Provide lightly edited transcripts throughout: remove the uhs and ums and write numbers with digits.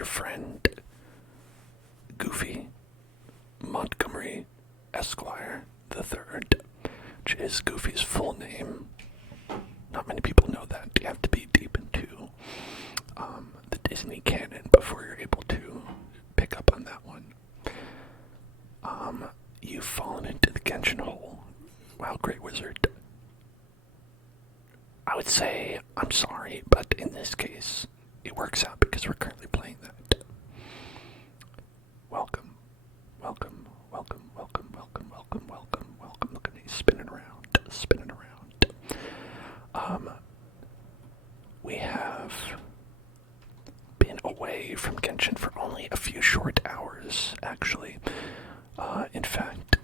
your friend, Goofy Montgomery Esquire the Third, which is Goofy's full name. Not many people know that. You have to be deep into the Disney canon before you're able to pick up on that one. You've fallen into the Genshin hole. Wow, great wizard. I would say I'm sorry, but in this case, it works out because we're currently playing that. Welcome, welcome, welcome, welcome, welcome, welcome, welcome, welcome. Look at me spinning around, spinning around. We have been away from Genshin for only a few short hours, actually. In fact,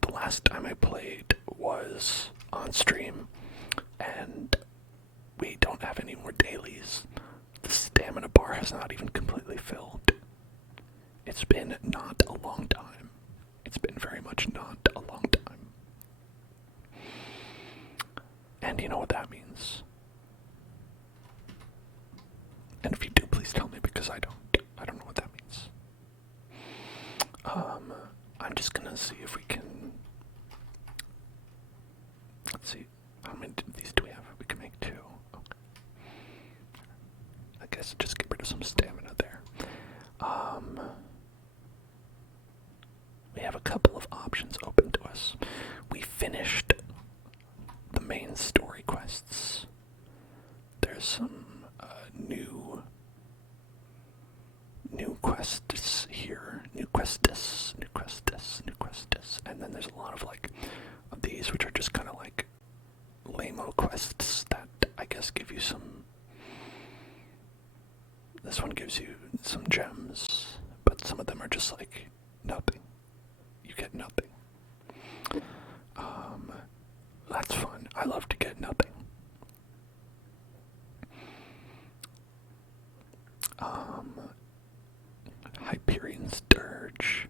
the last time I played was on stream, and we don't have any more dailies. The stamina bar has not even completely filled. It's been not a long time. It's been very much not a long time. And you know what that means. And if you do, please tell me, because I don't. I don't know what that means. I'm just gonna see if we can... Let's see. How many of these do we have? We can make 2. Okay. I guess just get rid of some stamina there. We have a couple of options open to us. We finished the main story quests. There's some new quests here. New quests, and then there's a lot of of these which are just kind of like lame-o quests that I guess give you some... This one gives you some gems, but some of them are just like nothing. You get nothing. That's fun. I love to get nothing. Hyperion's Dirge,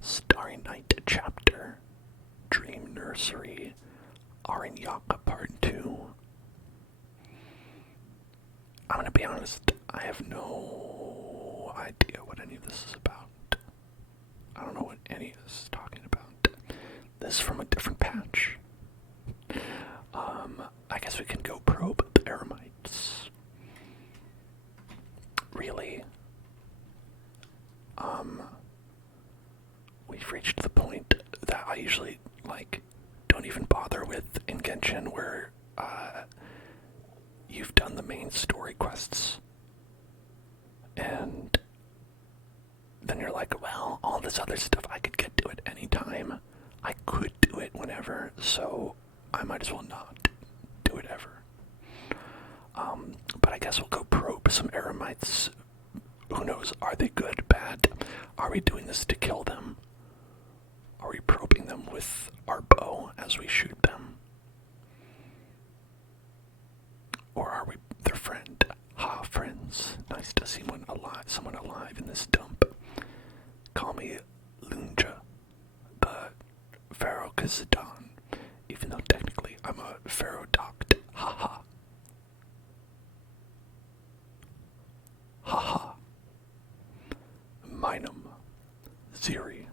Starry Night Chapter, Dream Nursery, Aranara Part 2. I'm gonna be honest, I have no idea what any of this is about. I don't know what any of this is talking about. This is from a different patch. I guess we can go probe the Eremites. Really? We've reached the point that I usually, don't even bother with in Genshin, where, you've done the main story quests, and then you're like, well, all this other stuff, I could get to it anytime. I could do it whenever, so I might as well not do it ever. But I guess we'll go probe some Eremites. Who knows, are they good, bad? Are we doing this to kill them? Are we probing them with our bow as we shoot them? Or are we their friend? Ha, friends. Nice to see someone alive in this dump. Call me Lunja, the Pharaoh Kazadon, even though technically I'm a Pharaoh Doct. Ha ha. Ha ha. Minum. Ziri.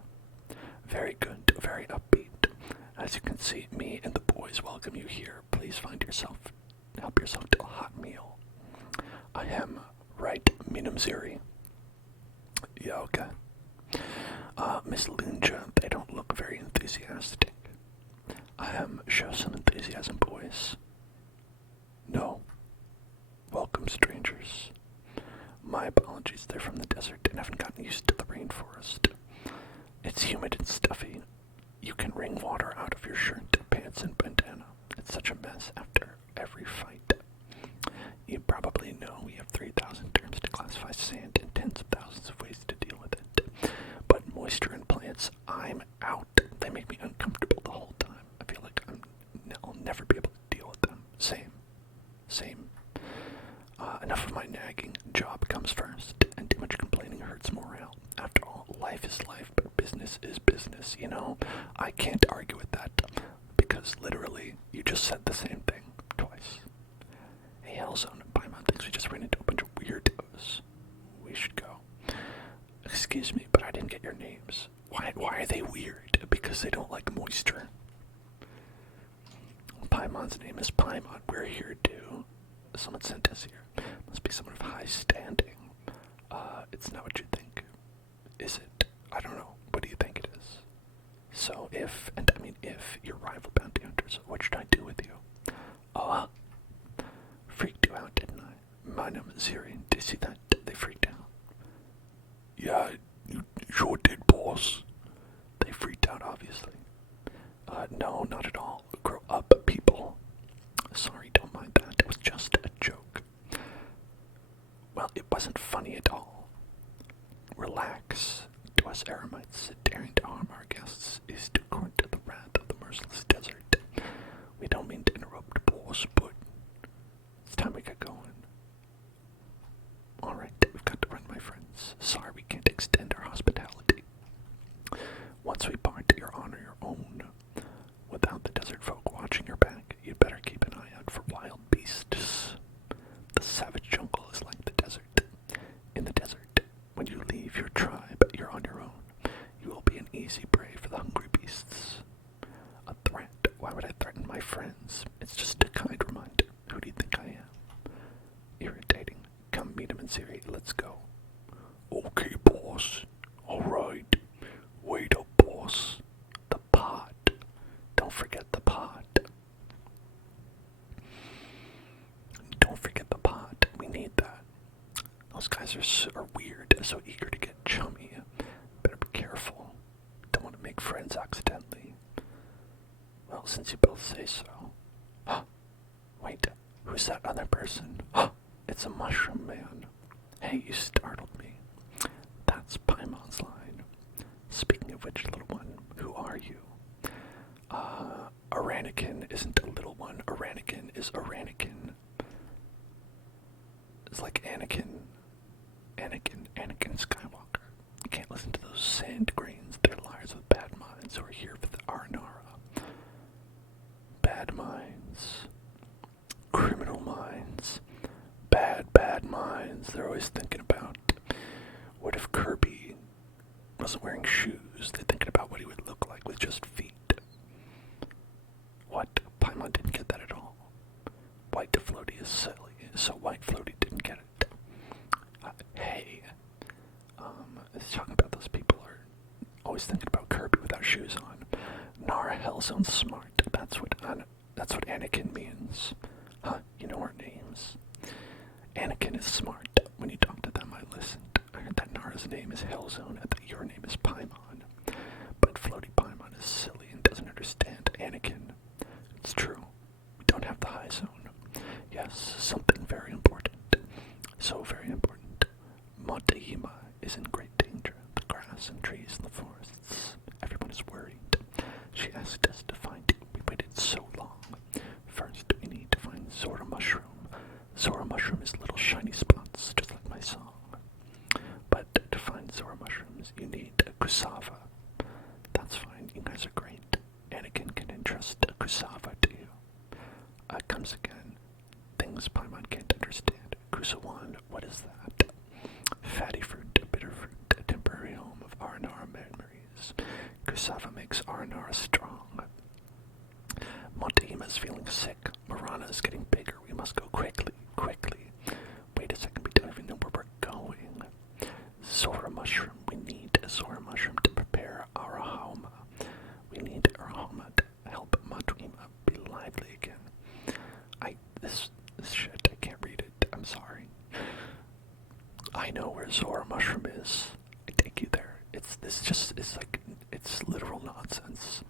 Very good, very upbeat. As you can see, me and the boys welcome you here. Please help yourself to a hot meal. I am Rite Minum Ziri. Yeah, okay. Miss Lunja, they don't look very enthusiastic. Show some enthusiasm, boys. No. Welcome, strangers. My apologies, they're from the desert and haven't gotten used to the rainforest. It's humid and stuffy. You can wring water out of your shirt, pants, and bandana. It's such a mess after every fight. You probably know we have 3,000 terms to classify sand and tens of thousands of ways to deal with it. But moisture and plants, I'm out. They make me uncomfortable the whole time. I feel like I'll never be able to deal with them. Same. Enough of my nagging. Job comes first, and too much complaining hurts morale. After all, life is life, but business is business, you know? I can't argue with that, because literally, you just said the same thing twice. Hey, Hellzone, Paimon thinks we just ran into a bunch of weirdos. excuse me, but I didn't get your names. Why are they weird? Because they don't like moisture. Paimon's name is Paimon. We're here to... Someone sent us here. Must be someone of high standing. It's not what you think. Is it? I don't know. What do you think it is? So if your rival bounty hunters, what should I do with you? Oh, freaked you out, didn't I? My name is Ziri. Did you see that? They freaked out. Yeah, you sure did, boss. They freaked out, obviously. No, not at all. Grow up, people. Sorry, don't mind that. It was just a joke. Well, it wasn't funny at all. Relax. To us eremites, daring to harm our guests is to court the wrath of the merciless desert. We don't mean to interrupt, boss, but it's time we get going. Alright, we've got to run, my friends. Sorry we can't extend our hospitality. Once we part, you're on your own. Without the desert folk watching your back, you'd better keep an eye out for wild beasts. The savage jungle is like the desert. In the desert, when you leave your tribe, you're on your own. You will be an easy prey for the hungry beasts. A threat? Why would I threaten my friends? It's just a kind reminder. Who do you think I am? Irritating. Come meet him in Siri. Let's go. Okay, boss. Alright. Wait up, boss. The pod. Don't forget the pod. Don't forget the pod. We need that. Those guys are weird, so eager to get chummy. Better be careful. Don't want to make friends accidentally. Well, since you both say so. Wait, who's that other person? It's a mushroom man. Hey, you startled me. That's Paimon's line. Speaking of which, little one, who are you? Aranikin isn't a little one. Aranikin is Aranikin. It's like Anakin Skywalker. You can't listen to those sand grains. They're liars with bad minds who are here for the Aranara. Bad minds. Criminal minds. Bad minds. They're always thinking about, what if Kirby wasn't wearing shoes? They're thinking about what he would look like with just feet. What? Paimon didn't get that at all. White Floaty is silly, so White Floaty didn't get it. Hey, it's talking about those people are always thinking about Kirby without shoes on. Nara Hellzone's smart. That's what Anakin means. Huh? You know our names. Anakin is smart. When you talk to them, I listened. I heard that Nara's name is Hellzone and that your name is Paimon. But Floaty Paimon is silly and doesn't understand Anakin. It's true. We don't have the high zone. Yes, something very important. So very important. Montehima is in great danger. The grass and trees in the forests. Everyone is worried. She asked us to find you. We waited so long. First, we need to find Zora Mushroom. Zora Mushroom is little shiny spots, just like my song. But to find Zora Mushrooms, you need a Kusava. That's fine. You guys are great. Anakin can entrust a Kusava to you. Comes again. Things Paimon can't understand. Kusawan, what is that? Fatty fruit, bitter fruit, a temporary home of Aranara memories. Kusava makes Aranara strong. Montehima's feeling sick. Marana is getting bigger. We must go quickly. Wait a second, we don't even know where we're going. Zora Mushroom. We need a Zora Mushroom to prepare Arahoma. We need Arahoma to help Matuima be lively again. This shit, I can't read it. I'm sorry. I know where Zora Mushroom is. I take you there. It's literal nonsense.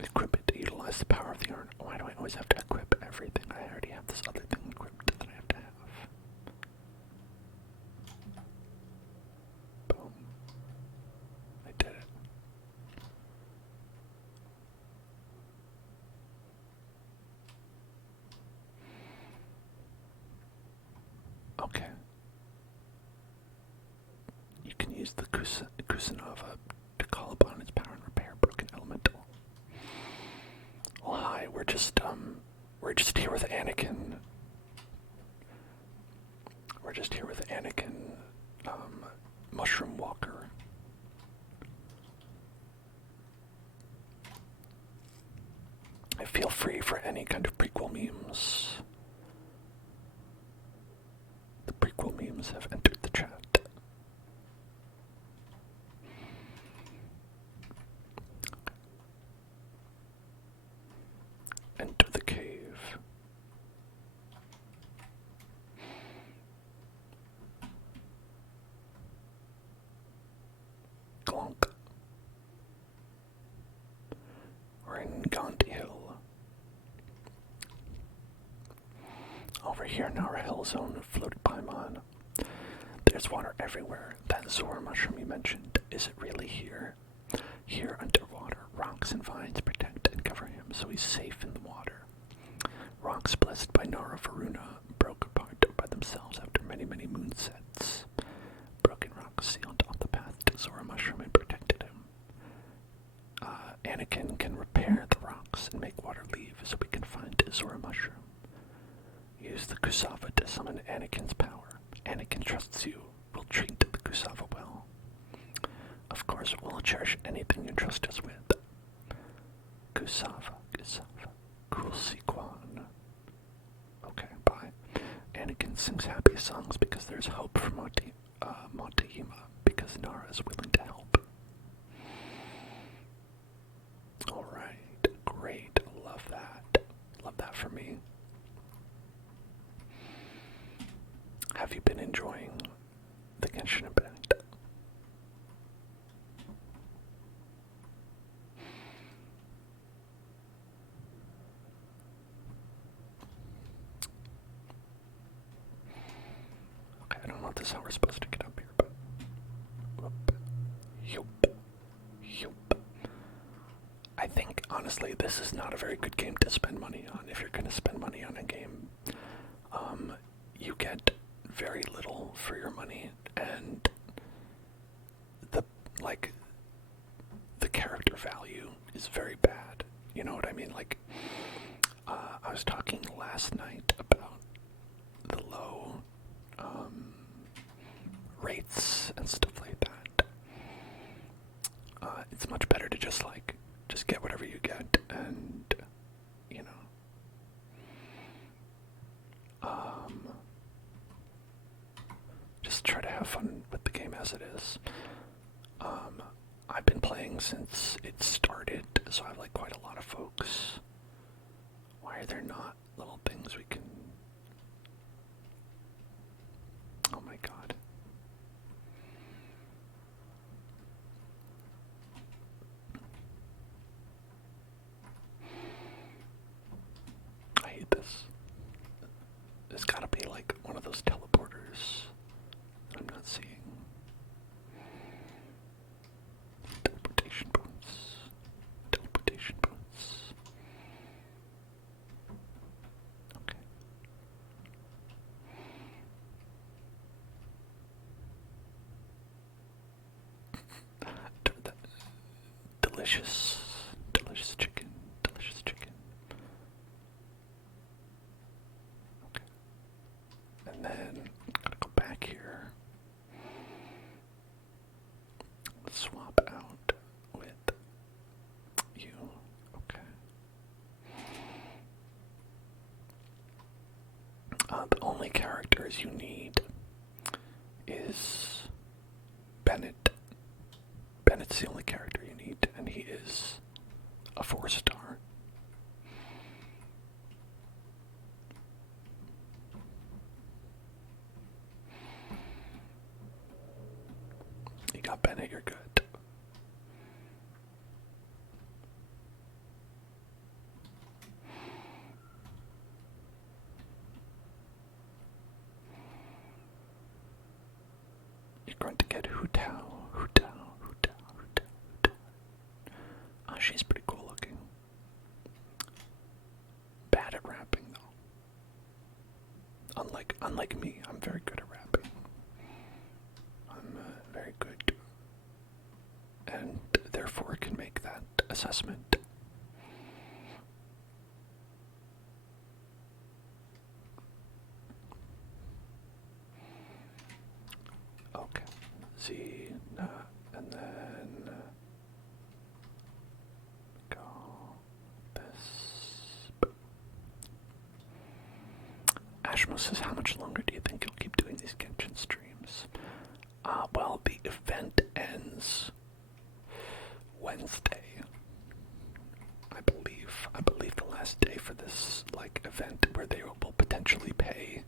Equip it to utilize the power of the urn. Why do I always have to equip everything? I already have this other thing equipped that I have to have. Boom. I did it. Okay. You can use the Kusanova to call upon its power and repair broken elemental. Well, hi, we're just here with Anakin. just here with Anakin, Mushroom Walker. I feel free for any kind of prequel memes. The prequel memes have entered the chat. Enter the cave. Glonk. We're in Gandhi Hill. Over here in our hill zone, floated Paimon. There's water everywhere. That Zora mushroom you mentioned, is it really here? Here underwater, rocks and vines protect and cover him, so he's safe in the water. Rocks blessed by Nara Varuna broke apart by themselves after many, many moonsets. Broken rocks sealed off the path to Zora mushroom and protected him. Anakin can repair the rocks and make water leave so we can find Zora mushroom. Use the Kusava to summon Anakin's power. Anakin trusts you. We'll treat the Kusava well. Of course, we'll cherish anything you trust us with. Kusava, Kusava, Kulsikwan. Okay, bye. Anakin sings happy songs because there's hope for Montehima, because Nara is willing to help. Alright, great. Love that. Love that for me. Have you been enjoying the Genshin Impact? Okay, I don't know if this is how we're supposed to get up here, but Yup. I think, honestly, this is not a very good game to spend money on. If you're going to spend money on a game, you get very little for your money, and the character value is very bad. You know what I mean? Like, I was talking last night about the low rates and stuff like that. It's much better to just get whatever you get, and you know, just try to have fun with the game as it is. I've been playing since it started, so I have like quite a lot of folks. Why are there not little things we can... Oh my god. I hate this. There's gotta be like one of those teleporters that I'm not seeing. Teleportation boots. Teleportation boots. Okay. That delicious, delicious chicken. Delicious chicken. Okay. And then, gotta go back here. Swap out with you. Okay. The only characters you need is Bennett. Bennett's the only character you need, and he is a 4-star. You got Bennett, you're good. You're going to get Hutao. She's pretty cool looking. Bad at rapping though. Unlike me, I'm very good at rapping. I'm very good, and therefore can make that assessment. and then go this. Ashmo says, how much longer do you think you'll keep doing these Genshin streams? Well, the event ends Wednesday. I believe the last day for this event where they will potentially pay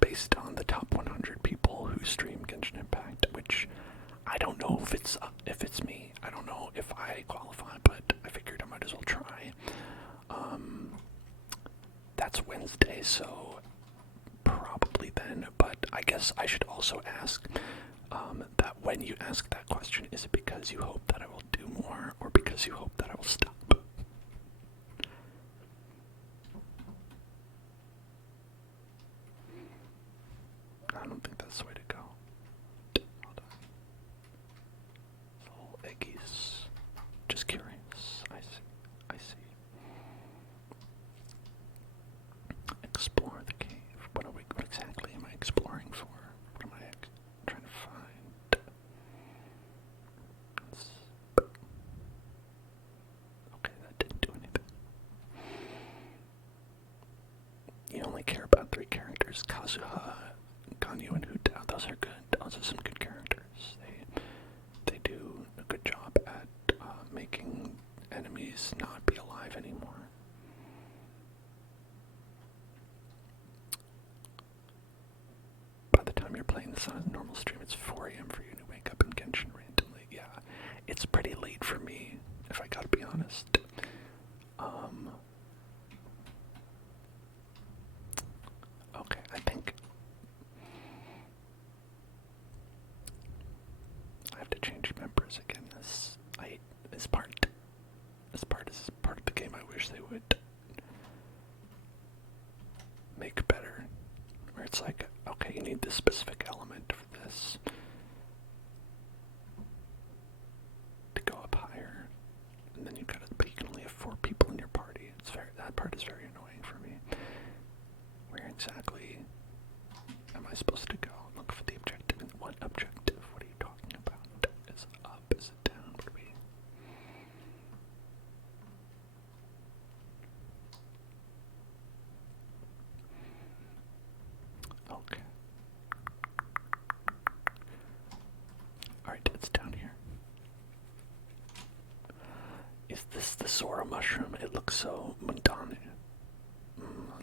based on the top 100 people who stream Genshin Impact, which I don't know if it's me. I don't know if I qualify, but I figured I might as well try. That's Wednesday, so probably then, but I guess I should also ask that when you ask that question, is it because you hope that I will do more, or because you hope that I will stop? I don't think that's the way to go. Hold on. Little eggies. Just curious. I see. Explore the cave. What exactly am I exploring for? What am I trying to find? Okay, that didn't do anything. You only care about 3 characters: Kazuha, Ganyu, and Hutao. Those are good. Those are some good characters. They do a good job at making enemies not be alive anymore. By the time you're playing this on a normal stream, it's 4 a.m. for you to wake up in Genshin randomly. Yeah, it's pretty late for me, if I gotta be honest. Okay, I think I have to change members again. This part is part of the game I wish they would make better. Where it's like, okay, you need this specific element for this to go up higher, and then you can only have 4 people in your party. That part is very annoying for me. Where exactly am I supposed to go? Look for the objective. What objective? What are you talking about? Is it up? Is it down? Where are we? Okay. Alright, it's down here. Is this the Sora mushroom? It looks so mundane.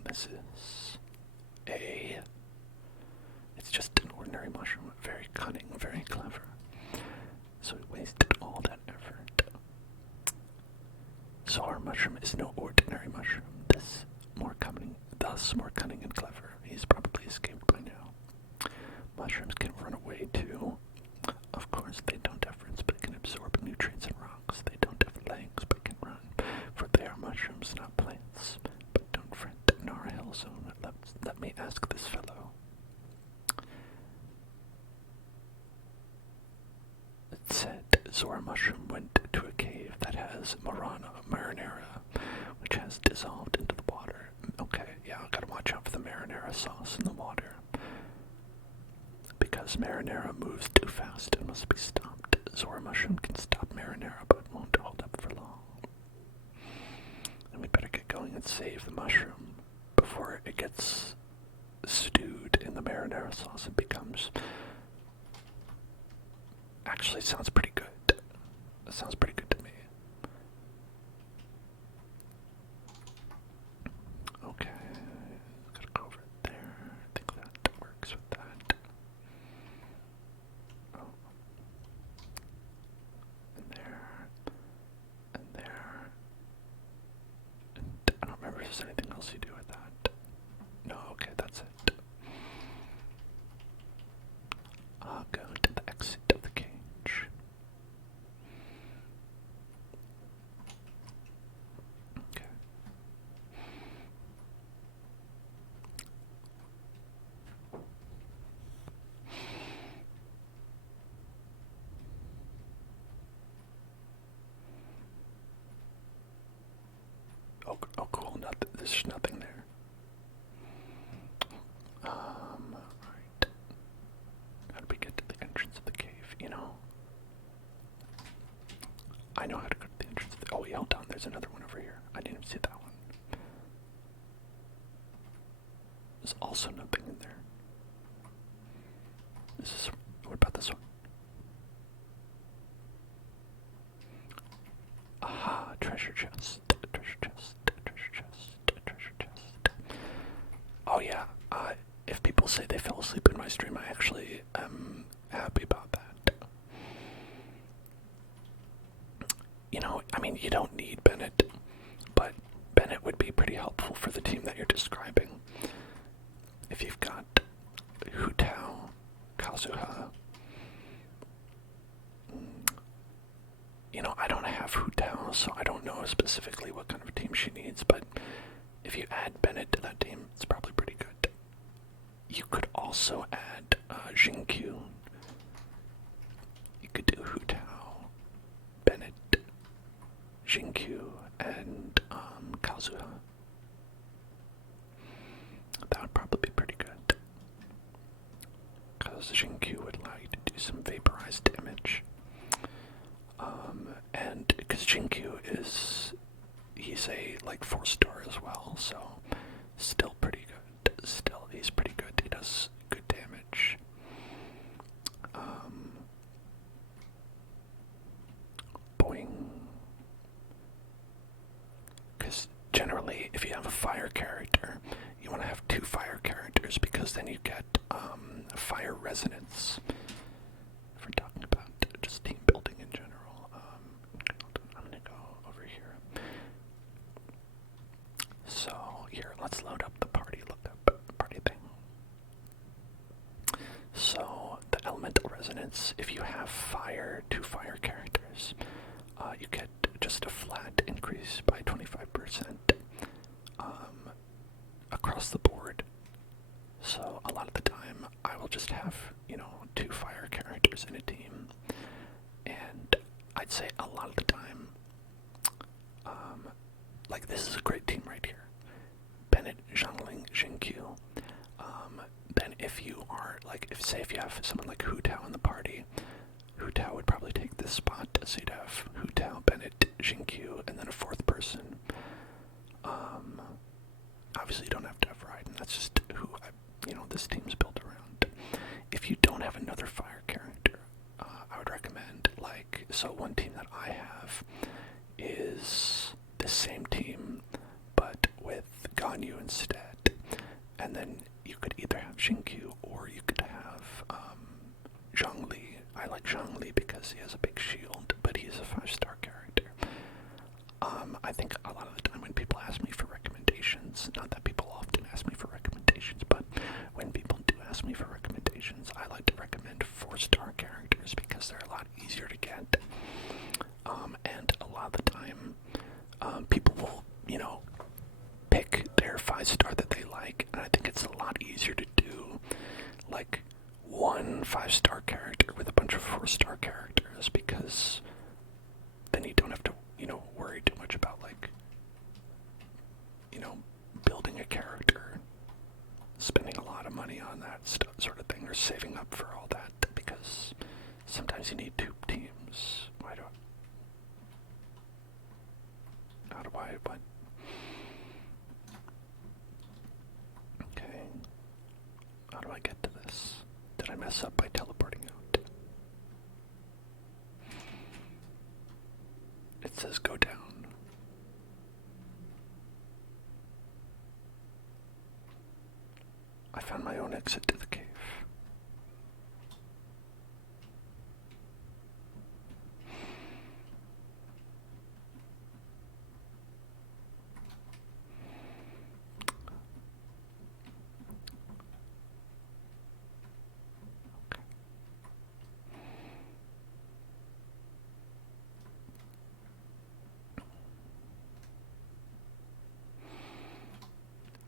This is it's just an ordinary mushroom. Very cunning, very clever. So we wasted all that effort. Sora mushroom is no ordinary mushroom. Thus more cunning and clever. He's probably escaped by now. Mushrooms can run away too. Of course, they don't have roots, but can absorb nutrients and rocks. They don't have legs, but can run, for they are mushrooms, not plants. But don't fret, Nara Hillzone. Let me ask this fellow. It said Zora Mushroom went to a cave that has marinara, which has dissolved into the water. Okay, yeah, I gotta watch out for the marinara sauce in the water. Because marinara moves too fast and must be stopped. Zora Mushroom can stop marinara, but won't hold up for long. And we better get going and save the mushroom before it gets stewed in the marinara sauce and becomes... Actually, sounds pretty good. That sounds pretty good to me. Okay, gotta go over there. I think that works with that. Oh. And there. And there. And I don't remember if there's anything else you do with that. No, okay, that's it. I'll go to the exit of the cage. Okay. Oh, cool. There's nothing there. Right. How do we get to the entrance of the cave? I know how to go to the entrance. Oh, wait, hold on. There's another one over here. I didn't even see that one. There's also nothing in there. What about this one? Aha, treasure chest, treasure chest, treasure chest, treasure chest. Oh yeah, if people say they fell asleep in my stream, I actually am happy about that. You know, I mean, you don't need Bennett, but Bennett would be pretty helpful for the team that you're describing. If you've got Hu Tao, Kazuha, you know, I don't have Hu Tao, so I don't know specifically what kind of team she needs, but if you add Bennett to that team, it's probably pretty good. You could also add Jinkyu. You could do Hu Tao, Bennett, Jinkyu, and Kazuha. That would probably be pretty good. Because Jinkyu would allow you to do some vaporized damage. And because Jinkyu he's a like 4-star as well, so still pretty good. Still, he's pretty good. He does good damage. Boing. Because generally, if you have a fire character, you want to have 2 fire characters because then you get fire resonance. If we're talking about just team building in general. I'm gonna go over here. So here, let's load up the party thing. So the elemental resonance, if you have 2 fire characters, you get just a flat increase by 25% across the board. So a lot of the time, I will just have, 2 fire characters in a team, and I'd say a lot of the time, like this is a great team right here. Bennett, Zhangling, Jinkyu. Then if you are, if you have someone like Hu Tao in the party, Hu Tao would probably take this spot, so you'd have Hu Tao, Bennett, Jinkyu, and then a 4th person. Obviously you don't have to have Rite, and that's just who this team's built around. If you don't have another fire character, I would recommend, so one team that I have is the same team, but with Ganyu instead. And then you could either have Jinkyu, or you could have Zhongli. I like Zhongli because he has a big shield, but he's a 5-star character. I think a lot of the time when people ask me for recommendations, not that people often ask me for recommendations, but when people do ask me for recommendations, I like to recommend 4-star characters because they're a lot easier to get. And a lot of the time, people will, pick their 5-star that they like, and I think it's a lot easier to do, one 5-star character with a bunch of 4-star characters, because then you don't have to, worry too much about, building a character, spending a lot of money on that sort of thing, or saving up for all that, because sometimes you need 2 teams. What? Okay. How do I get to this? Did I mess up by teleporting out? It says go down. I found my own exit to the cave.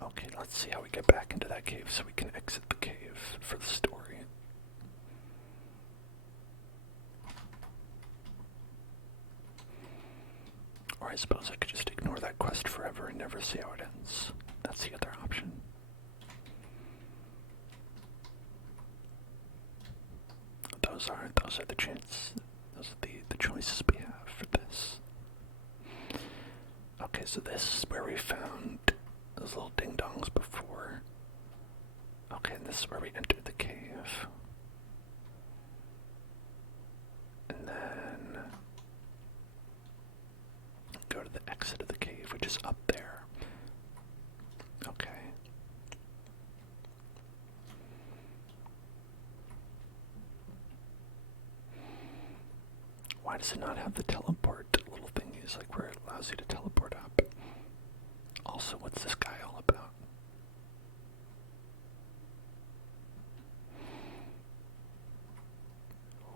Okay, let's see how we get back into that cave so we can exit the cave for the story. Or I suppose I could just ignore that quest forever and never see how it ends. That's the other option. Those are the choices we have for this. Okay, so this is where we found those little ding-dongs before. Okay, and this is where we entered the cave. And then go to the exit of the cave, which is up there. Okay. Why does it not have the teleport little thingies, like where it allows you to teleport up? Also, what's this guy all about?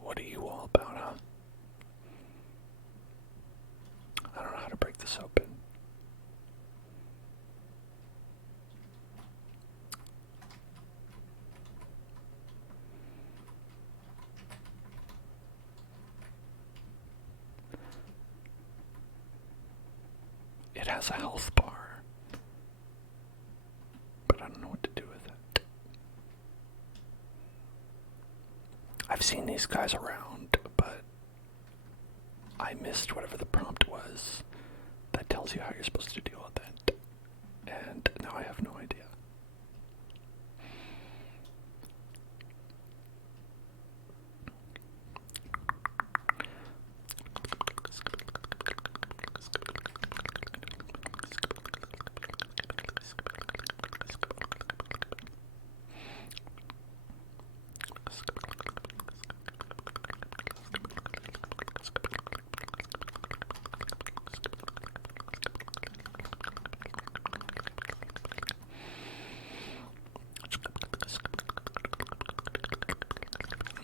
What are you all about, huh? I don't know how to break this open. It has a health bar, but I don't know what to do with it. I've seen these guys around, but I missed whatever the prompt was that tells you how you're supposed to deal with it. And now I have no idea.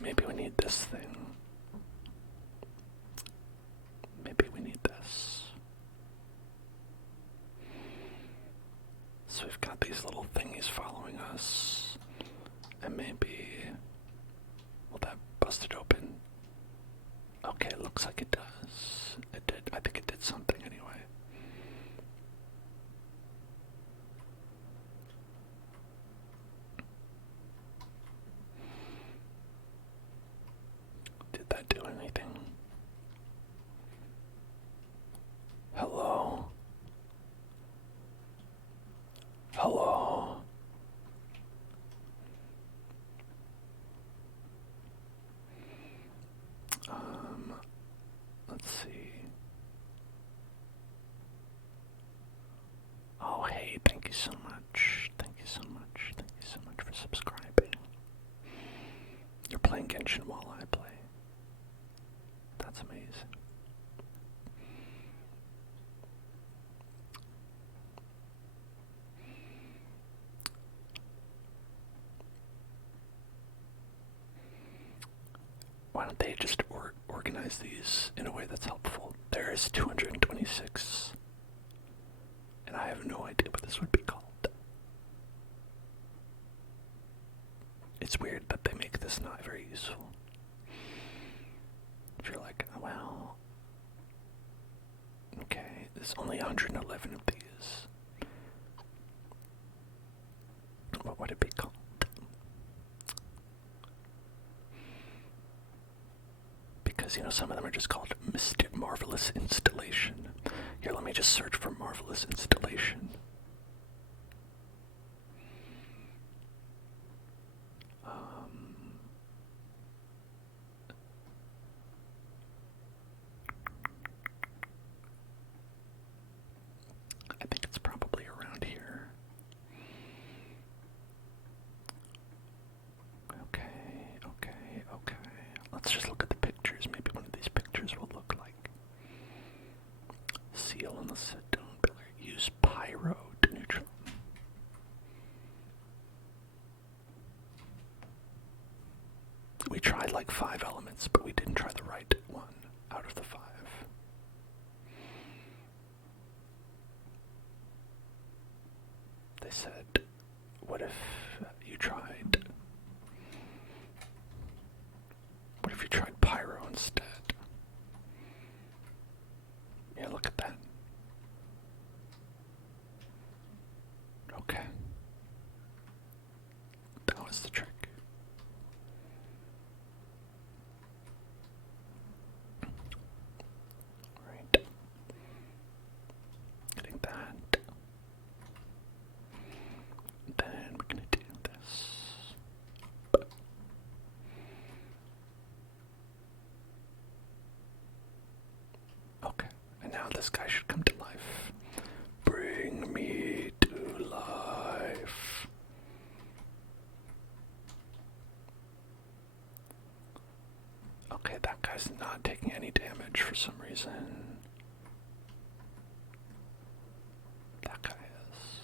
Maybe we need this thing. Maybe we need this. So we've got these little thingies following us. And maybe... will that bust it open? Okay, it looks like it does. It did. I think it did something anyway. Did that do anything? Hello? Hello? Let's see. Oh, hey, thank you so much. Thank you so much. Thank you so much for subscribing. You're playing Genshin while I play. That's amazing. Why don't they just organize these in a way that's helpful? There is 226, and I have no idea what this would be called. It's weird that they make this not very useful. If you're like, oh, well, okay, there's only 111 of these. What would it be called? Because, you know, some of them are just called Marvelous Installation. Here, let me just search for Marvelous Installation. I think it's probably around here. Okay. Let's just look at the pictures. Maybe one of these pictures will look like seal on the stone pillar. Use pyro. this guy should come to life. Bring me to life. Okay, that guy's not taking any damage for some reason. That guy is.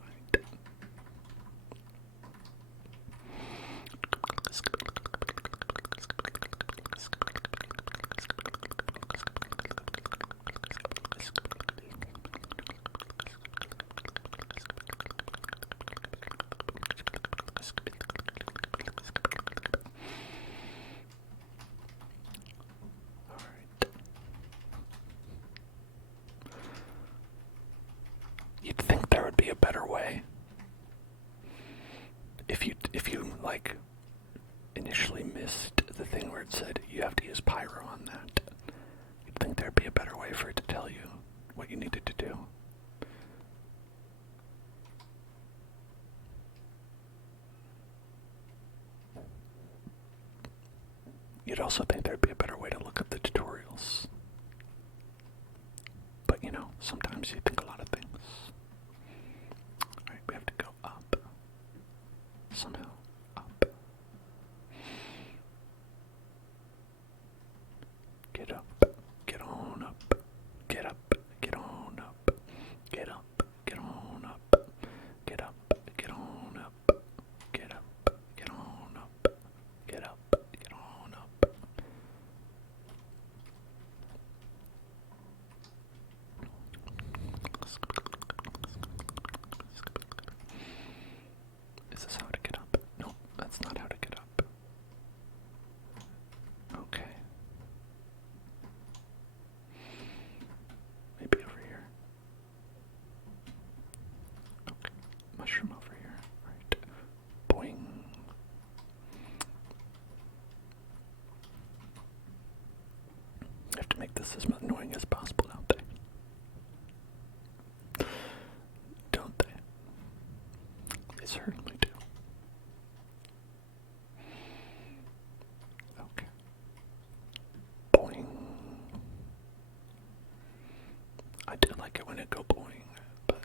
Right. You'd think there would be a better way. If you like initially missed the thing where it said you have to use pyro on that, you'd think there'd be a better way for it to tell you what you needed to do. You'd also think there'd be a better way to look up the tutorials. But you know, sometimes you think a lot of things. Alright, we have to go up. Somehow. Up. Get up. Get on up. Get up. Get on up. Get up. Get on up. Get up. Get on up. Get up. Get on up. Get up. Get on up. Is this how to get up? No, that's not how to get up. Okay. Maybe over here. Okay. Mushroom over here. Right. Boing. I have to make this as annoying as possible, don't they? Don't they? They certainly do. Okay. Boing. I do like it when it go boing, but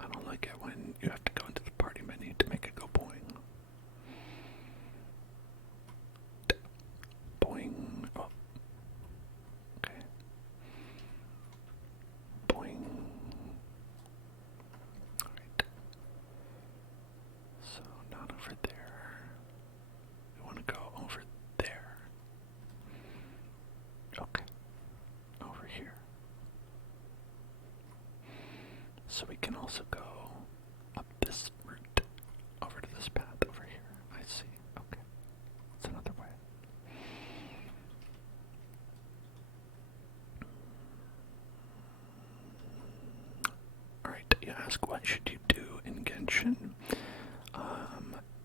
I don't like it when you have to go into the party menu to make it go boing. Boing. Oh. Okay. Boing. Alright. So, not over there. We want to go over there. Okay. Over here. So we can also go up this route, over to this path over here. I see. Okay. It's another way. Alright, you ask what should you do in Genshin?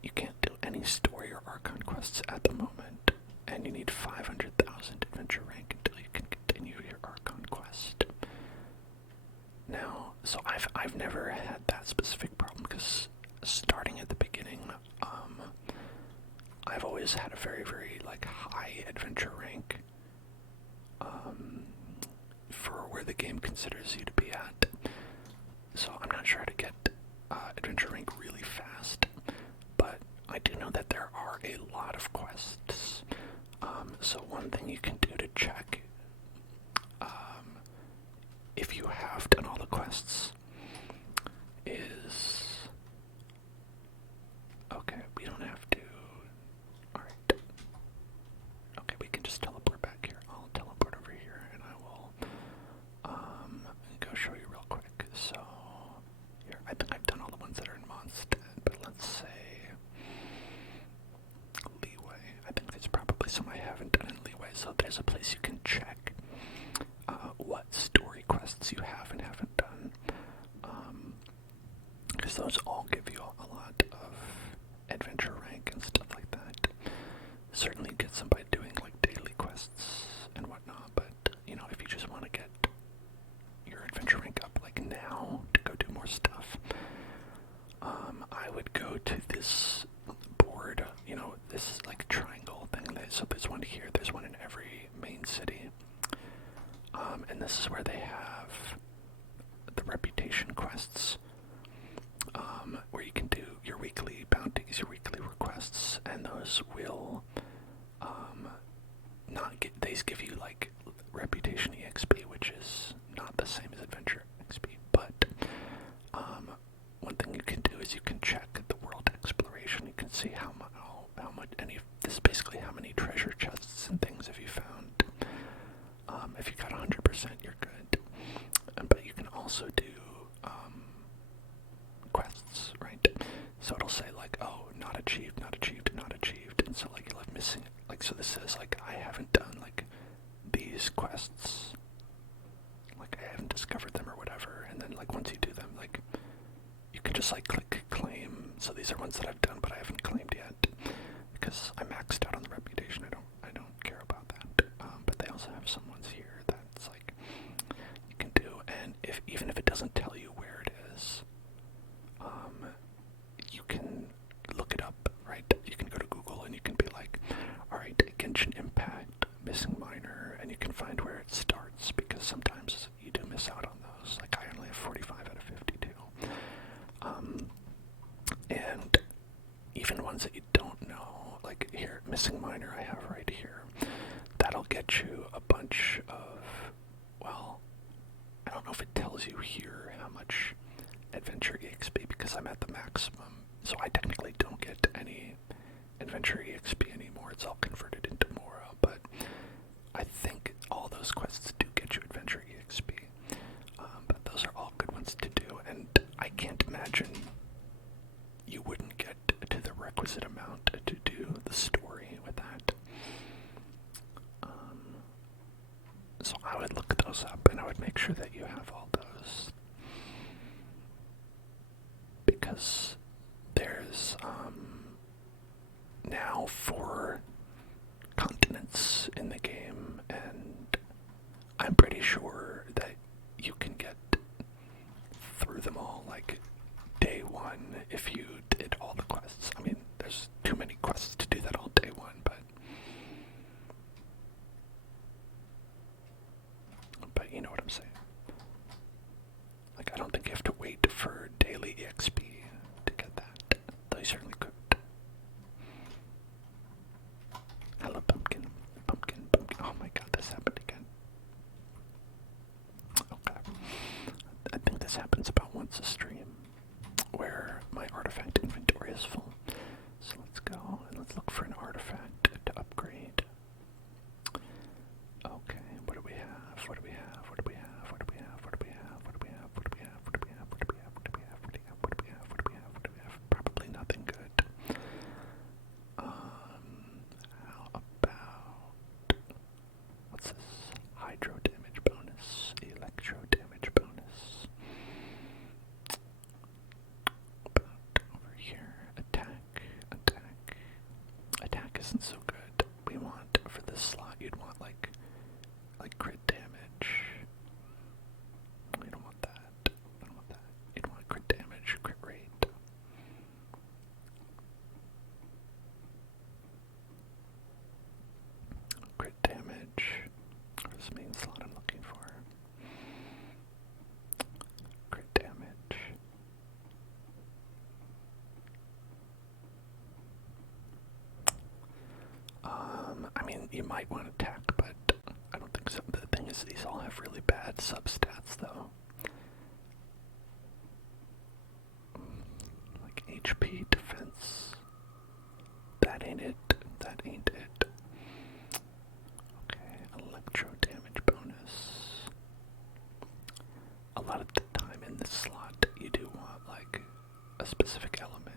You can't do any story or Archon quests at the moment, and you need 500,000 adventure rank until you can continue your Archon quest. Now, so I've never had that specific problem because starting at the beginning, I've always had a very, very like high adventure rank for where the game considers you to be at. So I'm not sure how to get adventure rank really fast, but I do know that there are a lot of quests. So one thing you can do to check if you have done all the quests is... Okay, we don't have to... Alright. Okay, we can just teleport back here. I'll teleport over here and I will go show you real quick. So, here, I think I've done all the ones that are in Mondstadt, but let's say... Leeway. I think there's probably some I haven't done in Leeway, so there's a place you can check what story quests you have and haven't done, because those all give you a lot of adventure rank and stuff like that. Certainly get some by doing like daily quests and whatnot, but you know, if you just want to get your adventure rank up like now to go do more stuff, I would go to this board, you know, this like triangle thing. So there's one here. There's one in every main city. And this is where they have the reputation quests, where you can do your weekly bounties, your weekly requests, and those will not get. They give you like reputation EXP, which is not the same as adventure XP, but one thing you can do is you can check the world exploration. You can see how much this is basically how many treasure chests and things have you found. If you got 100%, you're good. But you can also do quests, right? So it'll say like, oh, not achieved, not achieved, not achieved, and so like you'll have missing. Like so, this says like I haven't done like these quests, like I haven't discovered them or whatever. And then like once you do them, like you can just like click claim. So these are ones that I've done, but I haven't claimed yet because I maxed out on the reputation. I don't care about that. But they also have some ones here that's like you can do, and even if it doesn't tell you where it is, you can look it up, right? You can go to Google and you can be like, all right, Genshin Impact, missing minor, and you can find where it starts, because sometimes you do miss out on those. Like I only have 45 out of 52. And even ones that you don't know, like here, missing minor I have right here, that'll get you a bunch of, well, I don't know if it tells you here how much adventure EXP, because I'm at the maximum, so I technically don't get any adventure EXP anymore. It's all converted into Mora, but I think all those quests do get you adventure EXP. But those are all good ones to do, and I can't imagine you wouldn't get to the requisite amount to do the story with that. So I would look those up, and I would make sure that you have all those, because there's now 4 continents in the game, and I'm pretty sure that you can get through them all like day one if you did all the quests. I mean, there's too many quests to do that all day one, but you know what I'm saying. Like, I don't think you have to wait for daily EXP to get that, though you certainly could. Hello, pumpkin. Pumpkin, pumpkin. Oh my god, this happened again. Okay. I think this happens about once a stream, where my artifact inventory is full. So let's go and let's look for an artifact to upgrade. Okay, what do we have? What do we have? What do we have? What do we have? What do we have? What do we have? What do we have? What do we have? What do we have? What do we have? What do we have? What do we have? What do we have? What do we have? Probably nothing good. How about, what's this? Hydro damage bonus, electro damage bonus. Over here, attack, attack. Attack isn't so good. We want, for this slot, you'd want like crit damage. We don't want that. I don't want that. You'd want crit damage, crit rate. Crit damage. Where's the main slot I'm looking for? Crit damage. I mean, you might want to attack, but I don't think so. The thing is, these all have really bad substats, though. Like HP, defense. That ain't it. That ain't it. Okay, electro damage bonus. A lot of the time in this slot, you do want, like, a specific element.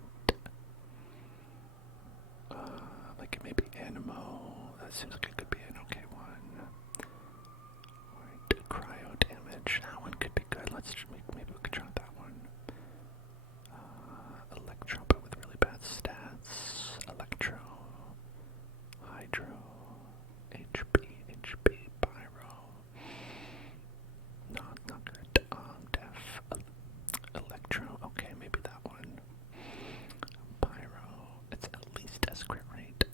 Like maybe Animo. That seems like it could be an okay one. Alright, cryo damage. That one could be good. Maybe we could try that one. Electro, but with really bad stats. Electro. Hydro. HP, Pyro. No, not good. Def. Electro. Okay, maybe that one. Pyro. It's at least as crit rate.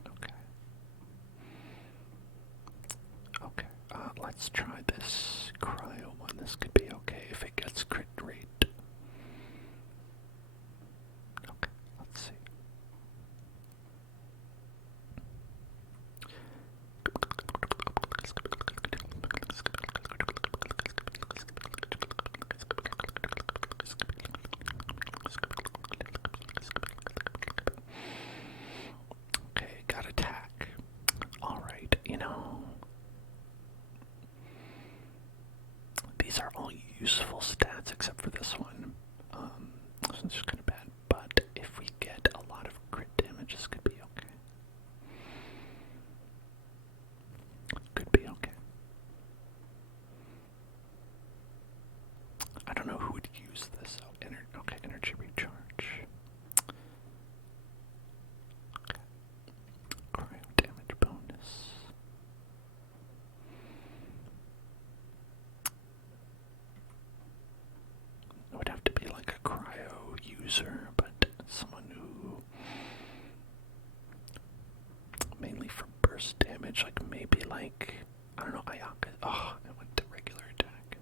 damage, like maybe like, I don't know, Ayaka. Oh, it went to regular attack.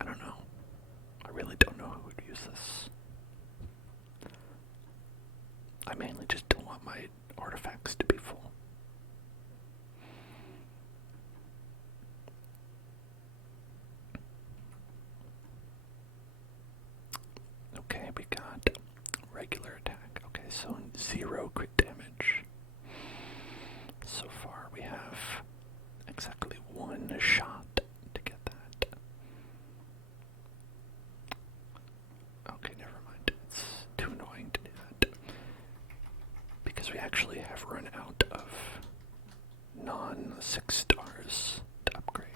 I don't know. I really don't know who would use this. I mainly just don't want my artifacts to be full. Okay, we got regular attack. Okay, so 0 crit damage. So far we have exactly 1 shot to get that. Okay, never mind. It's too annoying to do that. Because we actually have run out of non-6 stars to upgrade.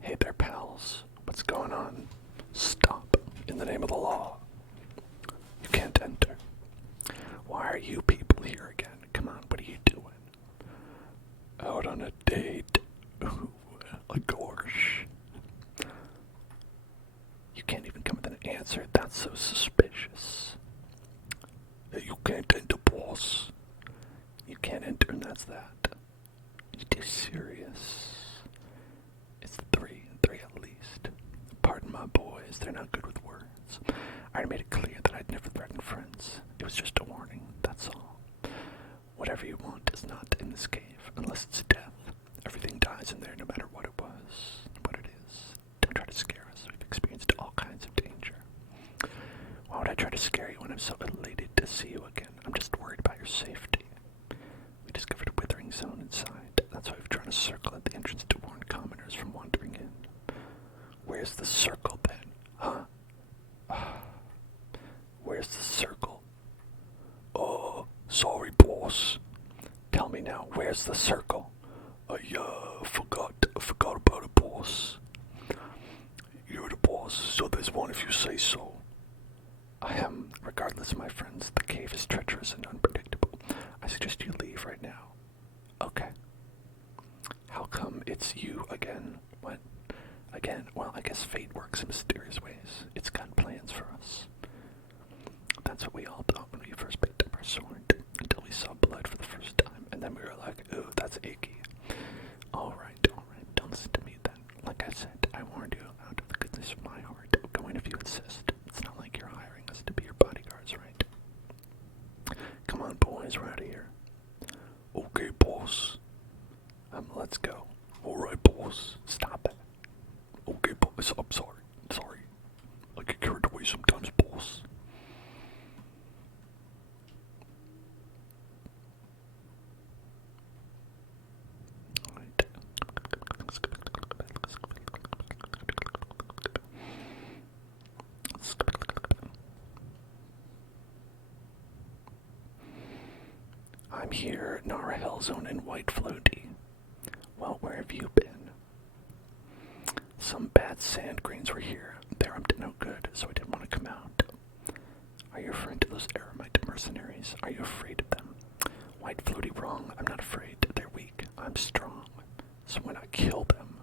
Hey there, pals. What's going on? Stop. In the name of the law. You can't enter. Why are you people here again? Come on, what are you doing? Out on a date. Ooh, a gorsh. You can't even come with an answer. That's so suspicious. You can't enter, boss. You can't enter, and that's that. You're too serious. It's 3 at least. Pardon my boys, they're not good with words. I already made it clear that I'd never threaten friends. It was just a warning, that's all. Whatever you want is not in this cave, unless it's death. Everything dies in there no matter what it was, what it is. Don't try to scare us, we've experienced all kinds of danger. Why would I try to scare you when I'm so elated to see you again? I'm just worried about your safety. We discovered a withering zone inside. That's why we've drawn a circle at the entrance to warn commoners from wandering in. Where's the circle then? Huh? Where's the circle? Oh, sorry, boss. Tell me now, where's the circle? I forgot about it, boss. You're the boss, so there's one if you say so. Regardless, my friends, the cave is treacherous and unpredictable. I suggest you leave right now. Okay. How come it's you again? What? Again? Well, I guess fate works in mysterious ways. It's got plans for us. That's what we all thought when we first picked up our sword, until we saw blood for the first time, and then we were like, ooh, that's icky. Alright, don't listen to me then. Like I said, I warned you out of the goodness of my heart. Go in if you insist. It's not like you're hiring us to be your bodyguards, right? Come on, boys, we're out of here. Okay, boss. Let's go. Alright, boss. Stop it. Okay, boss. I'm sorry. I get carried away sometimes, boss. Alright. I'm here, Nara Hellzone and White Floaty. Well, where have you been? Some bad sand grains were here. They're up to no good, so I didn't want to come out. Are you referring to those Aramite mercenaries? Are you afraid of them? White Floaty, wrong. I'm not afraid. They're weak. I'm strong. So why not kill them?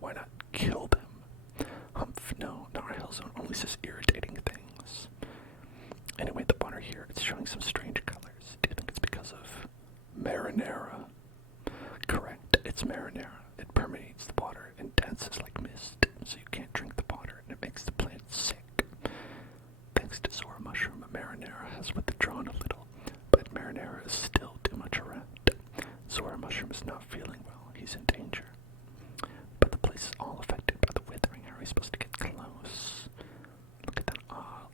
Why not kill them? Humph, no. Nara Hellzone only says irritating things. Anyway, the water here, it's showing some strange colors. Do you think it's because of marinara? Correct, it's marinara. It permeates the water and dances like mist, so you can't drink the water, and it makes the plant sick. Thanks to Zora Mushroom, marinara has withdrawn a little, but marinara is still too much around. Zora Mushroom is not feeling well. He's in danger. But the place is all affected by the withering. How are we supposed to get close? Look at that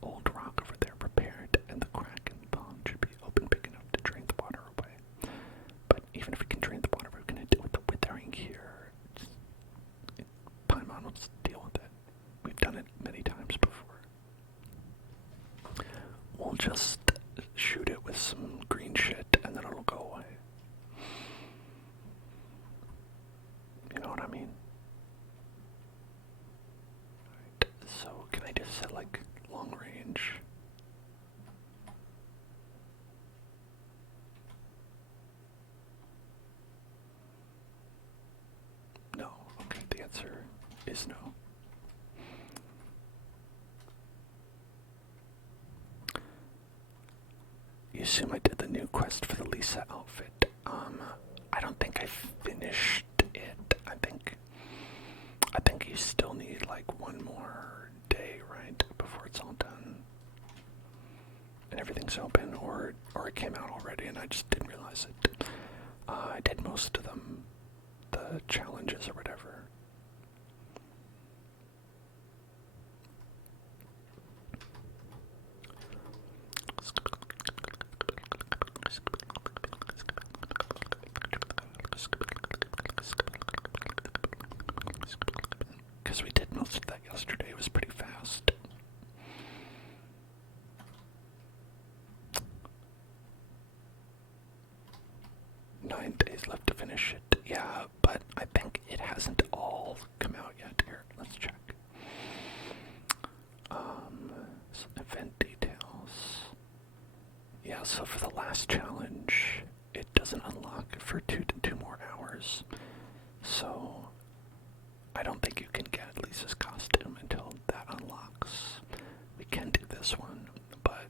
old rock over there prepared, and the crack in the pond should be open big enough to drain the water away. But even if we can drain the water, we're going to deal with the withering here. Paimon will just deal with it. We've done it many times before. We'll just shoot it with some green shit, and then it'll go away. You know what I mean? please no. You assume I did the new quest for the Lisa outfit. I don't think I finished it. I think you still need like one more day, right, before it's all done. And everything's open, or it came out already and I just didn't realize it. I did most of them, the challenges or whatever. Because we did most of that yesterday, it was pretty fast. Nine days left to finish it. Yeah, but I think it hasn't all come out yet. Here, let's check. Event details. Yeah, so for the last challenge, it doesn't unlock for two more hours. So I don't think you can get Lisa's costume until that unlocks. We can do this one, but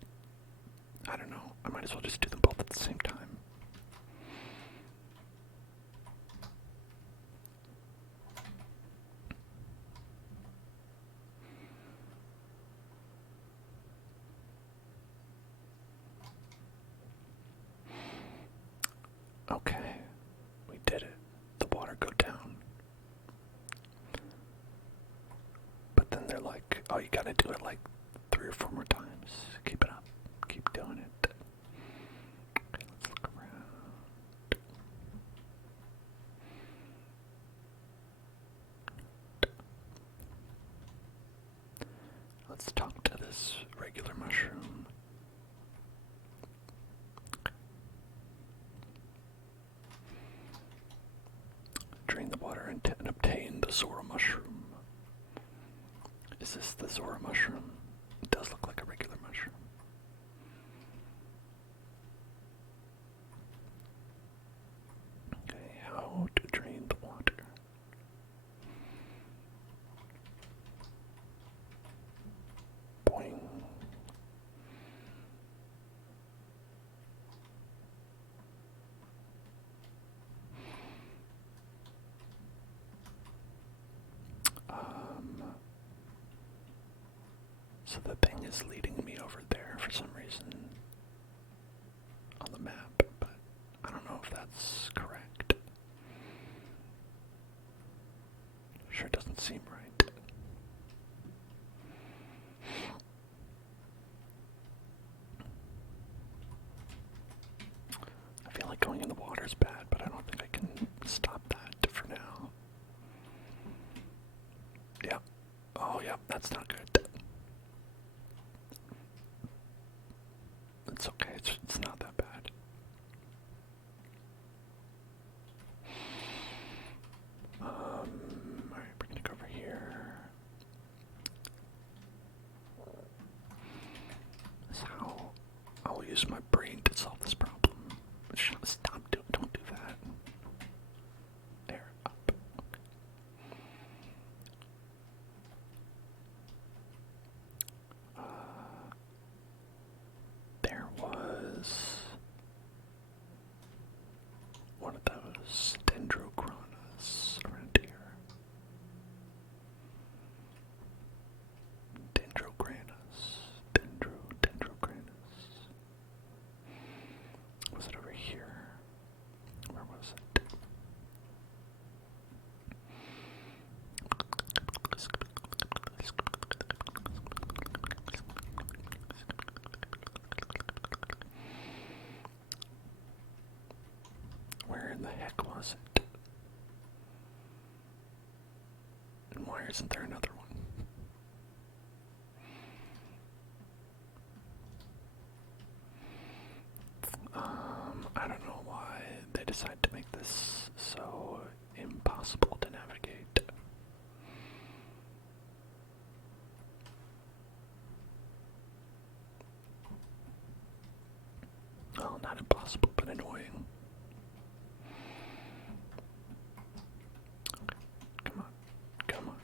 I don't know. I might as well just do them both at the same time. Okay, we did it. The water go down. But then they're like, oh, you gotta do it like 3 or 4 more times. Keep it up. Keep doing it. Okay, let's look around. Let's talk to this regular mushroom. Drain the water and obtain the Zora mushroom. Is this the Zora mushroom? It does look like a regular mushroom. Okay, how to drain the water. Boing. So the thing is leading me over there for some reason on the map, but I don't know if that's correct. Sure doesn't seem right. I feel like going in the water is bad, but I don't think I can stop that for now. Yeah. Oh, yeah, that's not good. It's okay, it's not that bad. Alright, we're gonna go over here. That's how I'll use my brain to solve this problem. Stop, don't do that. There, up. There was one of those dendrochronas around here. Dendrochronas. Was it over here? Where was it? Where in the heck was it? And why isn't there another one? I don't know why they decided to make this so impossible to navigate. Well, not impossible, but annoying. Okay, come on, come on.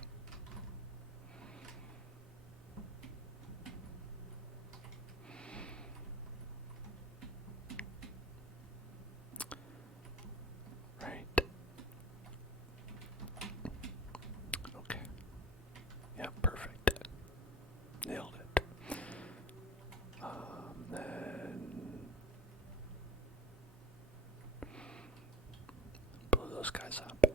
those guys up.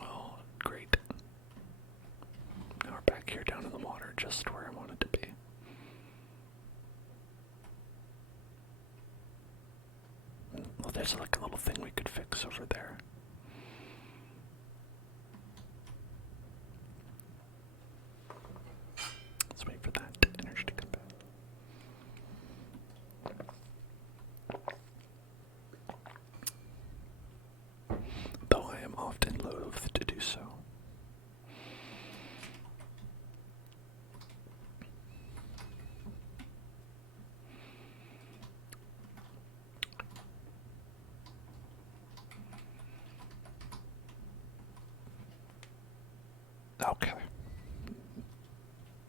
Well, great. Now we're back here down in the water, just where I wanted to be. Well, there's like a little thing we could fix over there. Let's wait for that energy to come back. Though I am often loath to do so. Okay.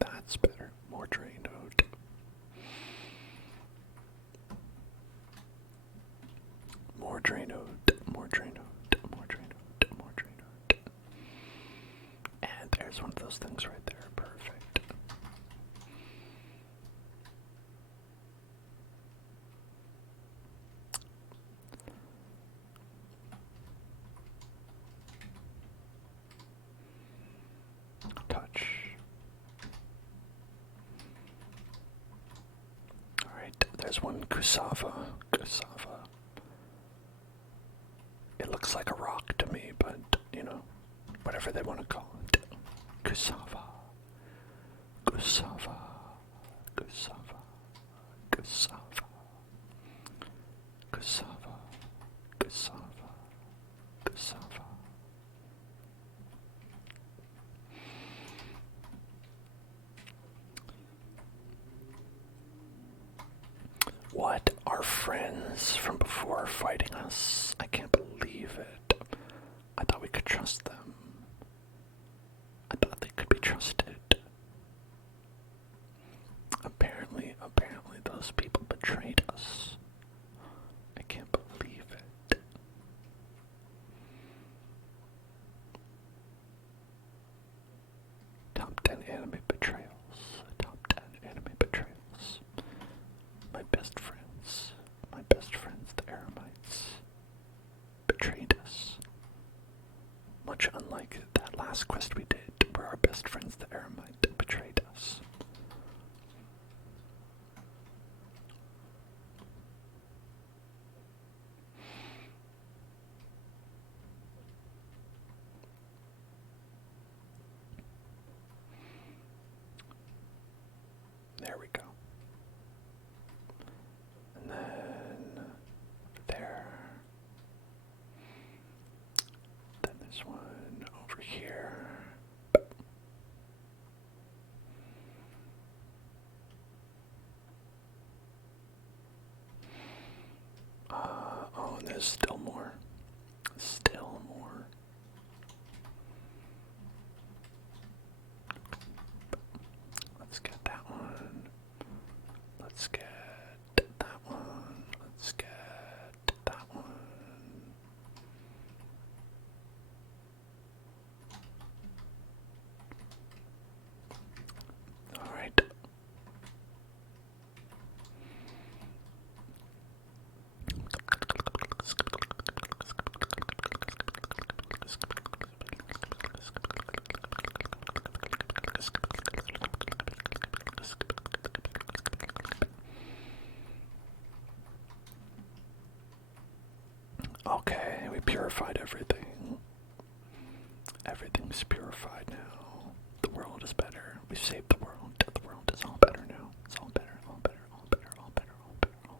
That's better. More drain node. More drain node. More drain node. More drain node. More drain node. And there's one of those things right there. Perfect. Touch. Alright, there's one Kusava. Kusava. It looks like a rock to me, but, you know, whatever they want to call it. Kusava. Kusava. Kusava. Kusava. Kusava. Kusava. Kusava. What? Our friends from before are fighting us? I can't believe it. I thought we could trust them. I thought they could be trusted. Apparently those people betrayed us. I can't believe it. Top 10 anime betrayals. Top 10 anime betrayals. My best friends, the Aramites, betrayed us. Much unlike that last quest we did, where our best friends, the Aramite, betrayed us. There we go. And then there. Then there's one over here. Oh, and there's still more. Still more. Let's get that one. Let's get that one. Let's get that one. All right. Okay, we purified everything. Everything's purified now. The world is better. We've saved the world. The world is all better now. It's all better, all better, all better, all better, all better, all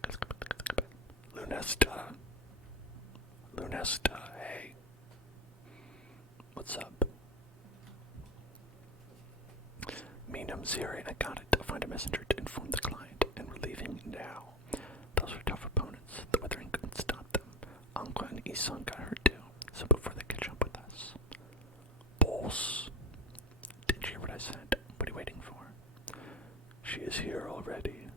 Lunesta. Lunesta, hey. What's up? Minum Ziri, I got it. Find a messenger to inform the client, and we're leaving now. Those were tough opponents. The Withering couldn't stop them. Anqua and Isan got hurt too, so before they catch up with us. Boss. Did you hear what I said? What are you waiting for? She is here already.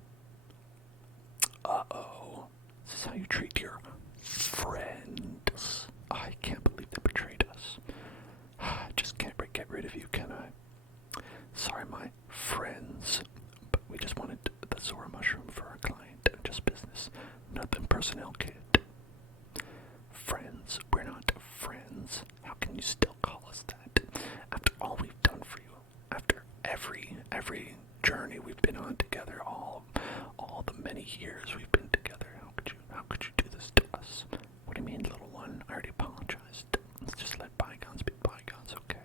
Uh-oh. This is how you treat your friends. I can't believe they betrayed us. I just can't get rid of you, can I? Sorry, my friends, but we just wanted the Zora mushroom for our client. Just business. Nothing personnel, kid. Friends? We're not friends. How can you still call us that? After all we've done for you. After every journey we've been on together, all the many years we've been together. How could you do this to us? What do you mean, little one? I already apologized. Let's just let bygones be bygones, okay?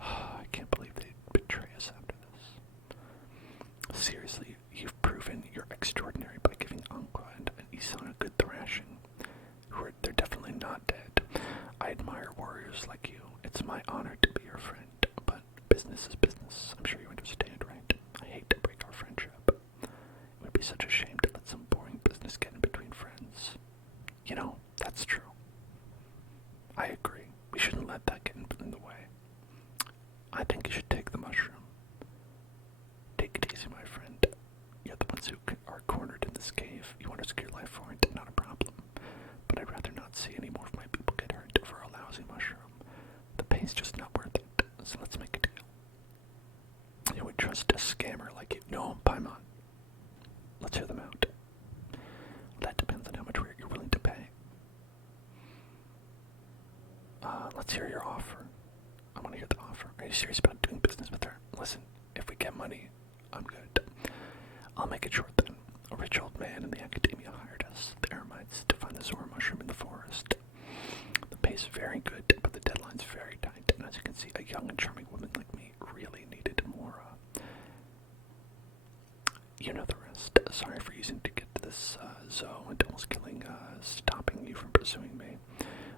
I can't believe they betray us after this. Seriously, you've proven you're extraordinary by giving Anqua and Isan a good thrashing. They're definitely not dead. I admire warriors like you. It's my honor to be your friend, but business is business. I'm sure you understand, right? I hate to break our friendship. It would be such a shame to let some boring business get in between friends. You know, that's true. I agree. We shouldn't let that get in the way. I think you should take the mushroom. Take it easy, my friend. You're the ones who are cornered in this cave. You want to risk your life for it, not a problem. But I'd rather not see any more of my people get hurt for a lousy mushroom. The pain's just not worth it, so let's make a deal. You would trust a scammer like you? No, Paimon. Let's hear them out. That depends on how much you're willing to pay. Let's hear your offer. I want to hear the offer. Are you serious about doing business with her? Listen, if we get money, I'm good. I'll make it short then. A rich old man in the academia hired us, the Eremites, to find the Zora mushroom in the forest. The pace is very good, but the deadline's very tight. And as you can see, a young and charming woman like me really needed more. You know the rest. Sorry for using to get to this Zoe and almost stopping you from pursuing me.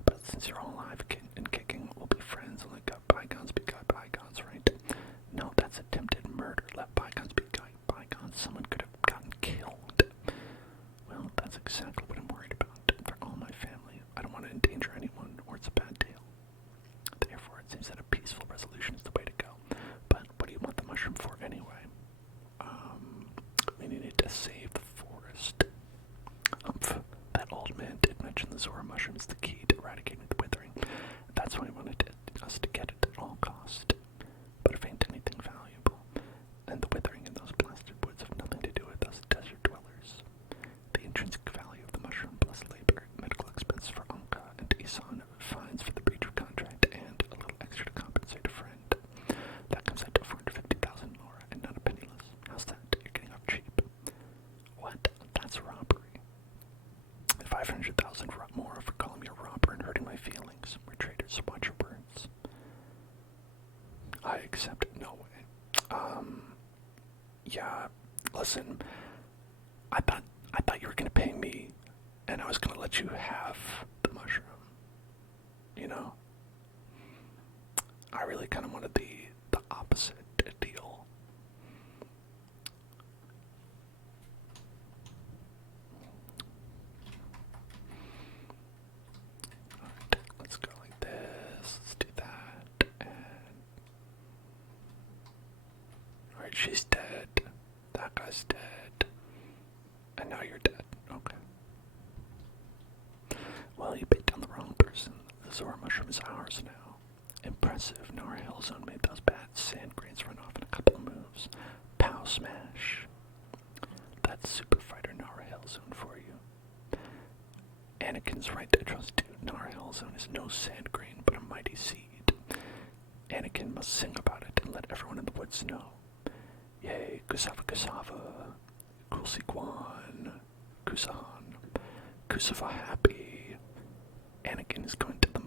But since you're all alive and kicking, we'll be friends and let bygones be bygones, right? No, that's attempted murder. Let bygones be bygones. Someone could have gotten killed. Well, that's exactly what I'm worried about. For all my family, I don't want to endanger anyone, or it's a bad deal. Therefore, it seems that a peaceful resolution is the way to go. But what do you want the mushroom for anyway? We needed to save the forest. That old man did mention the Zora mushroom is the key to eradicating the withering. That's why he wanted us to get it at all cost. But if ain't anything valuable, then the withering in those blasted woods have nothing to do with us desert dwellers. The intrinsic value of the mushroom plus labor, medical expense for Anqua and Isan, fines for the breach of contract, and a little extra to compensate a friend. That comes out to 450,000 more, and not a penniless. How's that? You're getting off cheap. What? That's robbery. 500,000 more for calling me a robber and hurting my feelings. We're traders, so watch your words. I accept it. No way. Yeah, listen, I thought you were gonna pay me, and I was gonna let you have the mushroom. You know? I really kind of wanted the opposite deal. Alright, let's go like this. Let's do that. And alright, she's dead. That guy's dead. And now you're dead. Okay. Well, you bit down the wrong person. The Zora mushroom is ours now. Impressive. Nara Hellzone made those bad sand grains run off in a couple of moves. Pow smash. That's Super Fighter Nara Hellzone for you. Anakin's right to trust too. Nara Hellzone is no sand grain, but a mighty seed. Anakin must sing about it and let everyone in the woods know. Yay, Kusava Kusava, Kulsikwan, Kusahan, Kusava happy. Anakin is going to the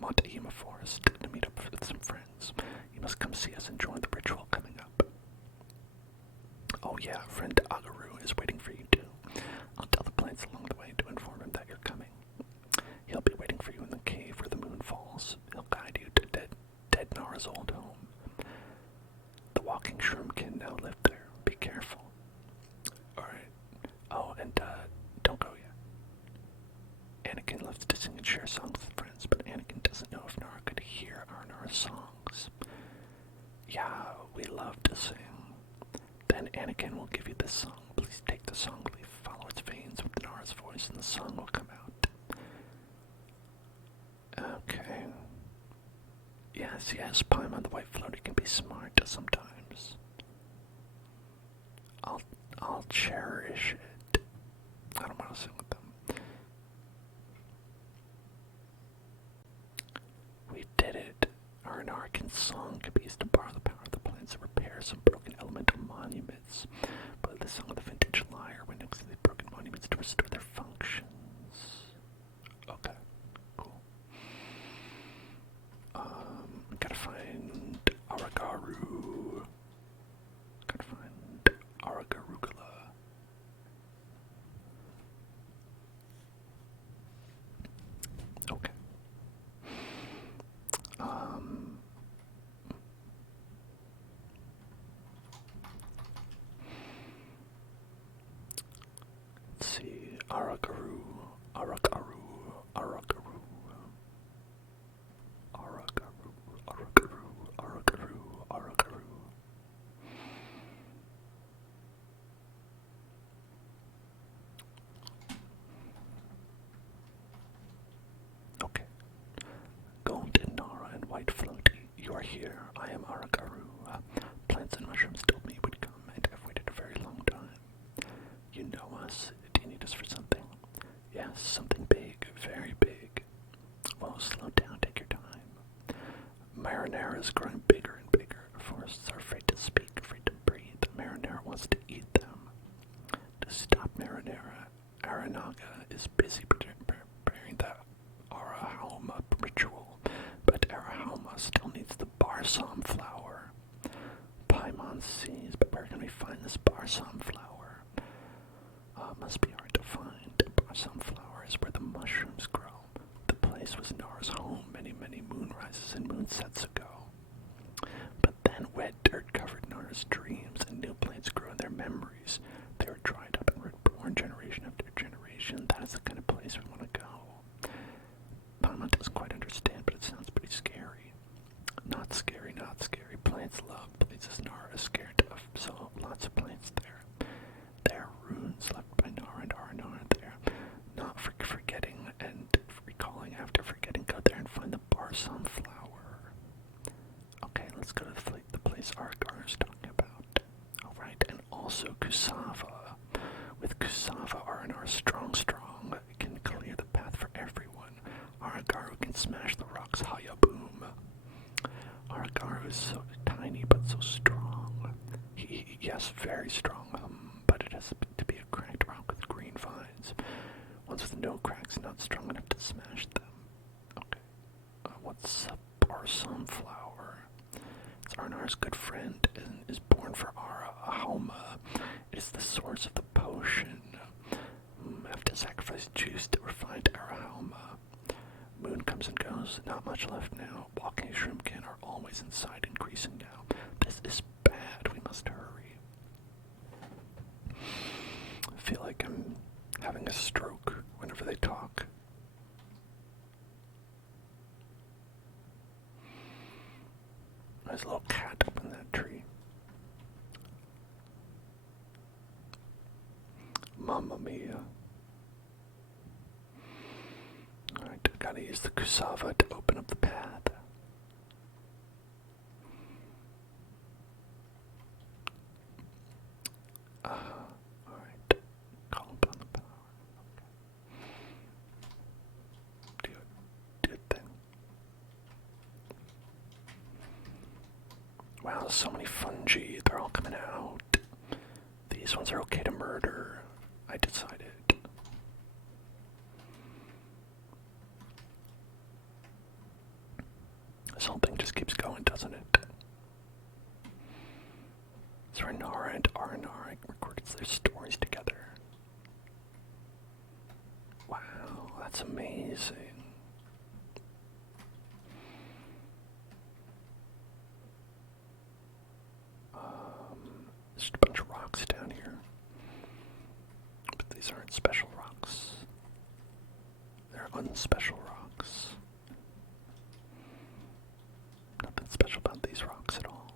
Montahima forest to meet up with some friends. You must come see us and join the ritual coming up. Oh yeah, friend Agaru is waiting for you too. I'll tell mannequin will give you this song. Please take the song leaf, follow its veins with Nara's voice, and the song will come out. Okay. Yes, yes, Paimon the white floaty can be smart sometimes. I'll cherish it. I don't want to sing with them. We did it. Aranara song can be used to borrow the power of the plants and repair some broken elemental monuments. Play the song of the vintage lyre when next to the broken monuments to restore their functions. Okay, cool. Gotta find Aragaru. Gotta find Aragarugula. Okay. Let's see. Aragaru. Aragaru. Aragaru. Aragaru. Aragaru. Aragaru. Aragaru. Okay. Gold and Nara and white floaty, you are here. I am Aragaru. Plants and mushrooms told me you would come, and I've waited a very long time. You know us. Do you need us for something? Yes, something big, very big. Well, slow down, take your time. Marinara is growing bigger and bigger. Forests are afraid to speak, afraid to breathe. Marinara wants to eat them. To stop Marinara, Aranaga is busy preparing the Arahauma ritual, but Arahauma still needs the Barsom flower. Paimon sees, but where can we find this Barsom flower? Must be hard to find. Barsom flower is where the mushrooms grow. The place was Nara's home many, many moonrises and moonsets ago. But then wet dirt covered Nara's dreams, and new plants grew in their memories. They were dried up and reborn generation after generation. That is the kind of place we want to go. Paimon doesn't quite understand, but it sounds pretty scary. Not scary, not scary. Plants love places Nara is scared of, so lots of plants there. There are runes left by Nara and Aranara there. Not for forgetting and recalling after forgetting. Go there and find the Barsom flower. Okay, let's go to the place Argar is talking about. Alright, and also Kusava. With Kusava, Aranara strong, can clear the path for everyone. Aragaru can smash the rocks, Hayaboom. Aragaru is so tiny but so strong. Yes, very strong, but it has to be a cracked rock with green vines. Ones with no cracks, not strong enough to smash them. Okay. What's a Barsom flower? It's Arnar's good friend and is born for Arahauma. It is the source of the potion. Have to sacrifice juice to refine Arahauma. Moon comes and goes, not much left now. Walking shroomkin are always inside, increasing now. This is bad, we must hurry. I feel like I'm having a stroke whenever they talk. There's a little cat up in that tree. Mamma mia. Alright, I gotta use the Kusava to open up the path. Alright. Call upon the power. Okay. Do it thing. Wow, so many fungi. They're all coming out. These ones are okay to murder. I decided. This whole thing just keeps going, doesn't it? So Aranara and Aranara recorded their stories together. Wow, that's amazing. There's just a bunch of rocks down here. But these aren't special rocks. They're unspecial rocks. Nothing special about these rocks at all.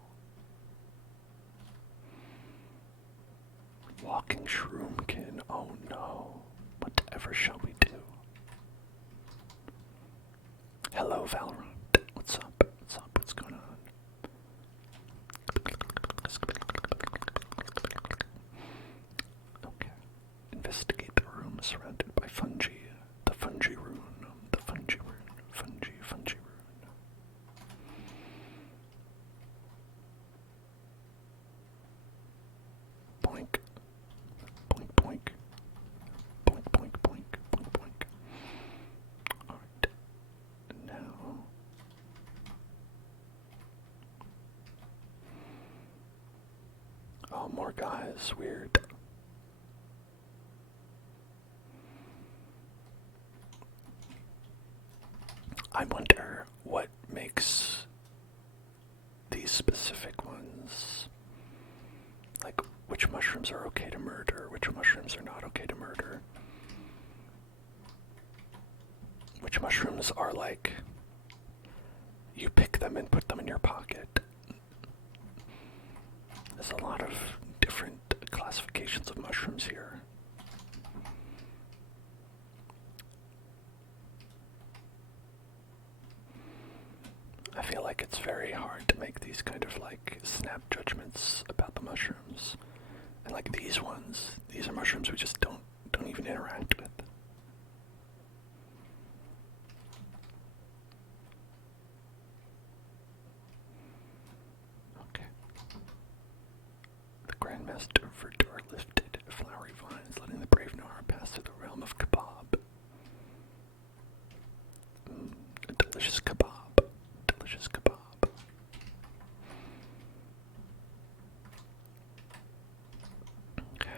Hello, Valorant. What's up? What's up? What's going on? Okay. Investigate the room surrounded by fungi. The fungi rune. The fungi rune. Fungi rune. Boink. Boink, boink. Boink, boink, boink. Boink, boink. Alright. Now. Oh, more guys. Weird. I wonder what makes these specific ones, like which mushrooms are okay to murder, which mushrooms are not okay to murder. Which mushrooms are like, you pick them and put them in your pocket. There's a lot of different classifications of mushrooms here. I feel like it's very hard to make these kind of like snap judgments about the mushrooms. And like these ones, these are mushrooms we just don't even interact with. Okay. The Grandmaster Verdure lifted flowery vines, letting the brave Nara pass through the realm of kebab. A delicious kebab. Delicious kebab. Okay.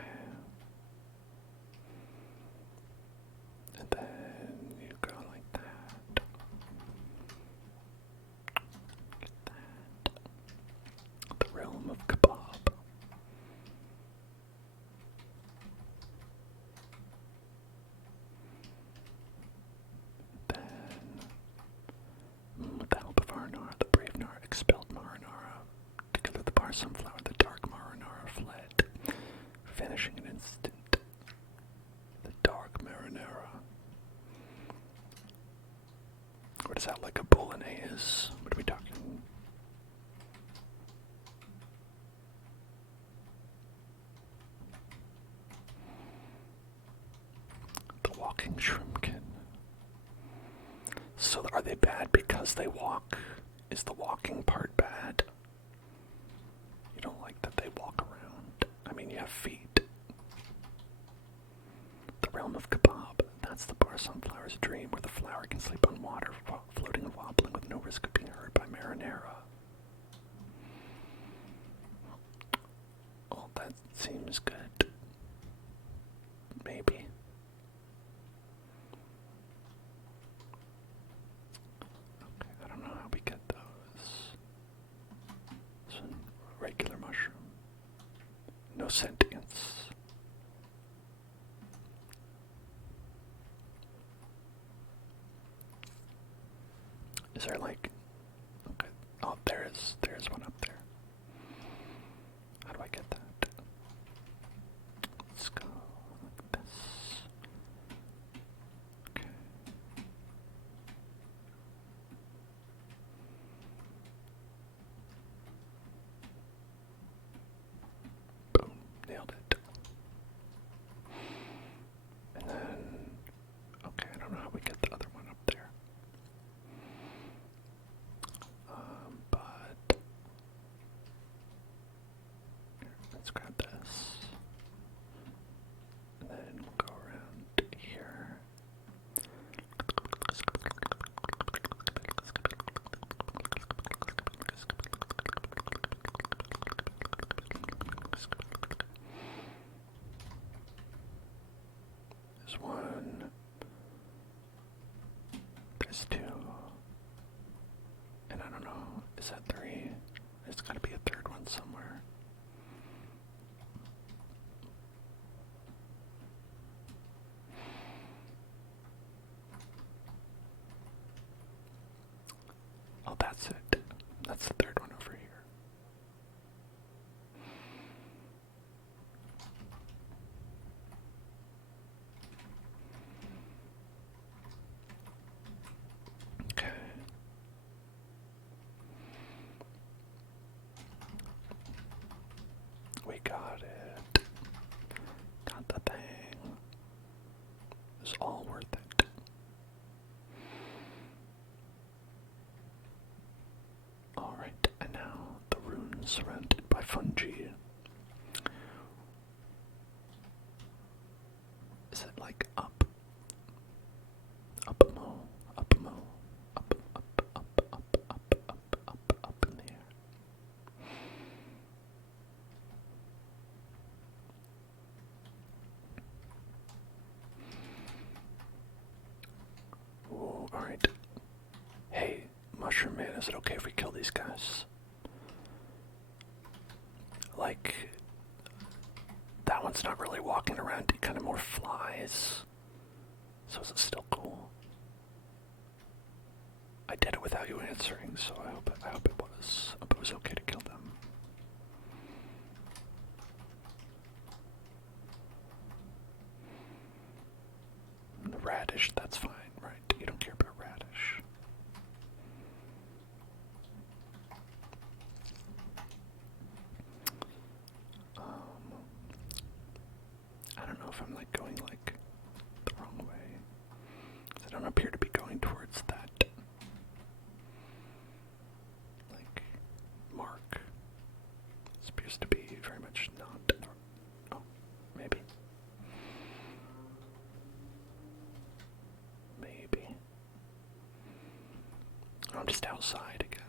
And then you go like that. Get that. The realm of kebab. Then, with the help of Aranara, the brave Nara expelled Marinara. Together the bar sunflower, the dark Marinara fled, vanishing in an instant. The dark Marinara. What is that, like a bolognese? What are we talking? The walking shroomkin. So are they bad because they walk? Is the walking part bad? You don't like that they walk around? I mean, you have feet. The realm of kebab. That's the bar sunflower's dream, where the flower can sleep on water, floating and wobbling with no risk of being hurt by Marinara. Well, that seems good. Maybe. Okay, I don't know how we get those. This one, regular mushroom. No sentience. Is there like, okay, oh, there's one up there. How do I get that? Let's go like this. Okay. Boom, nailed it. And then, okay, I don't know how we get the other one up there. But here, let's grab this, and then we'll go around here. There's one. There's two. And I don't know, is that three? There's gotta be a third one somewhere. Oh, that's it. That's the third one over here. Okay. surrounded by fungi. Is it like up? Up mo, up mo, up, up, up, up, up, up, up, up in the air. Ooh, alright. Hey, Mushroom Man, is it okay if we kill these guys? Like, that one's not really walking around, he kind of more flies. So is it still cool? I did it without you answering, so I hope it was okay to kill them. And the radish, that's fine, right? You don't care about radish. I don't know if I'm like going like the wrong way. 'Cause I don't appear to be going towards that like mark. This appears to be very much not. Oh, maybe. Maybe. Oh, I'm just outside again.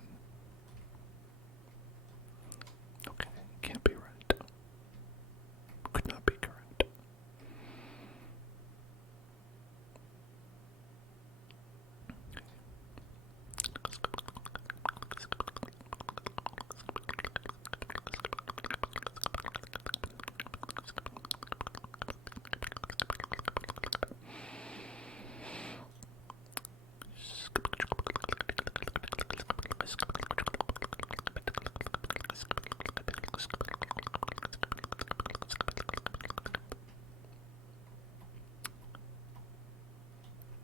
Okay, can't be right. Could not be correct.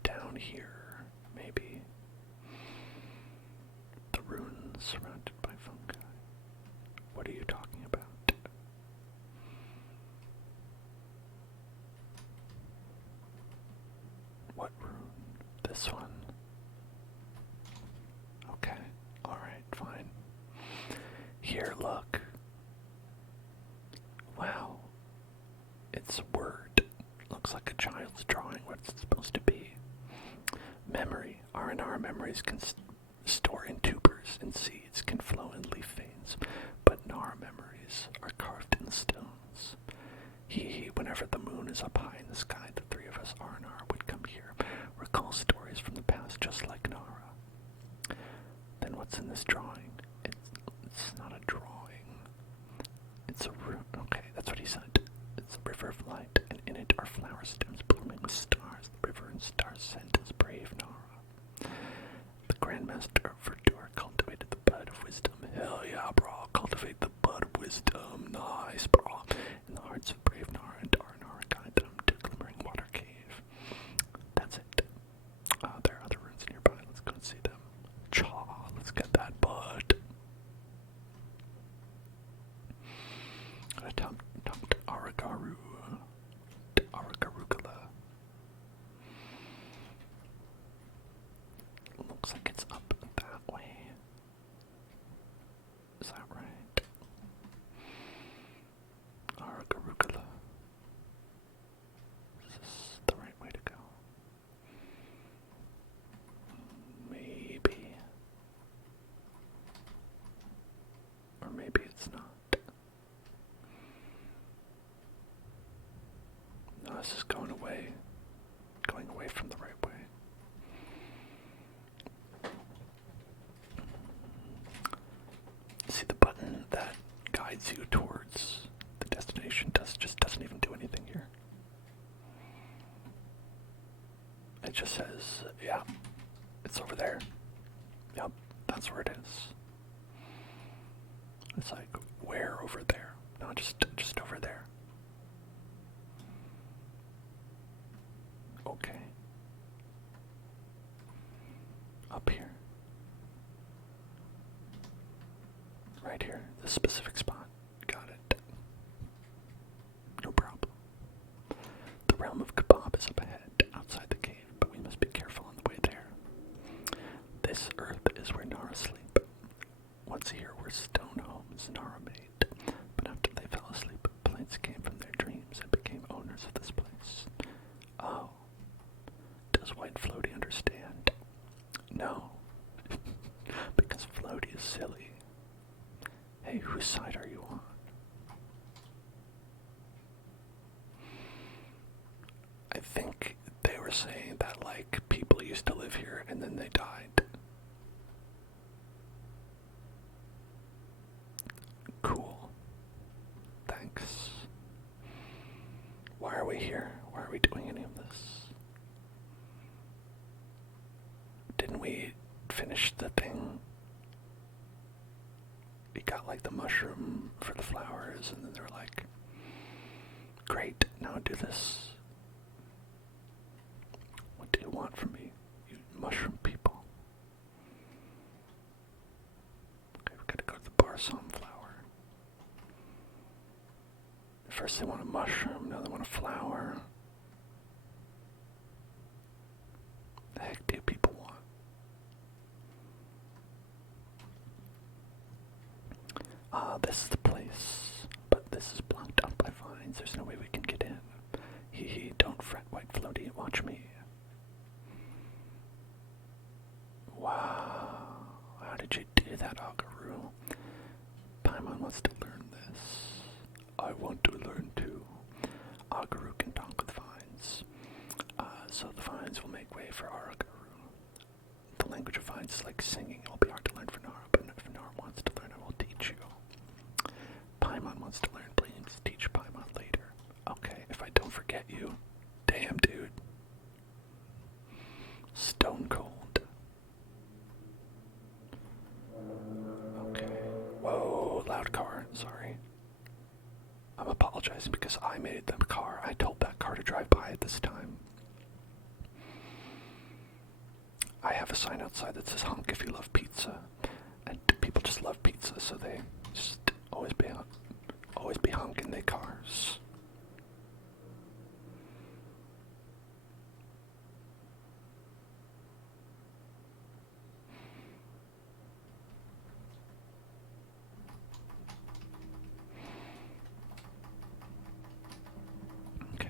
Down here, maybe. The ruins surrounded by fungi. What are you talking about? What rune? This one? Okay, alright, fine. Here, look. Wow. It's a word. Looks like a child's drawing. What's it supposed to be? Memory. Aranara memories can store in tubers and seeds, can flow in leaf veins, but Nara memories are carved in stones. Whenever the moon is up high in the sky, the three of us, Aranara, would come here, recall stories from the past just like Nara. Then what's in this drawing? It's not a drawing. It's a root. Okay, that's what he said. It's a river of light, and in it are flower stems blooming with stars. The river and stars scent is brave Nara. The Grandmaster of Verdure cultivated the bud of wisdom. Hell yeah, bro. Cultivate the bud of wisdom. Nice, bro. In the hearts of brave Nara and Aranara guide them to Glimmering Water Cave. That's it. There are other ruins nearby. Let's go and see them. Chaw, let's get that bud. Talk to Aragaru. Aragarugala. Looks like it's up that way. Is that right? Aragarugala. Is this the right way to go? Maybe. Or maybe it's not. No, this is going away from the right way. See, the button that guides you towards the destination just doesn't even do anything here. It just says, yeah, it's over there. Yep, that's where it is. It's like, where over there? No, just over there. Okay. Up here. Right here, this specific spot. Got it. No problem. The realm of Kebab is up ahead, outside the cave, but we must be careful on the way there. This earth is where Nara sleep. Once here, we're stone home. Nara made. But after they fell asleep, planes came from their dreams and became owners of this place. Oh. Does White Floaty understand? No. Because Floaty is silly. Hey, whose side are you on? I think they were saying that, like, people used to live here and then they died. Cool. Thanks. Why are we here? Why are we doing any of this? Didn't we finish the thing? We got, like, the mushroom for the flowers, and then they were like, great, now do this. What do you want from me, you mushroom people? Okay, we gotta go to the bar sunflower. First they want a mushroom, now they want a flower. The heck do people want? This is the place, but this is blocked up by vines. There's no way we can get in. Hee hee, don't fret, White Floaty, watch me. Wow, how did you do that, Agaru? Paimon wants to learn this. I want to learn too. Agaru can talk with vines. So the vines will make way for our Agaru. The language of vines is like singing. It will be hard to learn for Nara, but if Nara wants to learn, I will teach you. Paimon wants to learn, please teach Paimon later. Okay, if I don't forget you. Damn, dude. Stone cold. Okay. Whoa, loud car. Sorry. I'm apologizing because I made the car. I told that car to drive by at this time. I have a sign outside that says honk if you love pizza. And people just love pizza, so they just always be honking their cars. Okay.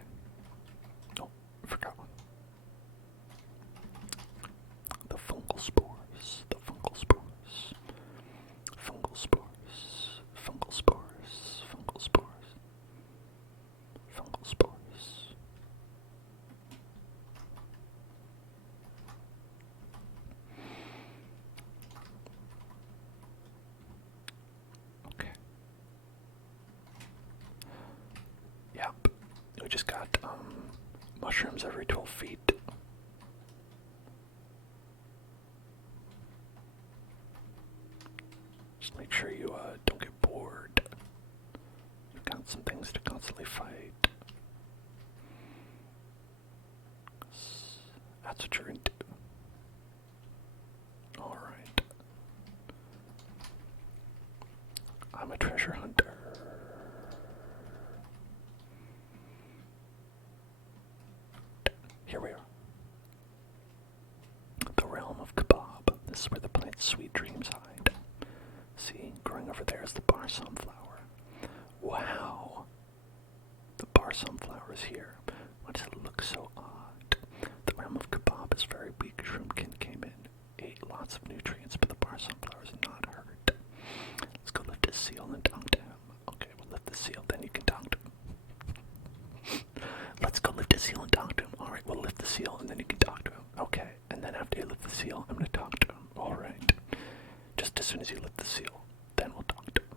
Oh, I forgot one. The fungal spores. The fungal spores. Fungal spores. Fungal spores. Fungal spores. Fungal spores. Okay. Yep. We just got mushrooms every 12 feet. Just make sure you don't get bored. You've got some things to constantly fight. That's what you're into. Alright. I'm a treasure hunter. Here we are. The realm of kebab. This is where the plant's sweet dreams hide. See, growing over there is the bar sunflower. Wow! The bar sunflower is here. Why does it look so odd? The realm of kebab is very weak. Shroomkin came in, ate lots of nutrients, but the bar sunflower is not hurt. Let's go lift his seal and talk to him. Okay, we'll lift the seal, then you can talk to him. Let's go lift his seal and talk to him. Alright, we'll lift the seal and then you can talk to him. Okay, and then after you lift the seal, I'm going to talk to him. Alright. Just as soon as you lift the seal, then we'll talk to him.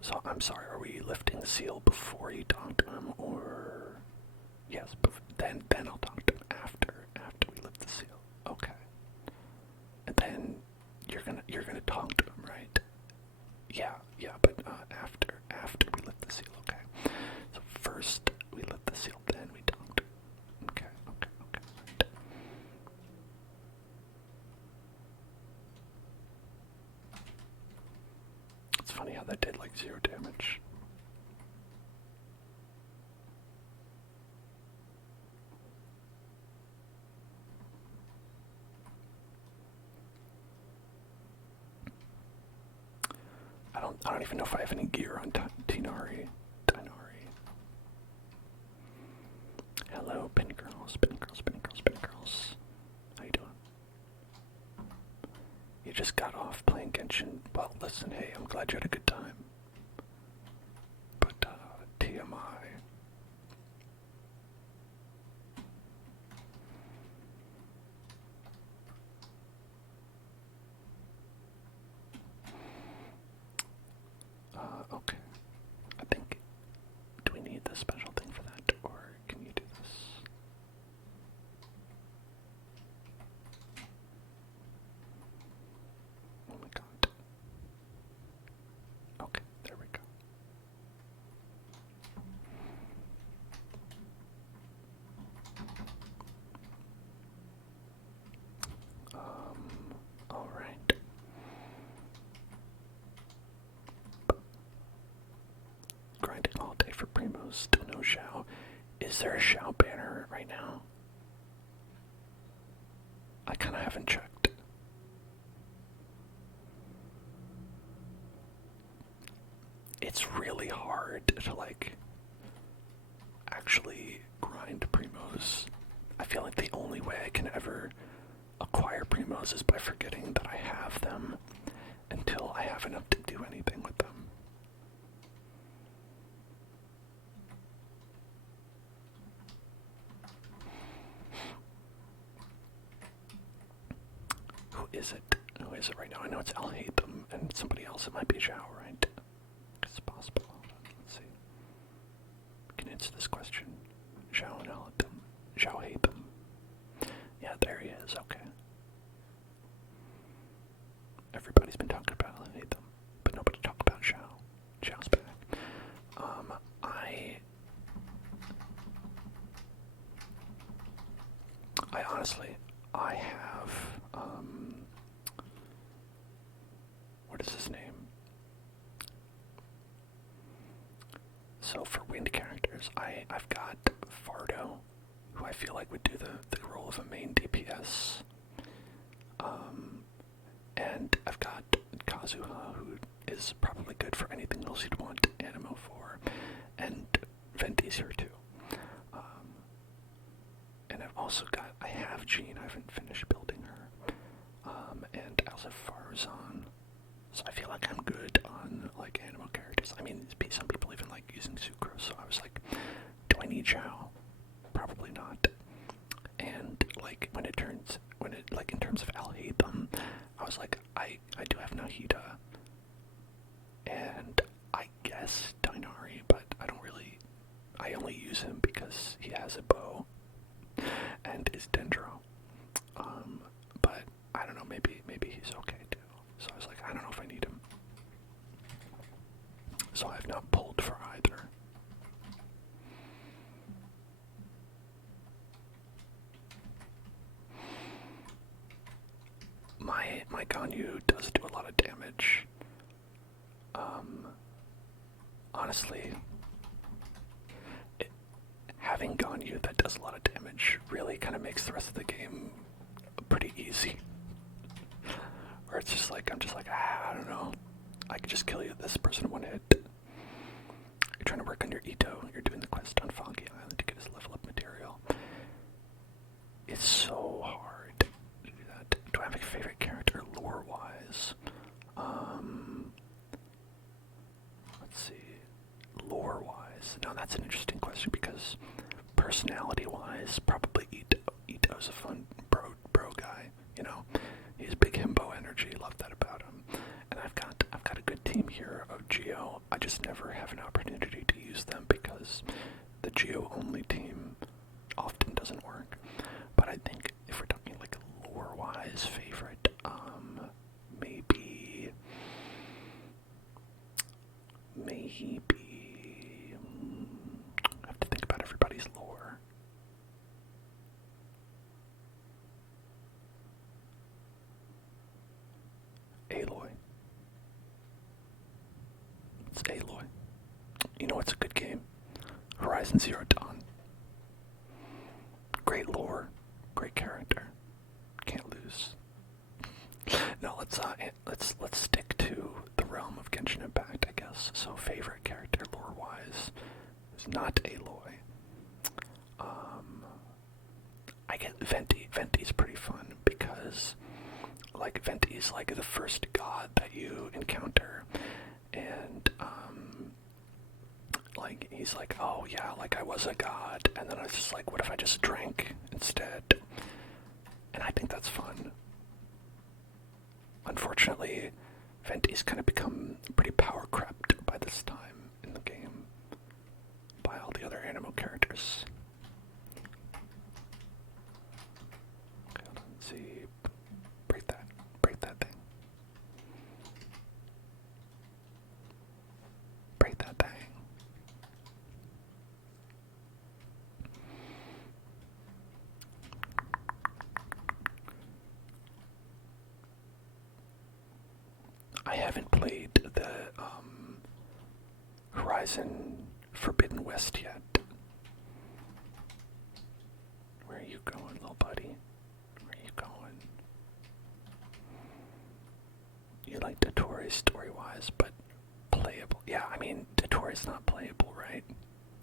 So, I'm sorry, are we lifting the seal before you talk to him, or... Yes, then I'll talk to him after we lift the seal. Okay. And then you're gonna talk to him, right? Yeah, but after we lift the seal, okay. So first we lift the seal, then we talk to him. Okay. Right. It's funny how that did like 0 damage. I don't even know if I have any gear on Tinari. Hello, pin girls, pin girls, pin girls, pin girls. How you doing? You just got off playing Genshin. Well, listen, hey, I'm glad you had a good time. But, TMI. Okay. I think, do we need this special thing for that, or can you do this? Oh my god. Okay, there we go. Alright. Grinding all day for Primos, still no Xiao. Is there a Xiao banner right now? I kinda haven't checked. It's really hard to, like, actually grind Primos. I feel like the only way I can ever acquire Primos is by forgetting that I have them until I have enough to do anything with them. Who is it? Who is it right now? I know it's I'll hate them and somebody else. It might be Zhao, right? It's possible. Let's see. We can answer this question. Zhao and I'll hate them. Zhao hate them. Yeah, there he is. Okay. Everybody's been talking about I'll hate them, but nobody talked about Zhao. Zhao's back. I honestly, I have, what is his name? So for wind characters, I've got Fardo, who I feel like would do the role of a main DPS. And I've got Kazuha, who is probably good for anything else you'd want Animo for. And Venti's here too. And I've also got, I have Jean, I haven't finished building her. And I also have Farzan. So I feel like I'm good on, like, animal characters. I mean, some people even like using Sucrose, so I was like, do I need Zhao? Probably not. And, like, in terms of Alhaitham, I was like, I do have Nahida. And I guess Dinari, but I only use him because he has a bow and is Dendro. But I don't know, maybe he's okay too. So I was like, I don't know if I need him. So I've not pulled for either. My Ganyu does do a lot of damage. Honestly, having Ganyu that does a lot of damage really kind of makes the rest of the game pretty easy. Or it's just like, I'm just like, I don't know. I could just kill you this person in one hit. You're trying to work on your Ito. You're doing the quest on Foggy Island to get his level up material. It's so hard to do that. Do I have a favorite character lore-wise? Let's see. Lore-wise. Now that's an interesting question because personality-wise, probably Ito's a fun bro guy. You know, he's big himbo energy. Love that about him. And I've got a good team here of Geo. I just never have an opportunity to use them because the Geo-only team often doesn't work. But I think if we're talking like lore-wise favorite, maybe I have to think about everybody's lore. Aloy. It's Aloy. You know what's a good game? Horizon Zero Dawn. Great lore, great character. Can't lose. No, let's stick to the realm of Genshin Impact. So favorite character lore-wise is not Aloy. I get Venti. Venti's pretty fun because, like, Venti's like the first god that you encounter, and like he's like, oh yeah, like I was a god, and then I was just like, what if I just drank instead? And I think that's fun. Unfortunately, Venti's kind of become pretty power crept by this time in the game by all the other animal characters. Okay, let's see. Break that thing. Break that thing. I haven't played the Horizon Forbidden West yet. Where are you going, little buddy? Where are you going? You like Dotori story-wise, but playable. Yeah, I mean, Dotori's not playable, right?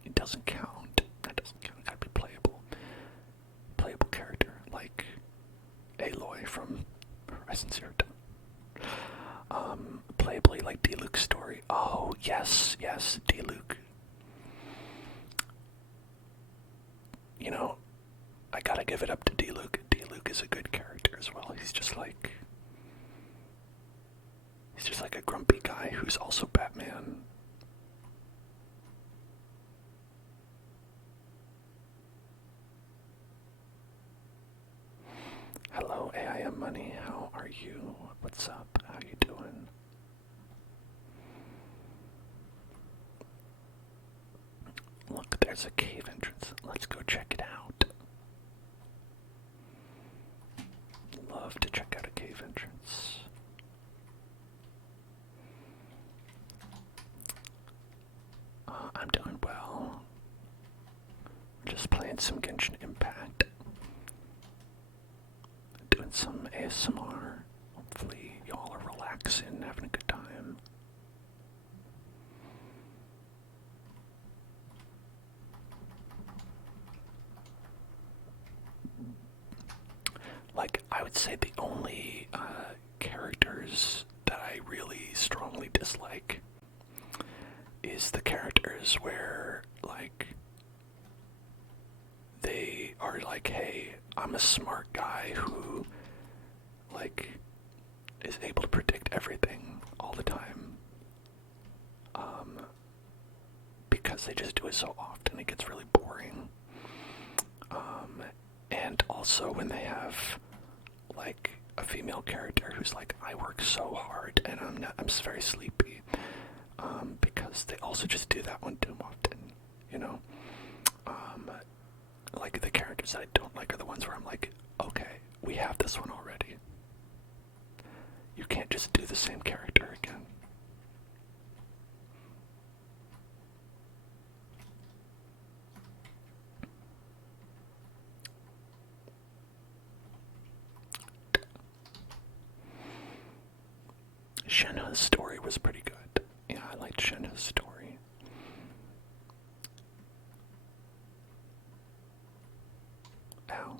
It doesn't count. That doesn't count. It gotta be playable. Playable character, like Aloy from Horizon Zero Dawn. Playably like Diluc's story. Oh, yes, Diluc. You know, I gotta give it up to Diluc. Diluc is a good character as well. He's just like a grumpy guy who's also Batman. Hello, AIM Money. How are you? What's up? How you doing? Look, there's a cave entrance. Let's go check it out. Love to check out a cave entrance. I'm doing well. Just playing some Genshin Impact. Doing some ASMR. Hopefully y'all are relaxing, having a good time. Like, I would say the only characters that I really strongly dislike is the characters where, like, they are like, hey, I'm a smart guy who, like, is able to predict everything all the time. Because they just do it so often, it gets really boring. And also when they have, like, a female character who's like, I work so hard and I'm very sleepy. Because they also just do that one too often, you know? Like, the characters that I don't like are the ones where I'm like, okay, we have this one already. You can't just do the same character again. Shenhe's story was pretty good. Yeah, I liked Shenhe's story. Ow.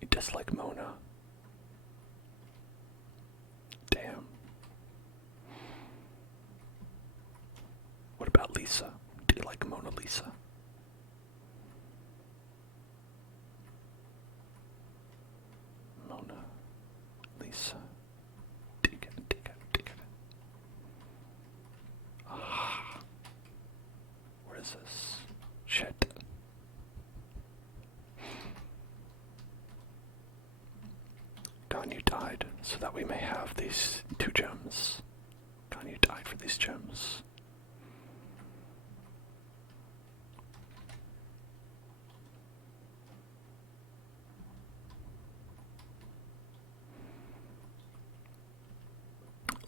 You dislike Mona? Damn. What about Lisa? Do you like Mona Lisa? Mona Lisa. Dig it. Ah. What is this? Shit. God, you died so that we may have these 2 gems. God, you died for these gems.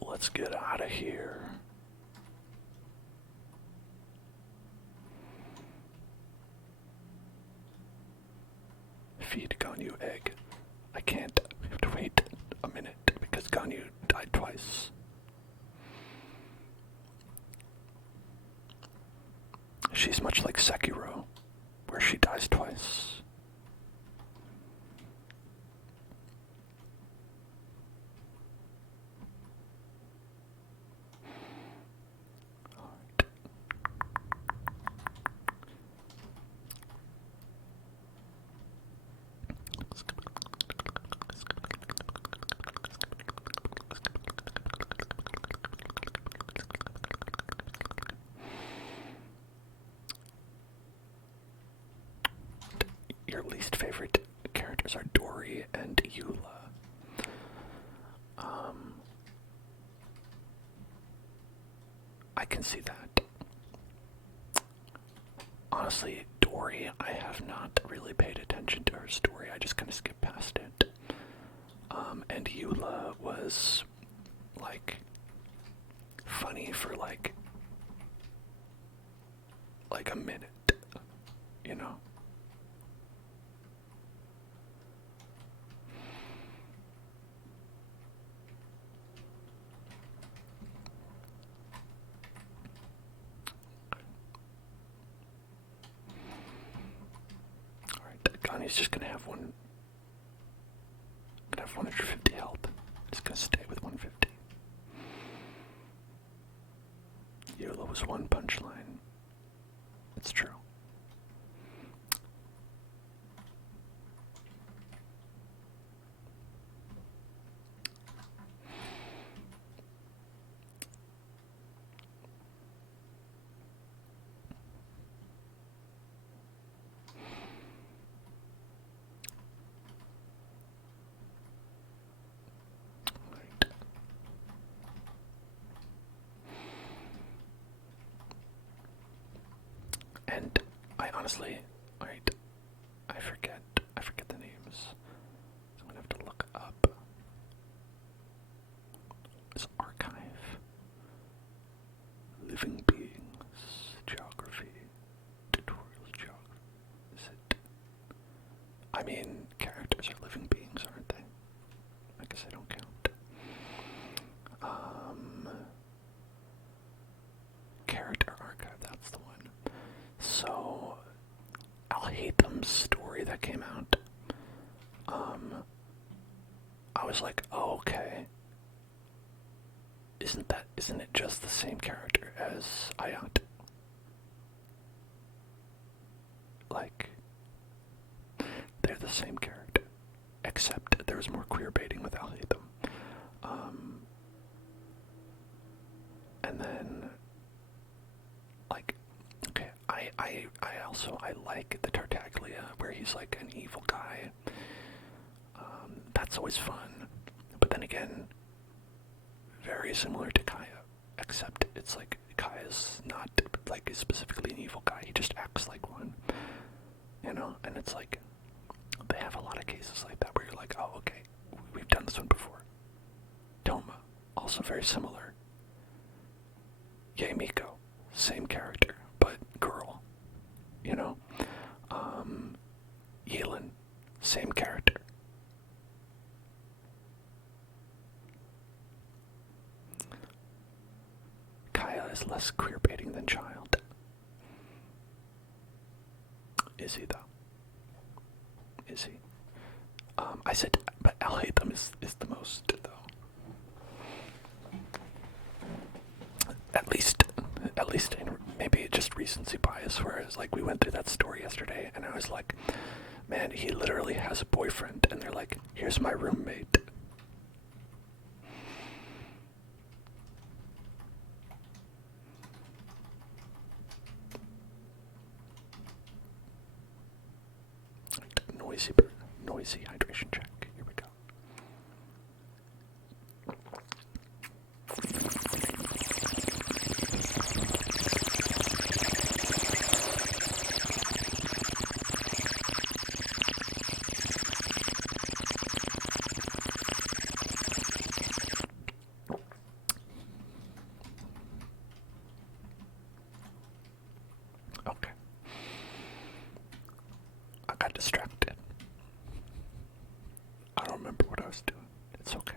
Let's get out of here. Feed Ganyu egg. I can't. We have to twice. She's much like Sekiro, where she dies twice. Your least favorite characters are Dory and Eula. I can see that. Honestly, Dory, I have not really paid attention to her story. I just kind of skipped past it. And Eula was, like, funny for, like a minute, you know? Alright, Connie's just gonna have 150 health. Just gonna stay with 150. Eula was one punchline. It's true. And I honestly, wait, I forget the names. So I'm gonna have to look up. It's archive, living beings, geography, tutorials, geography. Is it? I mean, characters are living beings, aren't they? I guess I don't count. Character archive, that's the one. So, I'll hate them's story that came out. I was like, oh, okay. Isn't it just the same character as Ayat? Like, they're the same character, except there was more queer baiting with Al Haytham. And then, like, okay, I like the Tartaglia, where he's like an evil guy. That's always fun. But then again, very similar to Kaya, except it's like Kaya's not like specifically an evil guy. He just acts like one, you know. And it's like they have a lot of cases like that where you're like, oh, okay, we've done this one before. Toma, also very similar. Yae Miko, same character, but girl, you know. Yelan, same character. Kaya is less queer baiting than Child. Is he, though? Is he? I said, but Al Haytham is the most, though. At least in maybe just recency bias, whereas like we went through that story yesterday and I was like, man, he literally has a boyfriend, and they're like, here's my roommate. Noisy hydration check. Here we go. Okay. I got distracted. I don't remember what I was doing. It's okay.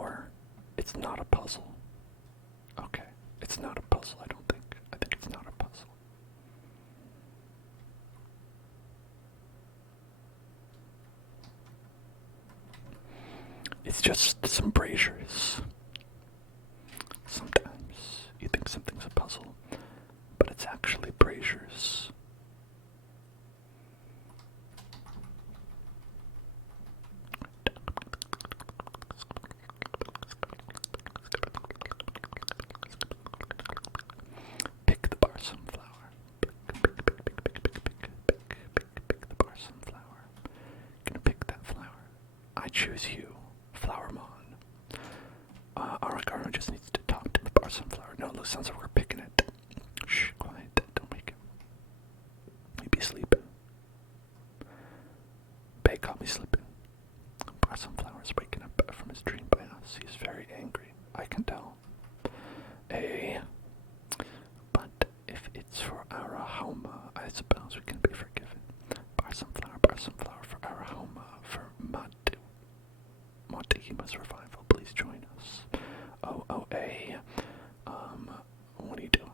It's not a puzzle. Okay, it's not a puzzle, I don't think. I think it's not a puzzle. It's just some braziers. Sometimes you think something's a puzzle, but it's actually braziers. Pick the bar sunflower. Pick the bar sunflower. Gonna pick that flower. I choose you, Flowermon. Aranara just needs to talk to the bar sunflower. No, it sounds like we're picking it. Shh, quiet. Don't wake him. He'd be sleeping. Bay caught me sleeping. Bar sunflower is waking up from his dream by us. He's very angry. I can tell. But if it's for Arahoma, I suppose we can be forgiven. Bar sunflower for Arahoma, for Montehima's revival. Please join us. What are you doing?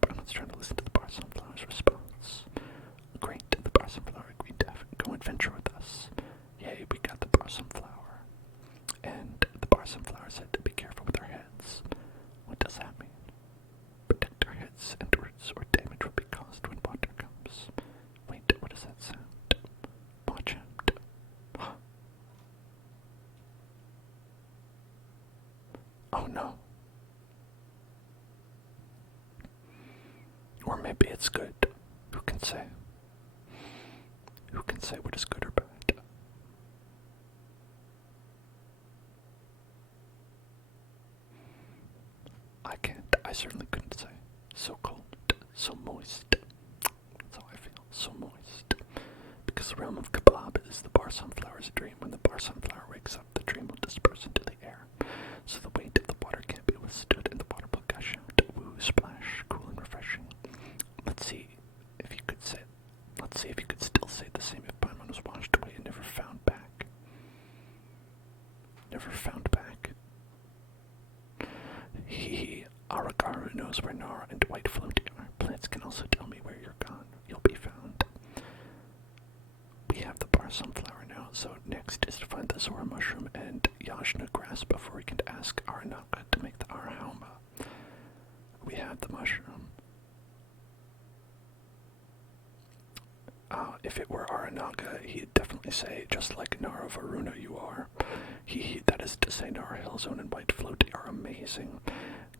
Barnum's trying to listen to the bar sunflower's response. Great, the bar sunflower agreed to go adventure with us. Yay, we got the bar sunflower. And the bar sunflower said to be careful with our heads. What does that mean? Protect our heads and words, or damage will be caused when water comes. Wait, what does that sound? Watch out. Oh no. Or maybe it's good. Who can say? Who can say what is good or bad? I can't. I certainly couldn't say. So cold. So moist. That's how I feel. So moist. Because the realm of Kablab is the bar sunflower's dream. When the bar sunflower wakes up, the dream will disperse into the air. So the weight of the water can't be withstood, and the water will gush out. Woo, splash, cool and refreshing. Let's see if you could say. Let's see if you could still say the same if Paimon was washed away and never found back. Never found back. Aragaru knows where Nara and White floating are. Plants can also tell me where you're gone. You'll be found. We have the bar sunflower now, so next is to find the Zora mushroom and Yajna grass before we can ask Aranaka to make the Arahoma. We have the mushroom. If it were Aranaga, he'd definitely say, just like Nara Varuna you are. That is to say, Nara Hillzone and White Floaty are amazing.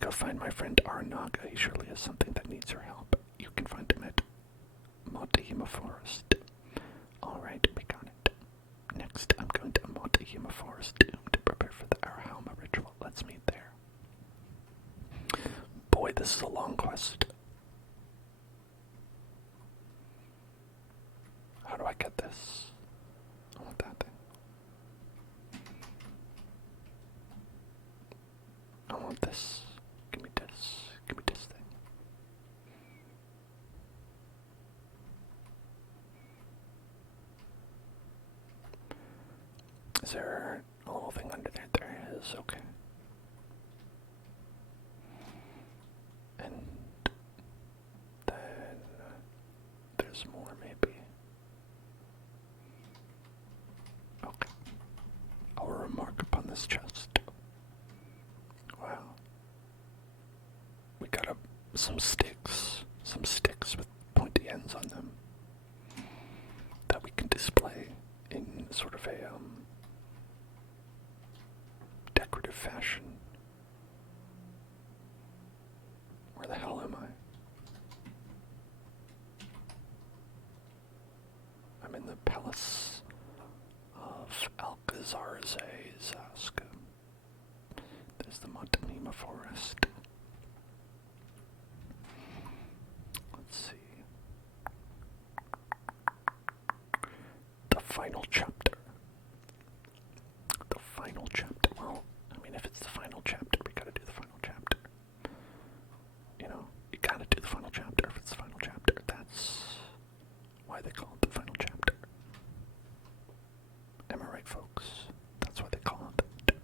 Go find my friend Aranaga, he surely has something that needs your help. You can find him at Montehima Forest. Alright, we got it. Next, I'm going to Montehima Forest to prepare for the Arahoma ritual. Let's meet there. Boy, this is a long quest. How do I get this? I want that thing. I want this. Give me this. Give me this thing. Is there a little thing under there? There is. Okay. And then there's more, maybe. Okay. I'll remark upon this chest. Wow. We got some sticks with pointy ends on them that we can display in sort of a decorative fashion. Where the hell am I? I'm in the palace of Alcazar's Zaska. There's the Montanima Forest. Let's see. The final chapter. The final chapter. Well, I mean, if it's the final chapter, we gotta do the final chapter. You know, you gotta do the final chapter if it's the final chapter. That's why they call it the final chapter. Am I right, folks? That's why they call it.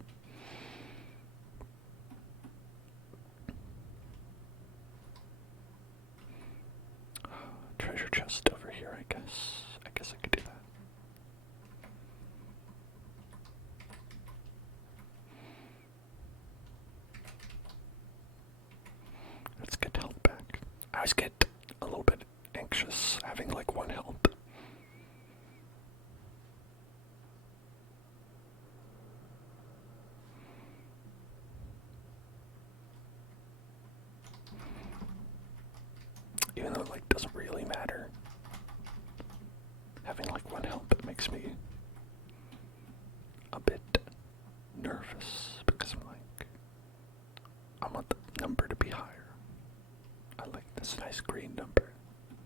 treasure chest over here, I guess. I guess I could do that. Let's get health back. I always get a little bit anxious having like 1 health. Even though it like doesn't really matter. Having like 1 health, it makes me a bit nervous because I'm like, I want the number to be higher. I like this nice green number.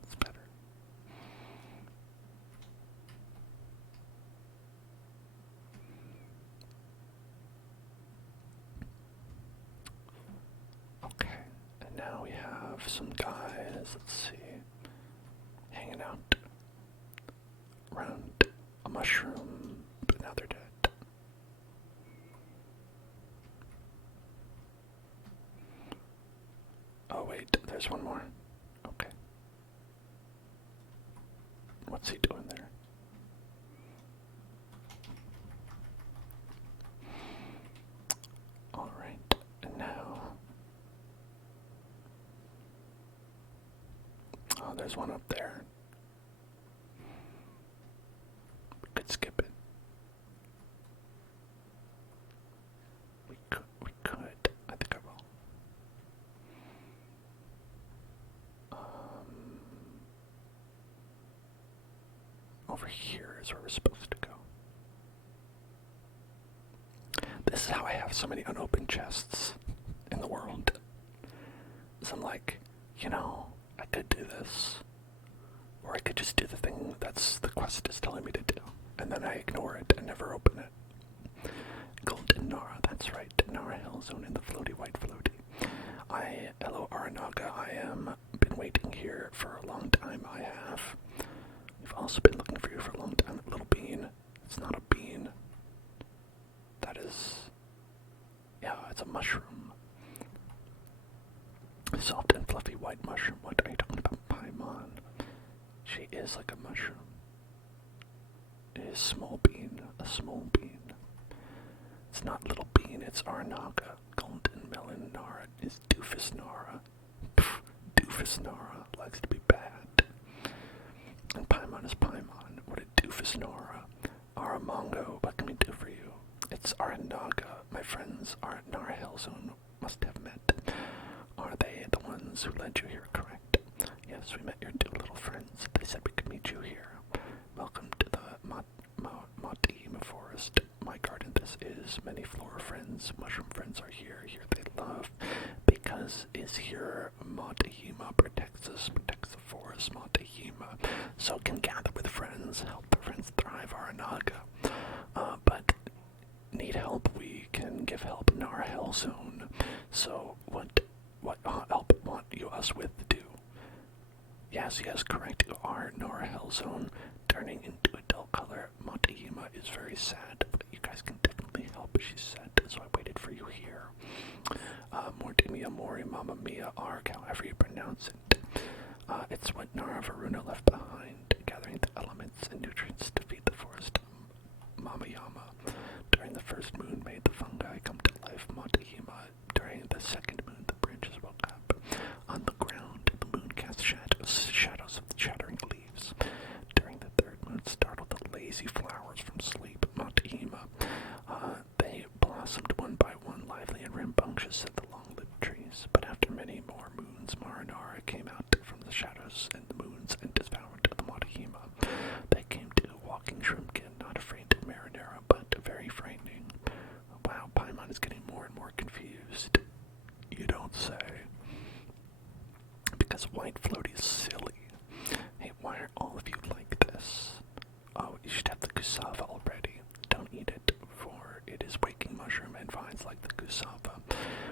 It's better. Okay, and now we have some guys, let's see, hanging out around a mushroom, but now they're dead. Oh wait, there's one more. Okay. What's he doing there? Alright, and now... Oh, there's one up there. We could skip it. We could. I think I will. Over here is where we're supposed to go. This is how I have so many unopened chests in the world. So I'm like, you know, I could do this. Or I could just do the thing that's the quest is telling me to do. And then I ignore it and never open it. Golden Nara, that's right. Nara Hill Zone in the floaty white floaty. Hello Aranaga, I am been waiting here for a long time, I have. We've also been looking for you for a long time, little bean. It's not a bean. That is... yeah, it's a mushroom. Soft and fluffy white mushroom. What are you talking about, Paimon? She is like a mushroom. It is small bean, a small bean. It's not little bean, it's Aranaga. Golden melon Nara is doofus Nara. Pff, doofus Nara likes to be bad. And Paimon is Paimon. What a doofus Nara. Aramongo, what can we do for you? It's Aranaga. My friends are at Nara Hellzone. Must have met. Are they the ones who led you here, correct? Yes, we met your 2 little friends. They said we could meet you here. Welcome to the Matima Forest. My garden, this is. Many flora friends, mushroom friends are here. Here they love. Because is here Matahima protects us, protects the forest, Matahima. So can gather with friends, help the friends thrive, Aranaga. But need help, we can give help in our hell zone. So what help want you us with to do? Yes, correct. You are in our hell zone, turning into a dull color. Matahima is very sad, but you guys can definitely help, she said. So I waited for you here. Mortimia Mori Mamma Mia Arg, however you pronounce it. It's what Nara Varuna left behind, gathering the elements and nutrients to feed the forest. Mama Yama. During the first moon made the fungi come to life. Matahima. During the second moon the branches woke up. On the ground the moon cast shadows of the chattering leaves. During the third moon startled the lazy flowers from sleep. Matahima. They blossomed one by one, lively and rambunctious, said the long-lived trees. But after many more moons, Marinara came out from the shadows and the moons and devoured the Matahima. They came to walking shrimpkin, not afraid of Marinara, but very frightening. Wow, Paimon is getting more and more confused. You don't say. Because white floaty is silly. Hey, why are all of you like this? Oh, you should have the cassava already. Don't eat it, for it is waking mushroom and vines like the cassava.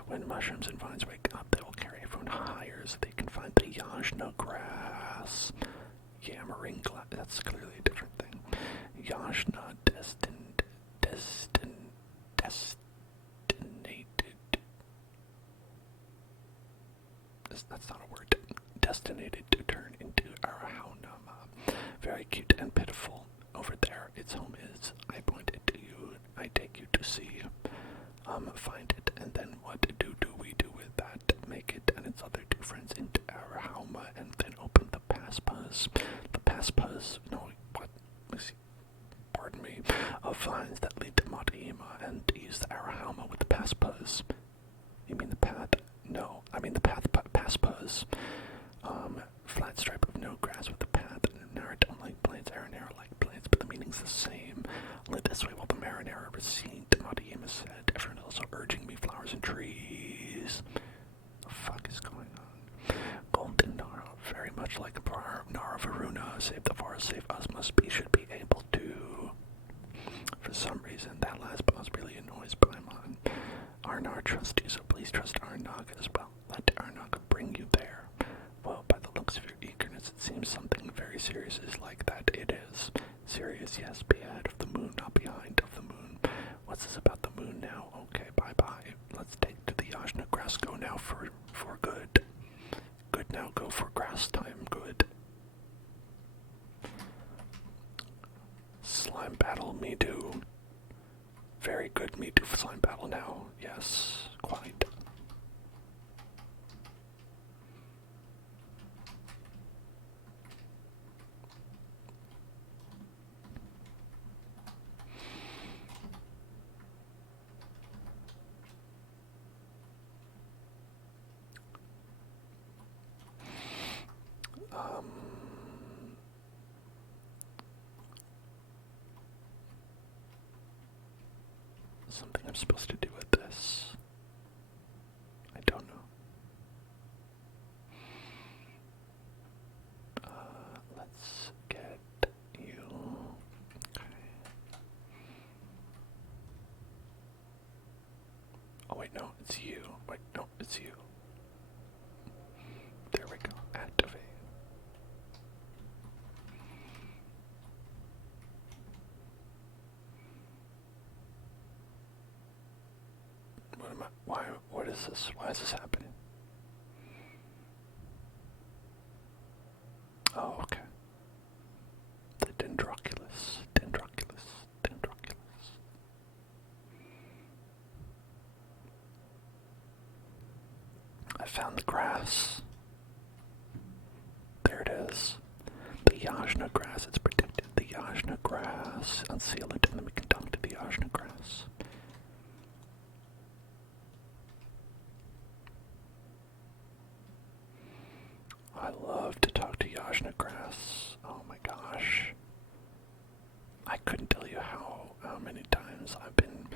When mushrooms and vines wake up, they will carry everyone higher so they can find the yajna grass. Yamaringla, that's clearly a different thing. Yajna destinated. That's not a word. Destinated to turn into Arahound to see. Find it, and then what do we do with that? Make it and its other two friends into our Hauma, and then open the passpuz. The passpuz, no, what? Let's see. Pardon me. Of vines that lead to Mat'ima, and use the Arahauma with the passpuz. You mean the path? No, I mean the passpuz. Flat stripe of no grass with the path, and Naruto like plants, Aranara like plants, but the meaning's the same. Only this way will the marinara recede, Mat'ima said. Everyone else are urging me flowers and trees. What the fuck is going on? Golden Nara, very much like Nara Varuna, save the forest, save us, should be able to. For some reason, that last boss really annoys Paimon. Aranara trusts you, so please trust Aranaga as well. Let Aranaga bring you there. Well, by the looks of your eagerness, it seems something very serious is like that. It is. Serious, yes, be ahead of the moon, not behind of the moon. What's this about the moon now? Okay, bye-bye. Let's take to the Yajna grass. Go now for good. Good now, go for grass time. Good. Slime battle, me do. Very good, me do slime battle now. Yes, quite. Something I'm supposed to do with this. I don't know. Let's get you. Okay. Oh wait, no, it's you. Wait, no, it's you. There we go. Activate. What am I? Why? What is this? Why is this happening? Oh, okay. The Dendroculus. I found the grass. There it is. The Yajna grass. It's protected. The Yajna grass. Unseal it, and then we can talk to the Yajna grass. I love to talk to Yajna grass. Oh my gosh. I couldn't tell you how many times I've been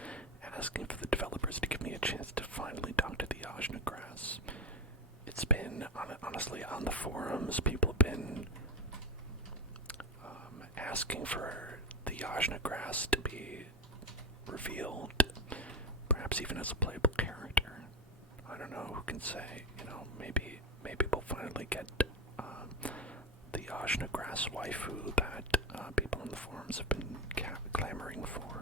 asking for the developers to give me a chance to finally talk to the Yajna grass. It's been, honestly, on the forums, people have been asking for the Yajna grass to be revealed, perhaps even as a playable character. I don't know, who can say, maybe we'll finally get the Yajna grass waifu that people in the forums have been clamoring for.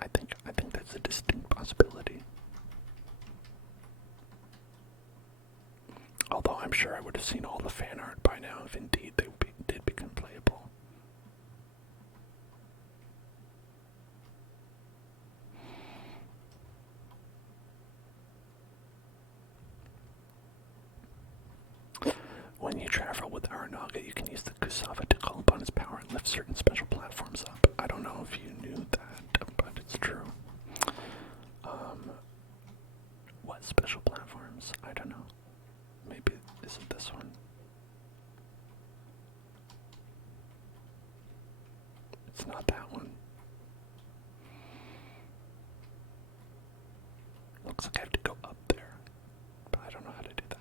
I think that's a distinct possibility. Although I'm sure I would have seen all the fan art by now if indeed they did become playable. When you travel with Aranaga, you can use the Kusava to call upon his power and lift certain special platforms up. I don't know if you knew that, but it's true. What special platforms? I don't know. Maybe, is it this one? It's not that one. Looks like I have to go up there, but I don't know how to do that.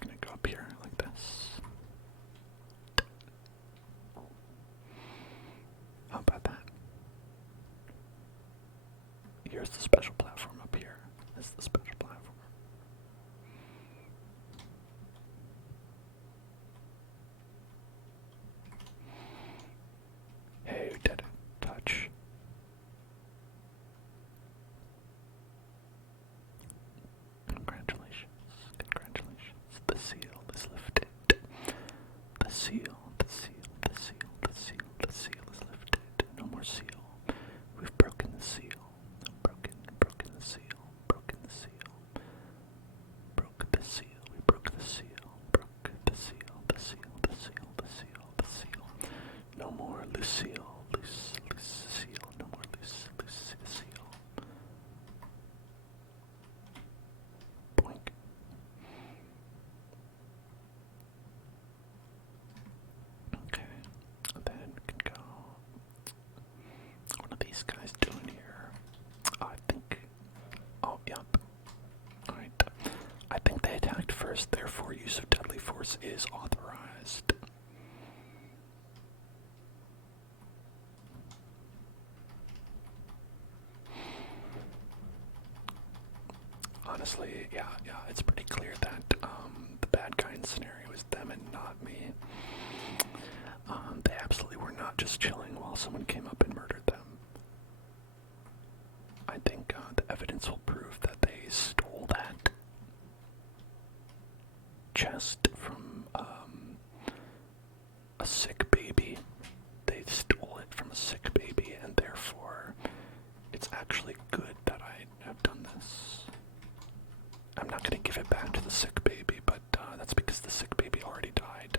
Can I go up here like this? How about that? Here's the special platform up here. This is the special platform. Hey, who did it? Touch. force is authorized. Honestly, yeah, it's pretty clear that the bad guy in the scenario is them and not me. They absolutely were not just chilling while someone came up and murdered them. I think the evidence will prove that they stole that chest from a sick baby. They stole it from a sick baby, and therefore it's actually good that I have done this. I'm not going to give it back to the sick baby, but that's because the sick baby already died.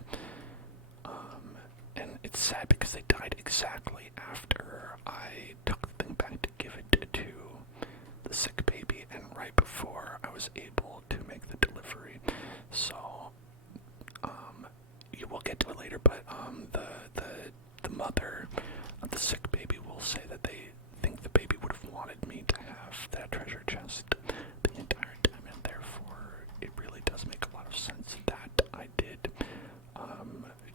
And it's sad because they died exactly after I took the thing back to give it to the sick baby, and right before I was able to make the delivery. So, you will get to it later, but the mother of the sick baby will say that they think the baby would have wanted me to have that treasure chest the entire time, and therefore it really does make a lot of sense that I did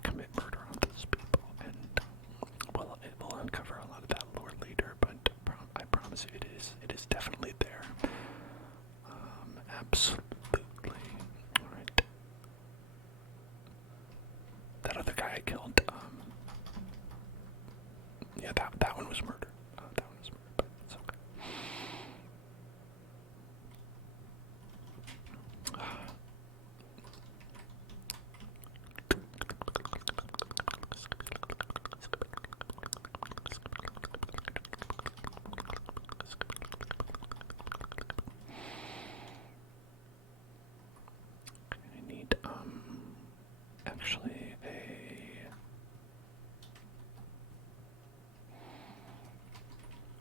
commit murder on those people, and well, it will uncover a lot of that lore later, but I promise you it is definitely there. Absolutely. Alright. That other guy I killed, yeah, that one was murder. That one was murder, but it's okay. I need, actually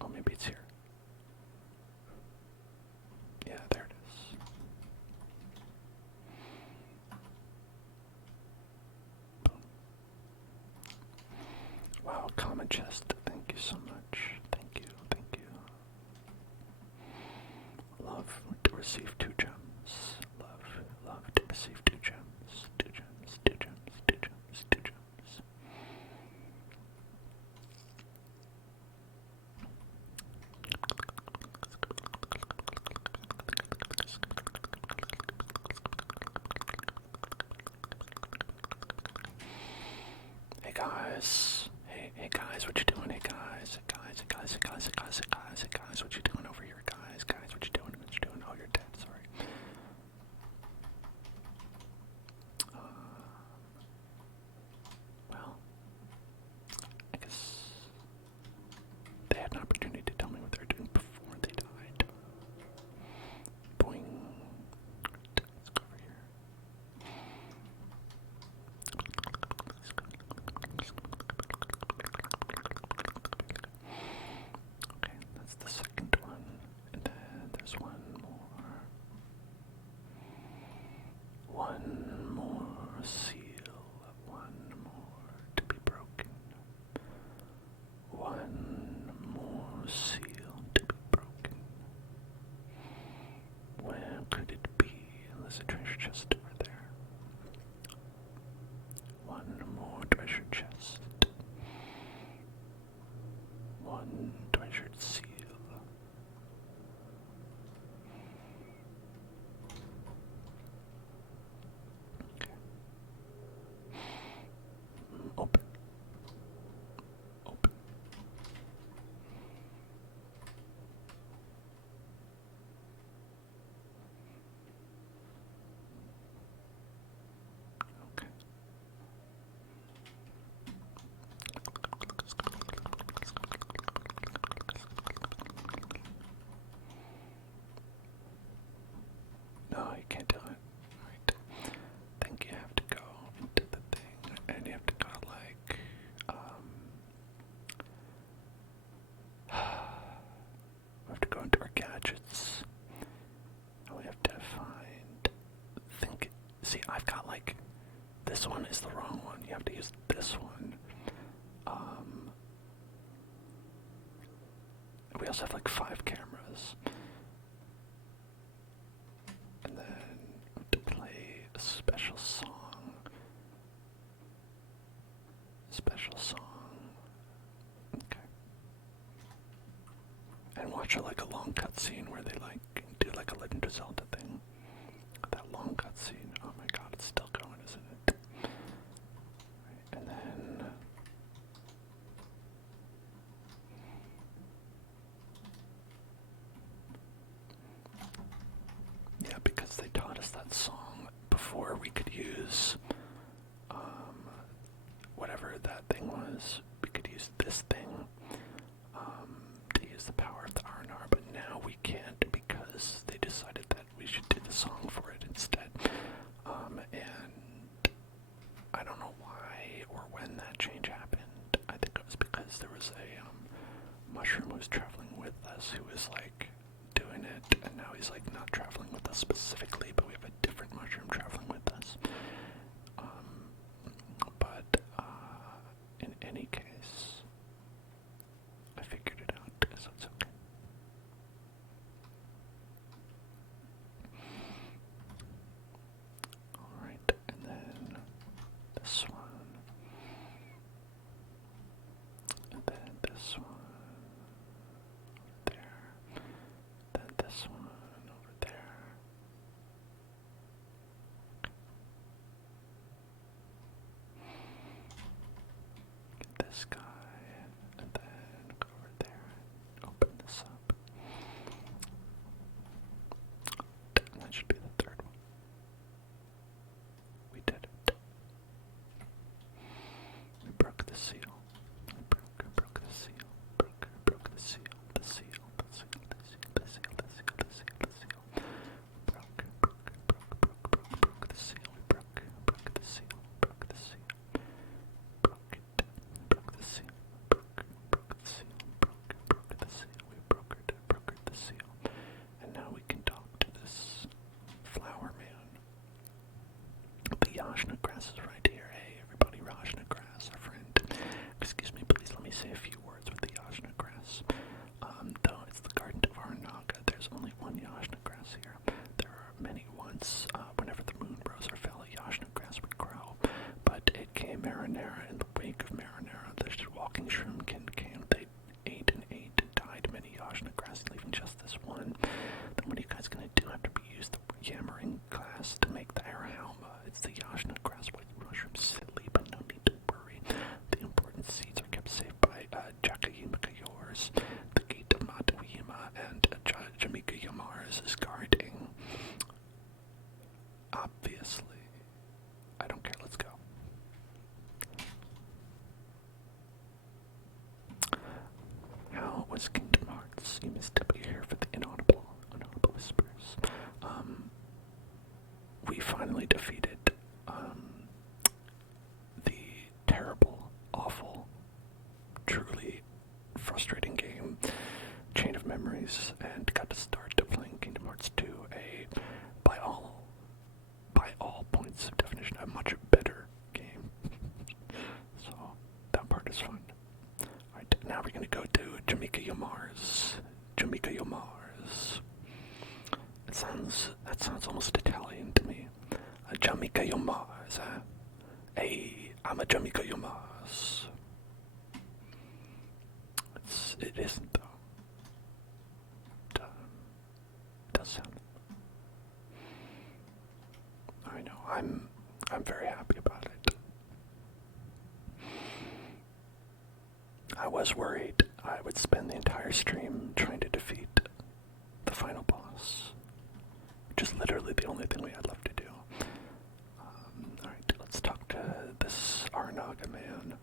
oh, maybe it's here. Yeah, there it is. Boom. Wow, common chest. Thank you so much. Thank you, thank you. Love to receive 2 gems. Love to receive 2 gems. 2 gems, 2 gems, 2 gems, 2 gems. Hey guys. Hey guys, what you doing? Hey guys, what you doing over here? Guys, what you doing? Oh, you're dead, sorry. Well, I guess they had an opportunity to tell me what they were doing before they died. Boing. Let's go over here. Okay, that's the second one. And then there's one more. One more seal. One more to be broken. One more seal to be broken. Where could it be? There's a treasure chest over there. One more treasure chest. One treasured seal. Okay. Open. Open. Okay. No, you can't do it. Right. I think you have to go into the thing, and you have to go like, we have to go into our gadgets, and we have to find, see, I've got like, this one is the wrong one, you have to use this one. We also have like 5 cameras. And then to play a special song. watch like a long cutscene where they like do like a Legend of Zelda thing. That long cutscene. Oh my god, it's still going, isn't it? Right, and then yeah, because they taught us that song before we could use whatever that thing was. We could use this thing to use the power of the Aranara, but now we can't because they decided that we should do the song for it instead. And I don't know why or when that change happened. I think it was because there was a mushroom who was traveling with us who was like doing it, and now he's like not traveling with us specifically, but we have a different mushroom traveling with us. But in any case, I figured it out, so it's okay. Alright, and then this one, and then this one over there, then this one over there. Get this guy, and then go over there and open this up. That should be the third one. We did it. We broke the seal. We broke the seal. Broke the seal. The seal. The seal. The seal. The seal. The seal. The seal. The seal. Broke the seal. We broke the seal. Broke the seal. Broke it. Broke the seal. Broke the seal. Broke the seal. We brokered the seal. And now we can talk to this flower man. The Yajna grass is right here. Hey everybody, Yajna grass, our friend. Excuse me, please let me say a few words with the Yajna grass. Though it's the garden of Aranara, there's only one Yajna grass here. There are many once, whenever the moon rose or fell, a Yajna grass would grow. But it came Aranara. In the wake of Aranara, the walking shroomkin came. They ate and died many Yajna grass, leaving just this one. Then what are you guys gonna do after we use the yammering glass to make the Arahalma? It's the Yajna grass white mushroom, silly, but no need to worry. The important seeds are kept safe by Jakayimaka yours. The gate of Matawima and Jamika Yamars is guarding. Obviously. I don't care, let's go. How was Kingdom Hearts? You missed it, but you're here for the inaudible whispers. We finally defeated the terrible, awful, truly frustrating game Chain of Memories, and got to start playing Kingdom Hearts 2, by all points of definition, a much better game. So that part is fun. Alright, now we're gonna go to Jamika Yamars. Jamika Yamars. That sounds almost Italian to me. Jamika Yamars, huh? Hey, I'm a Jamika Yamars. It isn't though. It does sound. I know. I'm very happy about it. I was worried I would spend the entire stream trying to defeat the final boss, which is literally the only thing we had left to do. Alright, let's talk to this Aranara man.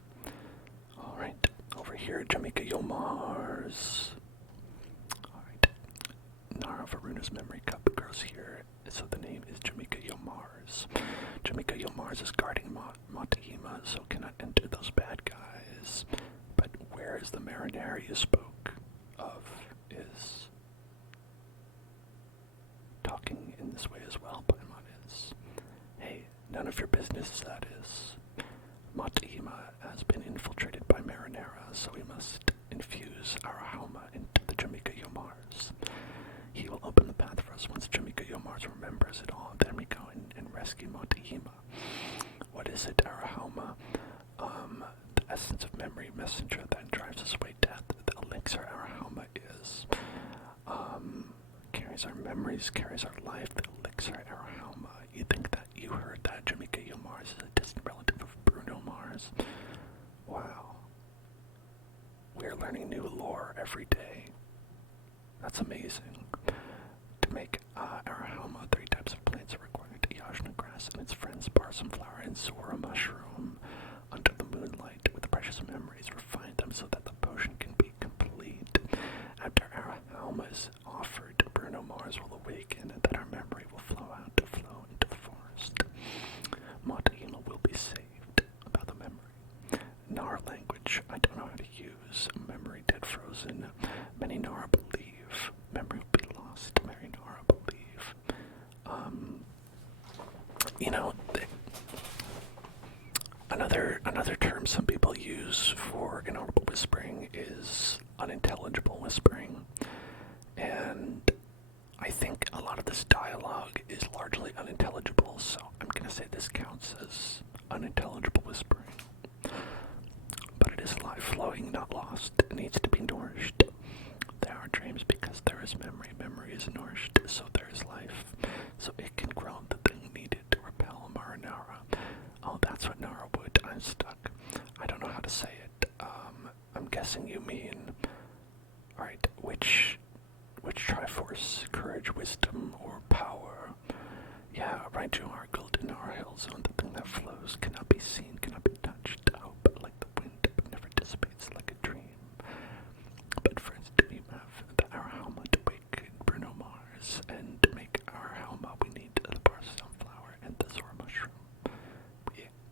Alright, over here, Jamika Yomars. Alright, Nara Varuna's memory cup grows here, so the name is Jamika Yomars. Jamika Yomars is guarding Matahima, so cannot enter those bad guys. But where is the Marinara you spoke of? Is talking in this way as well, Paimon is. Hey, none of your business, that is. Matahima has been infiltrated by Marinara, so we must infuse our Hauma into the Jamika Yomars. He will open the path for us once Jamika Yomars remembers it all. Then we go and rescue Matahima. What is it, our Hauma? The essence of memory messenger that drives us away death. The elixir our Hauma is. our memories, carries our life, the elixir Arahama. You think that you heard that Jamaica Mars is a distant relative of Bruno Mars? Wow. We're learning new lore every day. That's amazing. To make Arahama, 3 types of plants are required. Yajna grass and its friends, balsam flower and Zora mushroom. Under the moonlight, with precious memories, refine them so that the potion can be complete. After Arahama is offered, Bruno Mars will awaken and that our memory will flow into the forest. Montahima will be saved. About the memory. Nara language, I don't know how to use. Memory dead frozen. Many Nara believe. Memory will be lost. Many Nara believe. You know, another term some people use for inaudible whispering is unintelligible whispering. And I think a lot of this dialogue is largely unintelligible, so I'm going to say this counts as unintelligible whispering. But it is life flowing, not lost. It needs to be nourished. There are dreams because there is memory. Memory is nourished, so there is life. So it can grow the thing needed to repel Aranara. Oh, that's what Nara would. I'm stuck. I don't know how to say it. I'm guessing you mean... Alright, which Triforce? Courage, wisdom, or power? Yeah, right, you are golden our hill zone. The thing that flows cannot be seen, cannot be touched. Hope, like the wind, but never dissipates like a dream. But first, we have the Arahama to wake Bruno Mars, and to make Arahama, we need the balsam flower and the Zora mushroom.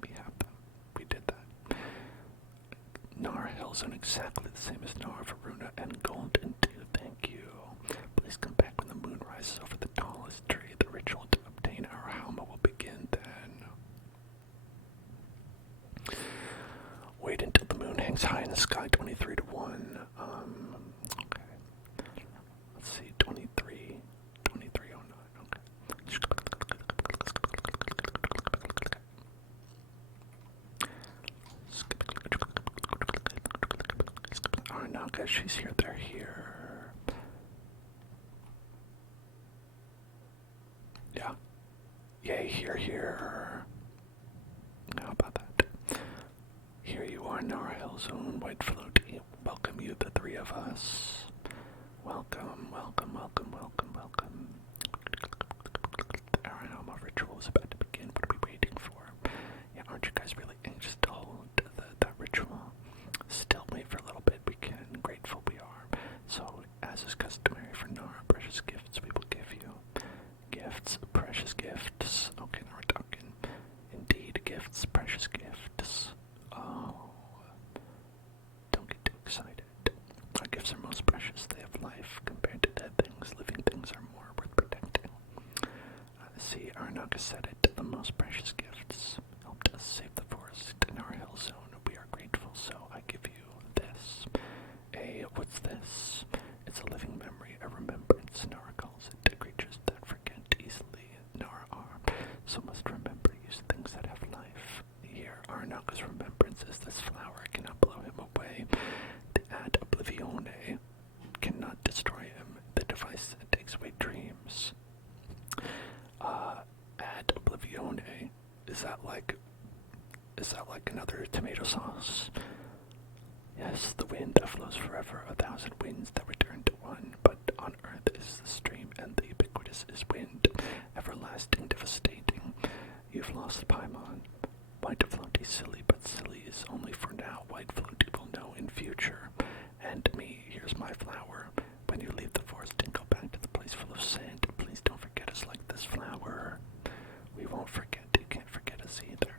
We have them. We did that. Nara Hills are exactly the same as Nara, Varuna, and Golden too. Thank you. Please come back when the moon rises over the tallest tree. The ritual to obtain Arahama will begin then. Wait until the moon hangs high in the sky, 23 to 1. Okay. Let's see, 23, 2309, okay. Aranara, she's here, they're here. Yeah. Yay, here. How about that? Here you are, Nara Hill Zone, White Floaty. Welcome you, the 3 of us. Welcome, welcome, welcome, welcome, welcome. The Aranama ritual is about to begin. What are we waiting for? Yeah, aren't you guys really anxious to hold that ritual? Still wait for a little bit. We can. Grateful we are. So, as is customary for Nara, precious gifts we will give you. Gifts, precious gifts. Okay, now we're talking. Indeed, gifts, precious gifts. Oh. Don't get too excited. Our gifts are most precious. They have life. Compared to dead things, living things are more worth protecting. See, Aranaka said it. The most precious gifts helped us save the forest in our hill zone. We are grateful, so I give you this. What's this? It's a living memory, a remembrance. Nara calls it. Creatures that forget easily. Nara are. So must remember, use things that have life. Here, Aranaka's remembrance is this flower. It cannot blow him away. The ad oblivione cannot destroy him. The device that takes away dreams. Ad oblivione. Is that like another tomato sauce? Yes, the wind that flows forever, 1,000 winds that return to one, but on earth is the stream and the ubiquitous is wind, everlasting, devastating. You've lost Paimon. White floaty silly, but silly is only for now. White floaty will know in future. And me, here's my flower. When you leave the forest and go back to the place full of sand, please don't forget us like this flower. We won't forget. You can't forget us either.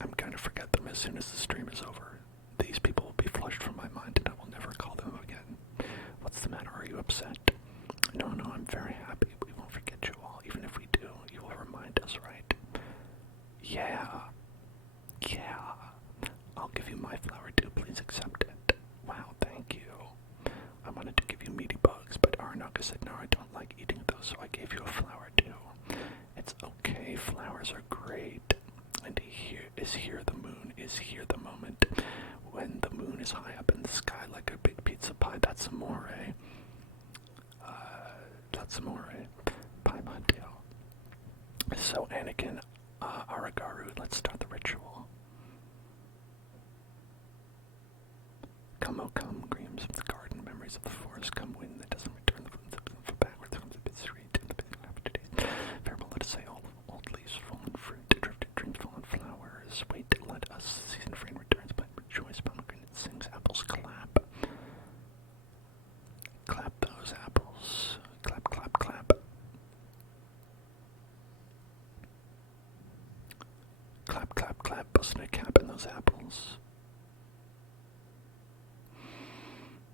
I'm going to forget them as soon as the stream is over. These people will be flushed from my mind and I will never call them again. What's the matter? Are you upset? No, I'm very happy. We won't forget you all. Even if we do, you will remind us, right? Yeah. I'll give you my flower too. Please accept it. Wow, thank you. I wanted to give you meaty bugs, but Aranaka said, no, I don't like eating those, so I gave you a flower too. It's okay. Flowers are great. And here the moon is here the moment when the moon is high up in the sky like a big pizza pie. That's amore. That's Amore. Paimon-tail. So, Anakin, Aragaru, let's start the ritual. Come, oh come, dreams of the garden, memories of the forest, come wind that doesn't return the backwards from the bit sweet and the bit after days. Farewell, let us say all old leaves, fallen fruit, drifted dreams, fallen flowers. Wait, let us, season of rain returns, but rejoice, pomegranate sings, apples clap. Clap those apples. Clap, clap, clap. Clap, clap, clap, busting a cap in those apples.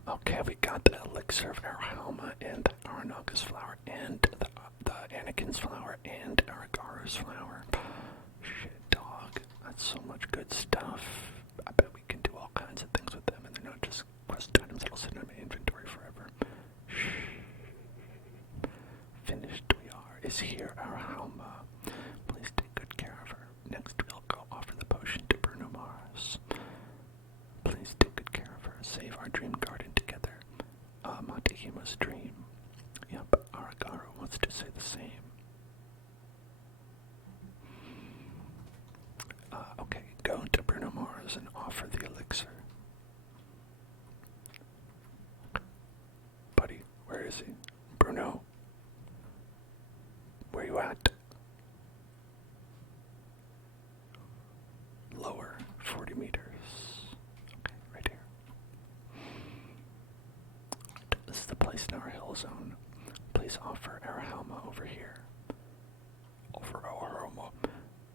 Okay, we got the elixir of Arhalma and Aranaga's flower and the Anakin's flower and Aragaru's flower. Shit, dog. That's so much good stuff. I bet we can do all kinds of things with them, and they're not just quest items that'll sit in my inventory forever. Shh. Finished we are. Is here Arhalma. Please take good care of her. Next we'll go offer the potion to Bruno Mars. Please take good care of her. Save our dream garden together. Matahima's dream. Yep, Aragaru wants to say the same. Okay, go to Bruno Mars and offer the elixir. Buddy, where is he? Bruno? Where you at? Lower, 40 meters. Okay, right here. This is the place in our hill zone. Please offer Arhalma over here. Offer Arhalma.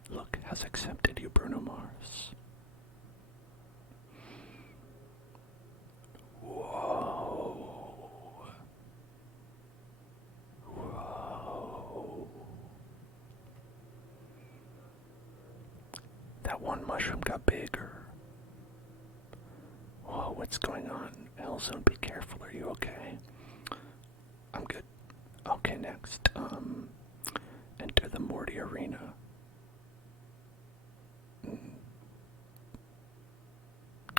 Look, has accepted you, Bruno Mars. Whoa. Whoa. That one mushroom got bigger. Whoa, what's going on? Hellzone, be careful. Are you okay? I'm good. Okay, next. Enter the Morty Arena.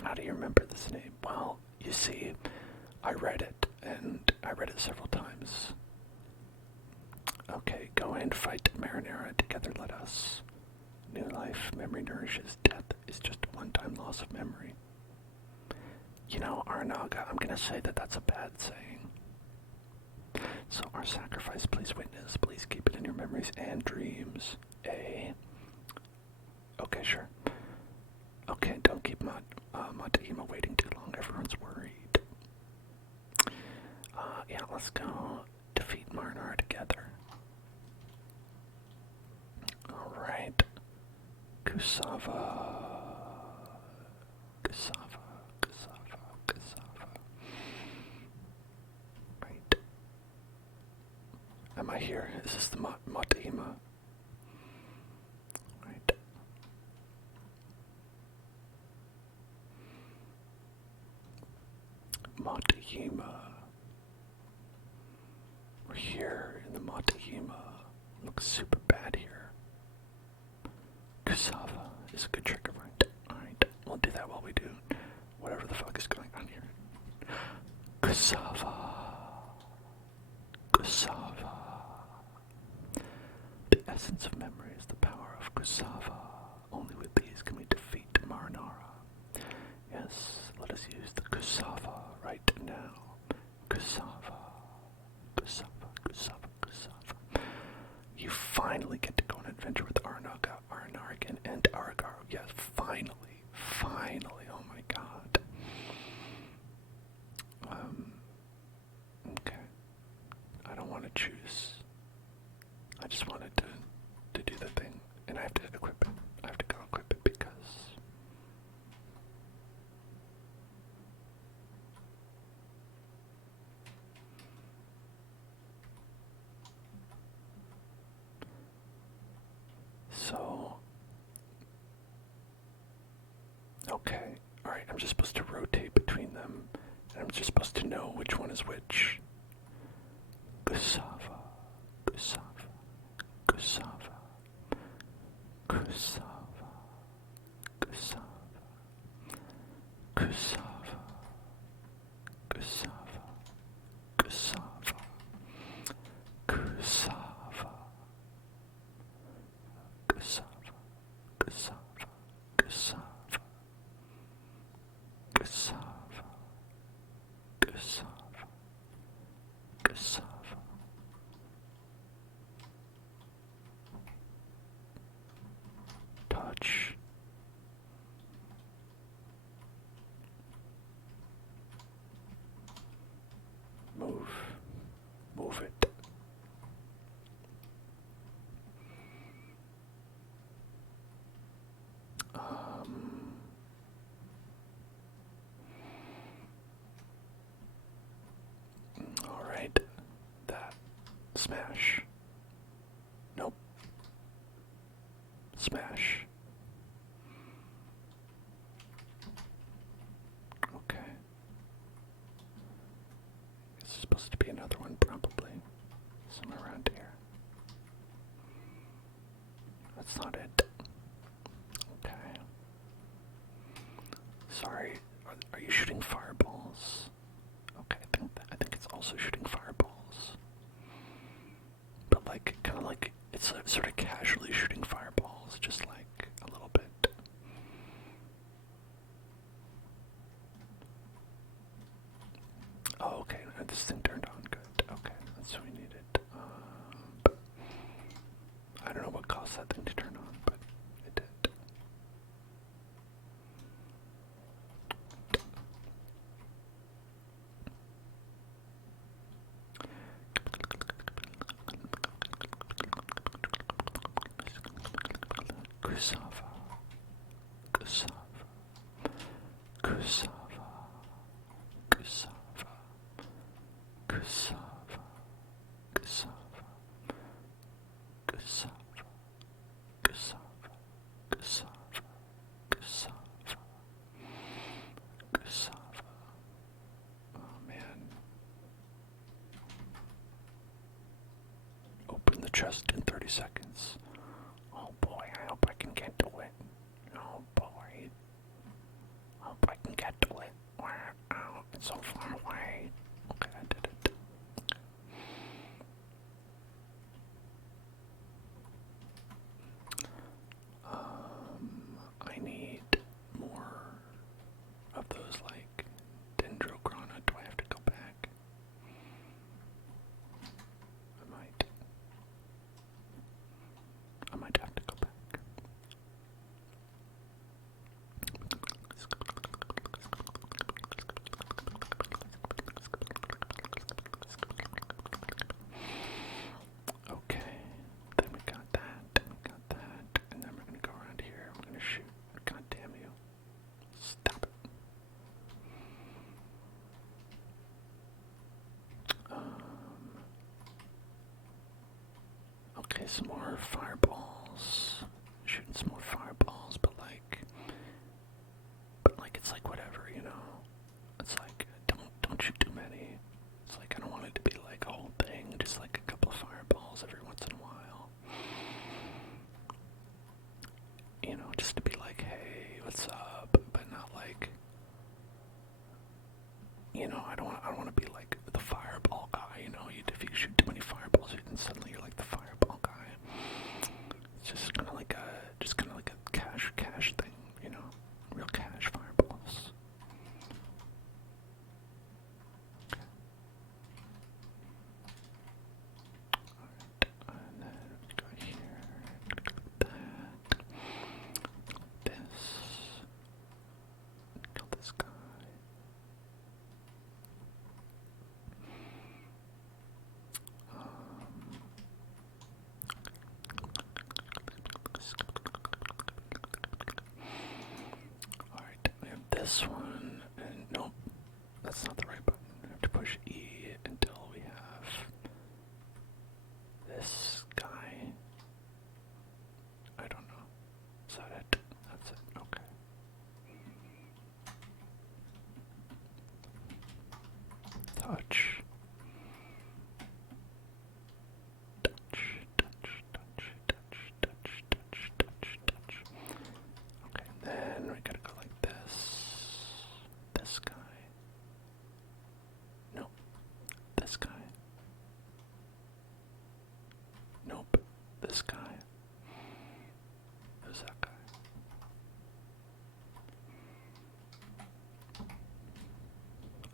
How do you remember this name? Well, you see, I read it, and I read it several times. Okay, go and fight Aranara. Together let us. New life, memory nourishes. Death is just a one-time loss of memory. You know, Aranaga, I'm gonna say that that's a bad saying. So our sacrifice, please witness. Please keep it in your memories and dreams. Okay, sure. Okay, don't keep Matahima waiting too long. Everyone's worried. Yeah, let's go defeat Marnar together. Alright. Kusava. Right. Am I here? Is this the Matahima? Right. Matahima. We're here in the Matahima. Looks super bad here. Kusava is a good trigger, right? Alright, we'll do that while we do whatever the fuck is going on here. Kusava. Kusava. The essence of memory is the power of Kusava. Only with these can we defeat Marinara. Yes, let us use the Kusava right now. Kusava. Kusava, Kusava, Kusava. You finally get to go on an adventure with Aranaga, Aranarigan, and Aragaru. Yes, finally. Finally, oh my god. Okay. I don't want to choose. I just wanted to do the thing. And I have to equip it. I have to go equip it because... So... Okay. Alright, I'm just supposed to rotate between them. And I'm just supposed to know which one is which. Kusava. Kusava. Kusava. Kusava. Kusava. Kusava. Kusava. Kusava. cassava, touch, move it. All right, that smash. Nope. Smash. Okay. This is supposed to be another one, probably. Somewhere around here. That's not it. Okay. Sorry. Are you shooting fireballs? Okay, I think it's also shooting fireballs. But like, kind of like, it's sort of casually shooting fireballs, just like a little bit. Oh, okay, this thing turned on good. Okay, that's what we needed. I don't know what caused that thing to turn on, but it did. Cassava, cassava, cassava, cassava, cassava, cassava, cassava, cassava, cassava, cassava, cassava. Oh man. Open the chest in 30 seconds. Oh boy, I hope I can get to it. Oh boy. I hope I can get to it. Wow, it's so far away. Okay, I did it. I need more of those, like, dendrochrona. Do I have to go back? I might have to go back. Okay, then we got that, and then we're gonna go around here, we're gonna shoot. God damn you. Stop it. Okay, some more fireballs. Shooting some more fireballs, but it's like whatever, you know. It's like don't shoot too many. It's like I don't want it to be like a whole thing, just like a couple of fireballs every once in a while. You know, just to be like, hey, what's up? But not like, you know, I don't want to be like the fireball guy. You know, if you shoot too many fireballs, then suddenly you're like the fireball guy. It's just kind of like a cash thing, you know, real cash fireballs. Okay. All right, and then we go here, that, this, kill this guy. Alright, we have this one, and nope, that's not the right button. We have to push E until we have this guy. I don't know. Is that it? That's it. Okay. Touch. Touch. Okay, then we gotta go like this. This guy. Nope. This guy. Nope. This guy. Who's that guy?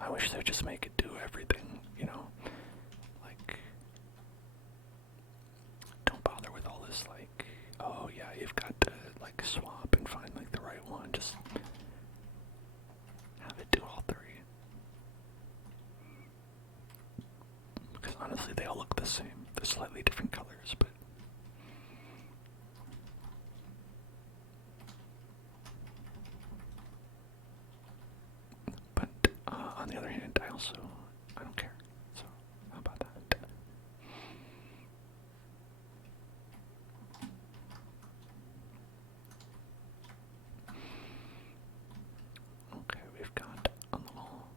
I wish they would just make it do everything, you know? Honestly, they all look the same. They're slightly different colors, but on the other hand, I don't care. So how about that? Okay, we've got a little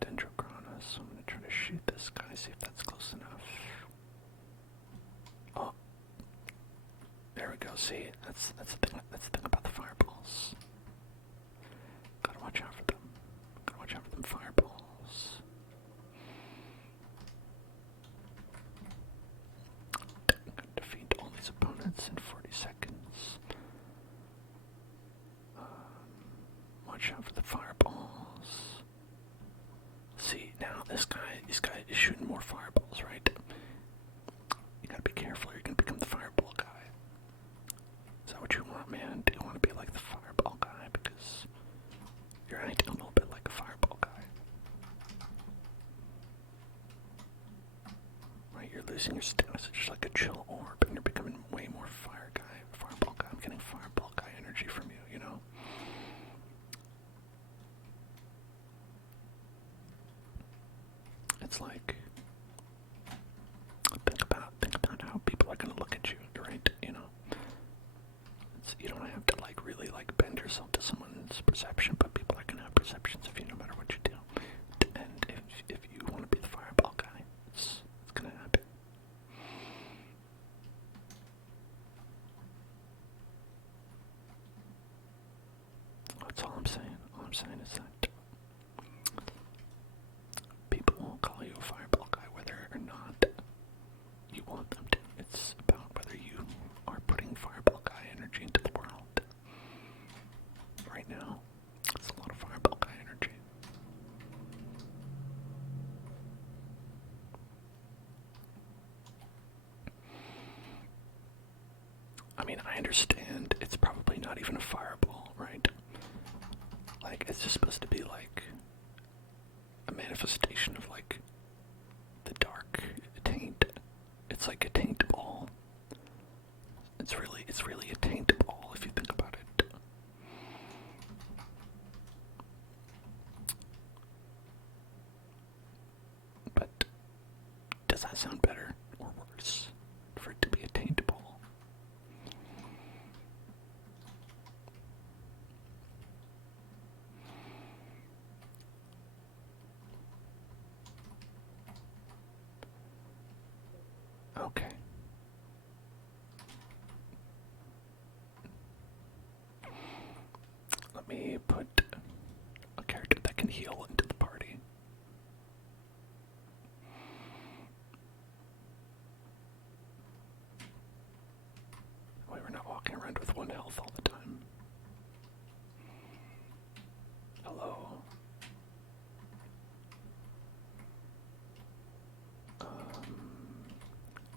dendrochronos. So I'm gonna try to shoot this guy, see if that's close enough. Oh, there we go. See, that's the thing. That's the thing about the fireballs. Gotta watch out for them. Gotta watch out for them fireballs. Gotta defeat all these opponents in 40 seconds. Watch out for the fireballs. See, now this guy is shooting more fireballs, right? You gotta be careful, or you're gonna become the fireball guy. Is that what you want, man? Do you want to be like the fireball guy? Because you're acting a little bit like a fireball guy. Right, you're losing your status. It's just like a chill orb, and you're becoming way more fire guy, fireball guy. I'm getting fireball guy energy from you, you know? It's like, think about how people are gonna look at you, right? You know, you don't have to like really like bend yourself to someone's perception, but people are gonna have perceptions of you no matter what you do. And if you want to be the fireball guy, it's gonna happen. That's all I'm saying. All I'm saying is that people will call you a fireball guy whether or not you want them to. It's about whether you are putting fireball guy energy into the world. Right now, it's a lot of fireball guy energy. I mean, I understand it's probably not even a fireball, right? Like, it's just supposed to be like a manifestation of like the dark taint. It's like a taint ball. It's really a taint ball if you think about it. But does that sound better or worse for it to be a taint ball? Okay. Let me put a character that can heal into the party. Wait, we're not walking around with 1 health all the time. Hello.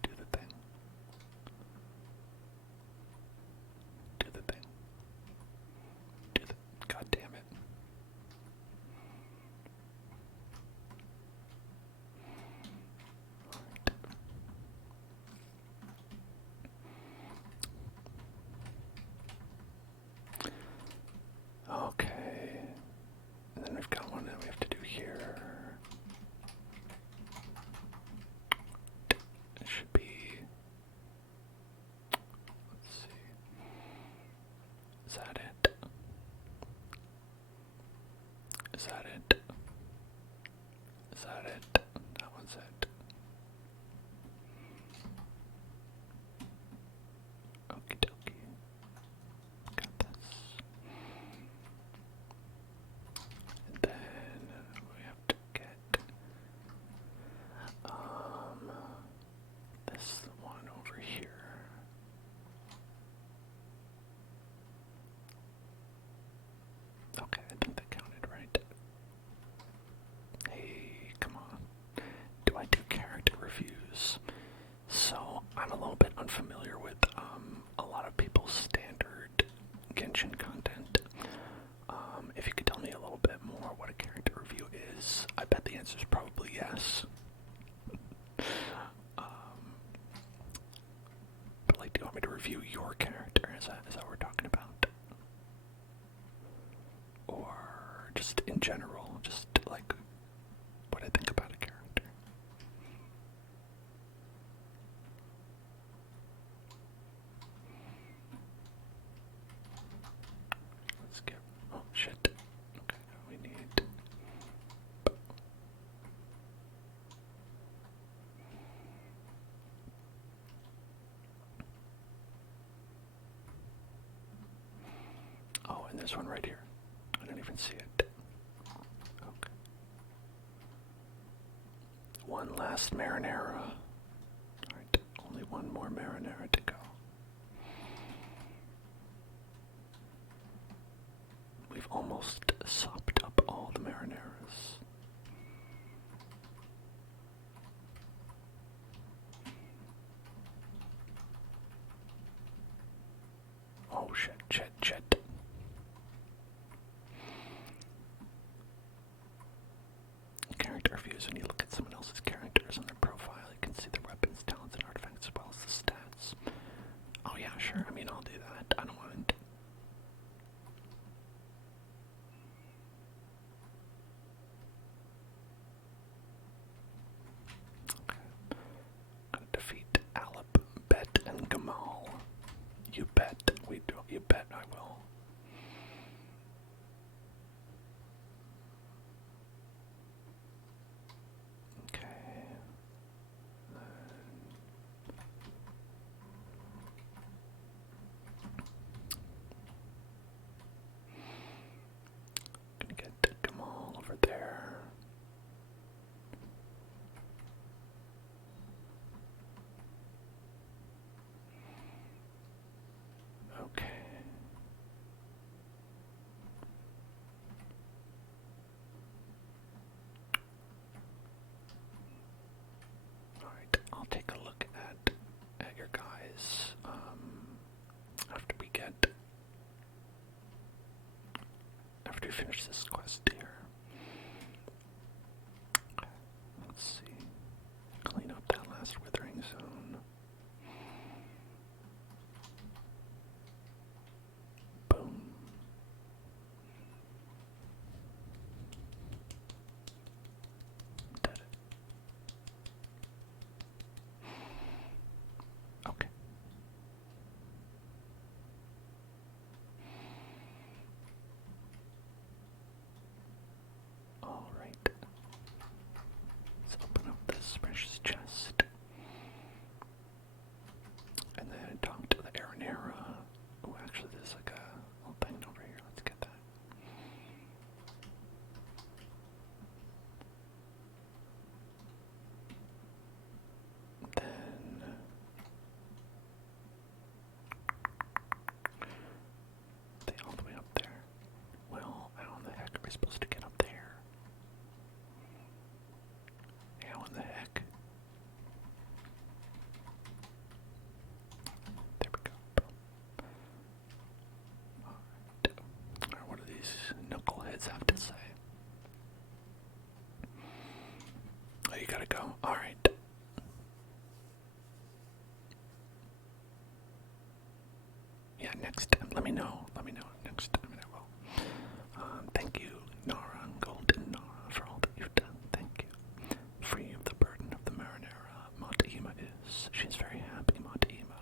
Do the thing. Do the thing. Do the... God damn it. Okay. And then we've got one that we have to do here. It should be... Let's see. Is that it? Is that it? Is that it? That one's it. Okie dokie. Got this. And then we have to get this review your character? Is that what we're talking about? Or just in general, just like what I think about a character? Let's get. Oh shit. Okay, we need. Oh, and this one right here. I don't even see it. Okay. One last marinara. Alright, only one more marinara to go. We've almost sopped up all the marinaras. Oh shit. Character views. When you look at someone else's characters on their profile, you can see their weapons, talents, and artifacts as well as the stats. Oh yeah, sure. I mean, I'll do that. I don't mind. Okay. Gotta defeat Alep, Bet, and Gamal. You bet we do. You bet I will. Okay. Gonna get Gamal over there. Okay. Alright, I'll take a look at your guys after we finish this quest here. Okay, let's see. Clean up that last withering zone. Boom. Did it. Okay. All right. Let's open up this precious chest. And then talk to the Aranara. Oh, actually, there's like a little thing over here. Let's get that. Then they all the way up there. Well, how in the heck are we supposed to get up there? How in the heck? There we go. Alright, what do these knuckleheads have to say? Oh, you gotta go. Alright. Yeah, next time. Let me know. Next time I will. Thank you, Nara, Golden Nara, for all that you've done. Thank you. Free of the burden of the marinara, Montehima is. She's very happy, Montehima.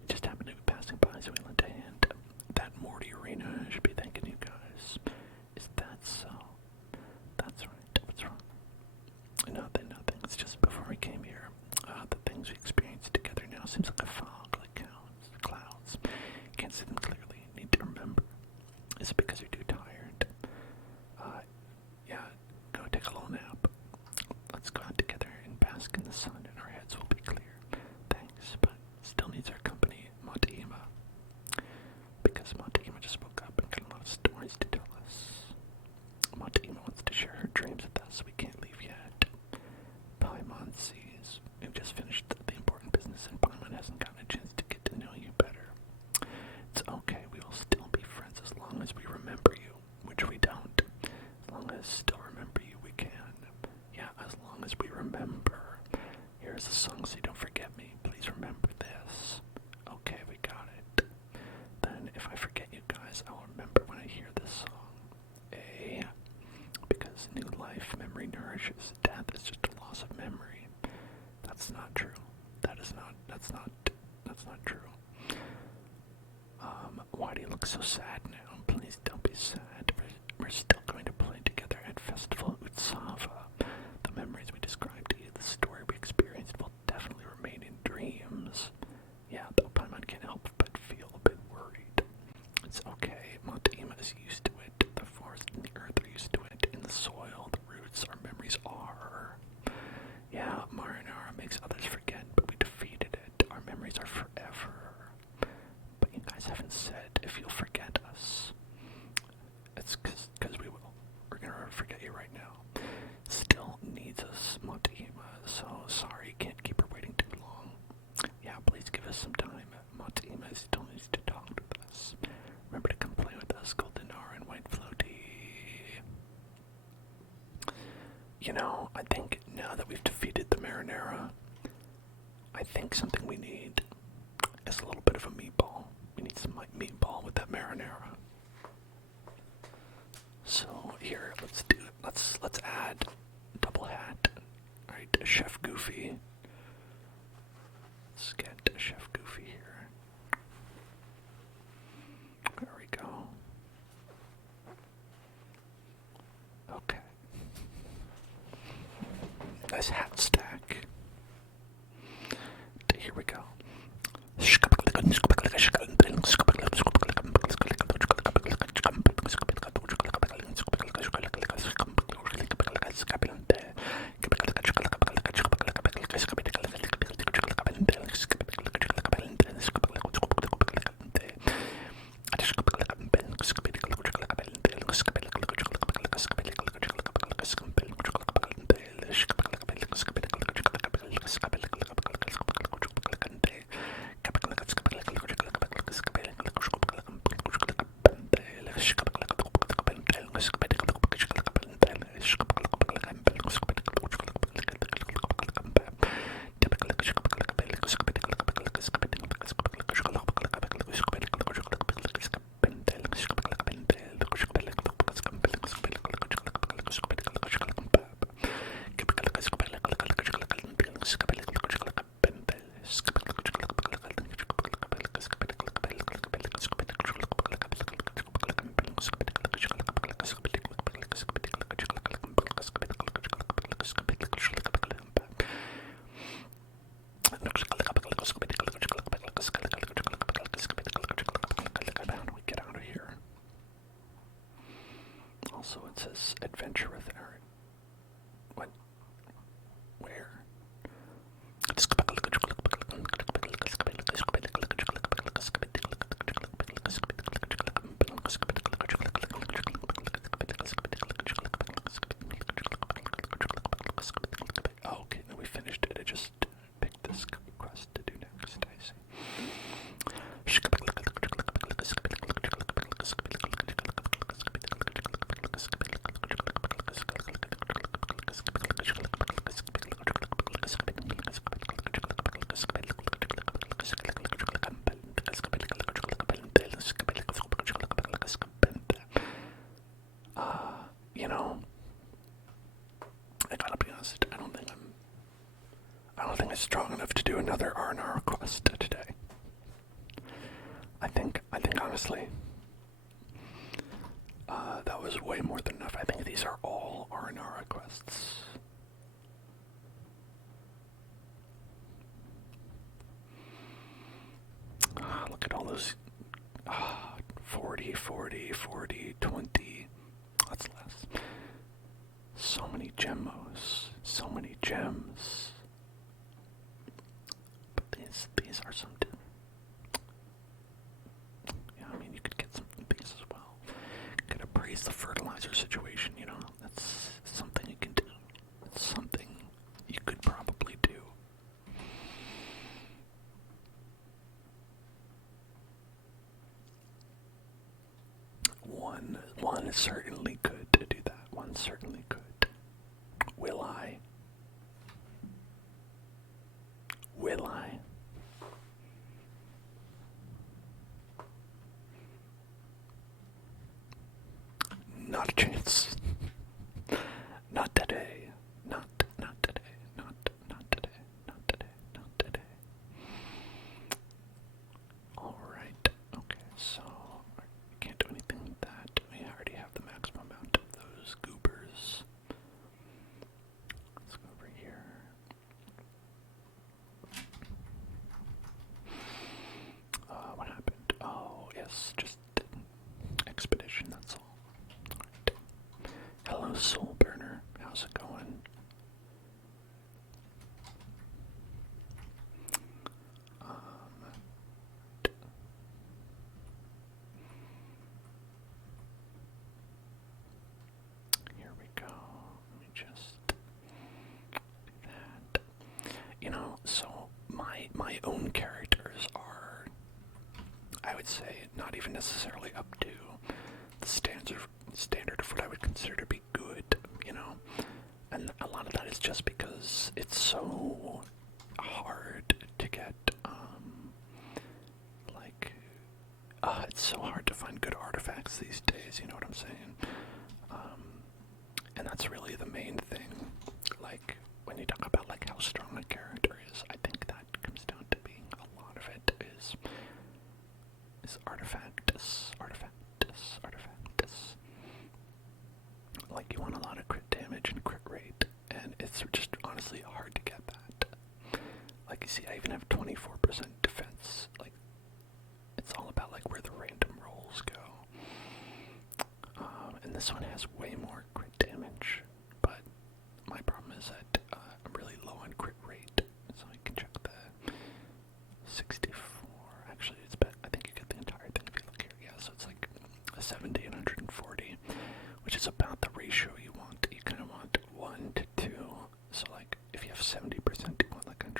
We just happened to be passing by, so we lent a hand. That Morty Arena should be thanking you guys. Is that so? That's right. What's wrong? Nothing. It's just before we came here, the things we experienced together now seems like a fog, like clouds. Can't see them clearly. Need to remember. Is it because you're too tired? Yeah, go take a little nap. Let's go out together and bask in the sun, and our heads will be clear. Thanks, but still needs our company, Montehima. Because Montehima just woke up and got a lot of stories to tell us. Montehima wants to share her dreams with us. We can't leave yet. Paimon sees. We've just finished the important business, and Paimon hasn't gotten a chance to get to know you better. It's okay. We will still be friends as long as we remember you, which we don't. As long as still remember you, we can. Yeah, as long as we remember. Here's a song so you don't forget me. Please remember this. Okay. That's not true. Why do you look so sad now? Please don't be sad. We're still going to play together at Festival Utsava. The memories we described to you, the story we experienced, will definitely remain in dreams. Yeah, though Paimon can't help but feel a bit worried. It's okay. Monteima is used to it. The forest and the earth are used to it. In the soil, the roots, our memories are. Yeah, Aranara makes others forget, but we defeated it. Our memories are forever. But you guys haven't said if you'll forget us. It's because we will. We're gonna forget you right now. Still needs us, Monteima, so sorry, can't keep her waiting too long. Yeah, please give us some time. Monteima still needs to talk with us. Remember to come play with us, Goldenar and White Floaty. You know, I think now that we've defeated the Marinara, I think something we need is a little bit of a meatball. We need some like meatball with that marinara. So here, let's do it. Let's add double hat. Alright, Chef Goofy. Let's get Chef Goofy here. There we go. Okay. Nice hat stack. Here we go. Also, it says adventure with Aaron. What? Where? Oh, okay, no, we finished it. I just picked this quest to do next, I see. You know, I gotta be honest, I don't think I'm strong enough to do another Aranara quest today. I think honestly, that was way more than enough. I think these are all Aranara quests. Look at all those 40, 40, 40, 20. That's less. So many gemmos. So many gems. But these are some too. Yeah, I mean, you could get some from these as well. Could appraise the fertilizer situation, you know? That's something you can do. It's something you could probably do. One certainly could do that. One certainly could. Will I? Will I? Not a chance. Not today. Not today. Not today. Not today. Not today. own characters are, I would say, not even necessarily up to the standard of what I would consider to be good, you know? And a lot of that is just because it's so hard to get, it's so hard to find good artifacts these days, you know what I'm saying? And that's really the main thing. Like, when you talk about, like, how strong a character is, I think that comes down to being a lot of it is artifactus. Like, you want a lot of crit damage and crit rate, and it's just honestly hard to get that. Like, you see, I even have 24% defense. Like, it's all about, like, where the random rolls go. And this one has way more crit damage, but my problem is that I'm really low on crit rate, so I can check the 64. Actually, it's better. I think you get the entire thing if you look here. Yeah, so it's like a 70 and 140, which is about the ratio you want. You kind of want 1 to 2. So, like, if you have 70%, you want like 144%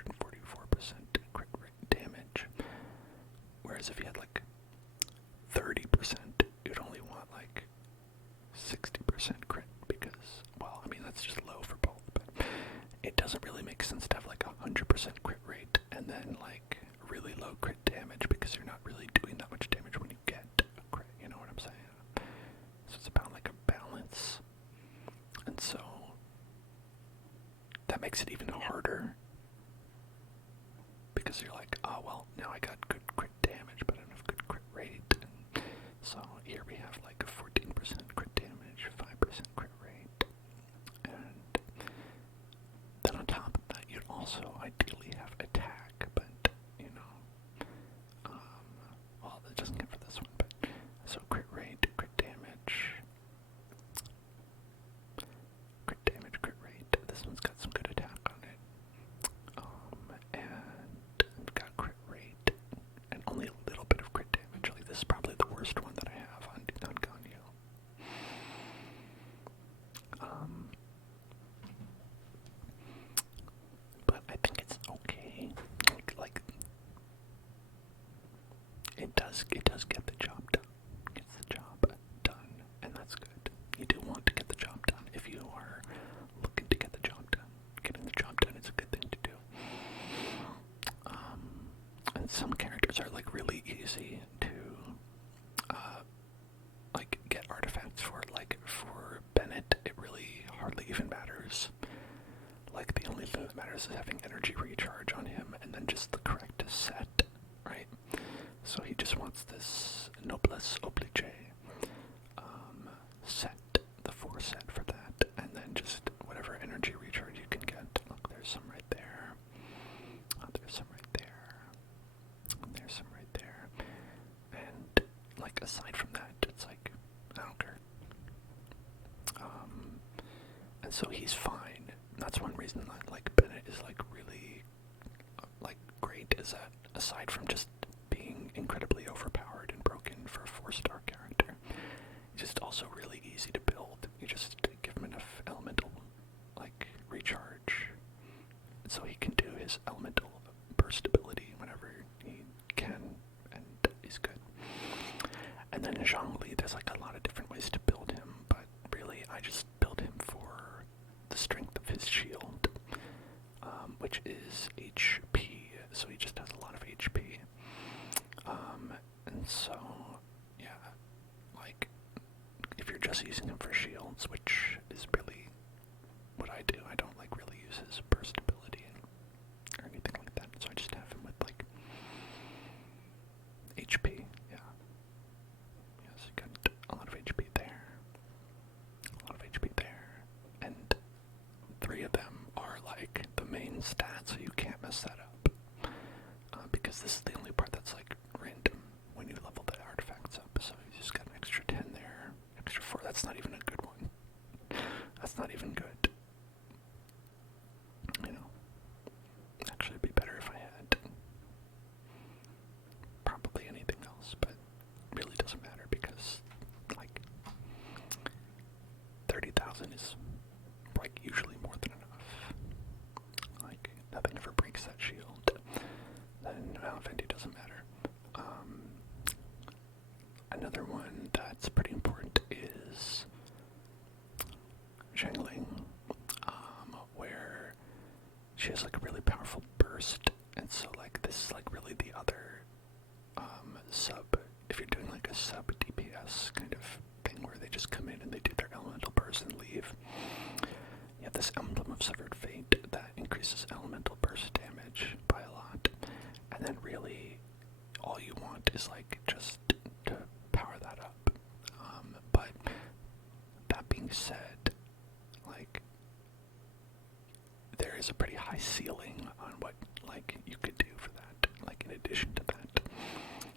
crit rate damage. Whereas if you had like 30%, you'd only want like 60% crit because, well, I mean, that's just low for both, but it doesn't really make sense to have like 100% crit rate and then like really low crit damage because you're not really doing that much damage when you get a crit, you know what I'm saying? So it's about like a balance. And so that makes it even harder because you're like, oh, well, now I got good crit damage, but I don't have good crit rate. And so here we have like a 14% crit damage, 5% crit rate. And then on top of that, you'd also ideally have attack, but, you know, well, it doesn't count for this one, but, so crit rate, crit damage, crit rate. This one's got some good attack on it. And I've got crit rate, and only a little bit of crit damage. Like, this is probably the worst one that I have on Ganyu. But I think it's okay. Like, it does get the job done. Gets the job done, and that's good. You do want to get the job done if you are looking to get the job done. Getting the job done is a good thing to do. And some characters are like really easy to like get artifacts for. Like for Bennett, it really hardly even matters. Like the only thing that matters is having energy recharge on him and then just the correct set, right? So he just wants this noblesse oblige set, the 4 set for that, and then just whatever energy recharge you can get. Look, there's some right there. Oh, there's some right there. There's some right there. And, like, aside from that, it's like, I don't care. And so he's fine. That's one reason that, like, Bennett is, like, really, like, great, is that aside from just being incredibly overpowered and broken for a 4-star character, he's just also really easy to build. You just give him enough elemental, like, recharge, so he can do his elemental burst ability whenever he can, and he's good. And then in Zhongli, there's like a lot of different ways to build him, but really I just build him for the strength of his shield, which is HP, so he just has a lot of HP. And so, yeah, like, if you're just using him for shields, which is really what I do, I don't like really use his burst ability or anything like that, so I just have him with like HP, yeah. Yes, you got a lot of HP there, and 3 of them are like the main stat, so you can't mess that up, because this is the only part that's like random when you level the artifacts up, so you just got an extra 10 there, extra 4, that's not even a good one, that's not even good. powerful burst, and so like this is like really the other sub, if you're doing like a sub DPS kind of thing where they just come in and they do their elemental burst and leave. You have this Emblem of Severed Fate that increases elemental burst damage by a lot, and then really all you want is like just to power that up. But that being said, like there is a pretty high ceiling on what like you could do for that, like in addition to that.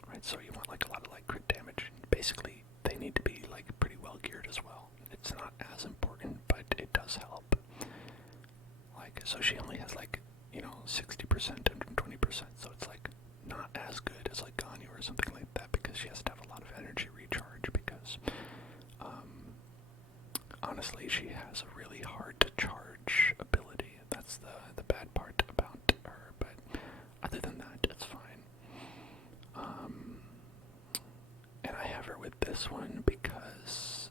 Right, so you want like a lot of like crit damage. Basically, they need to be like pretty well geared as well. It's not as important, but it does help. Like, so she only has like, 60%, 120%, so it's like not as good as like Ganyu or something like that, because she has to have a lot of energy recharge, because honestly she has a really hard to charge ability. That's the bad part about her, but other than that, it's fine. And I have her with this one because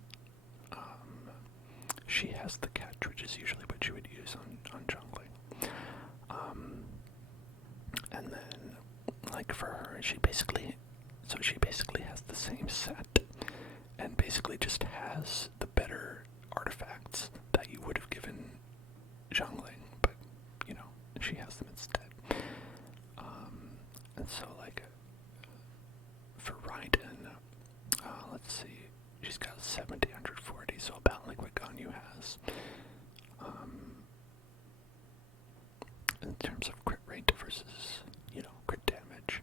she has the catch, which is usually what you would use on jungling. And then, like for her, she basically has the same set, and basically just has the better artifacts that you would have given jungling, but she has them instead. And so like for Rite, let's see, she's got 70, 140, so about like what Ganyu has. In terms of crit rate versus, crit damage.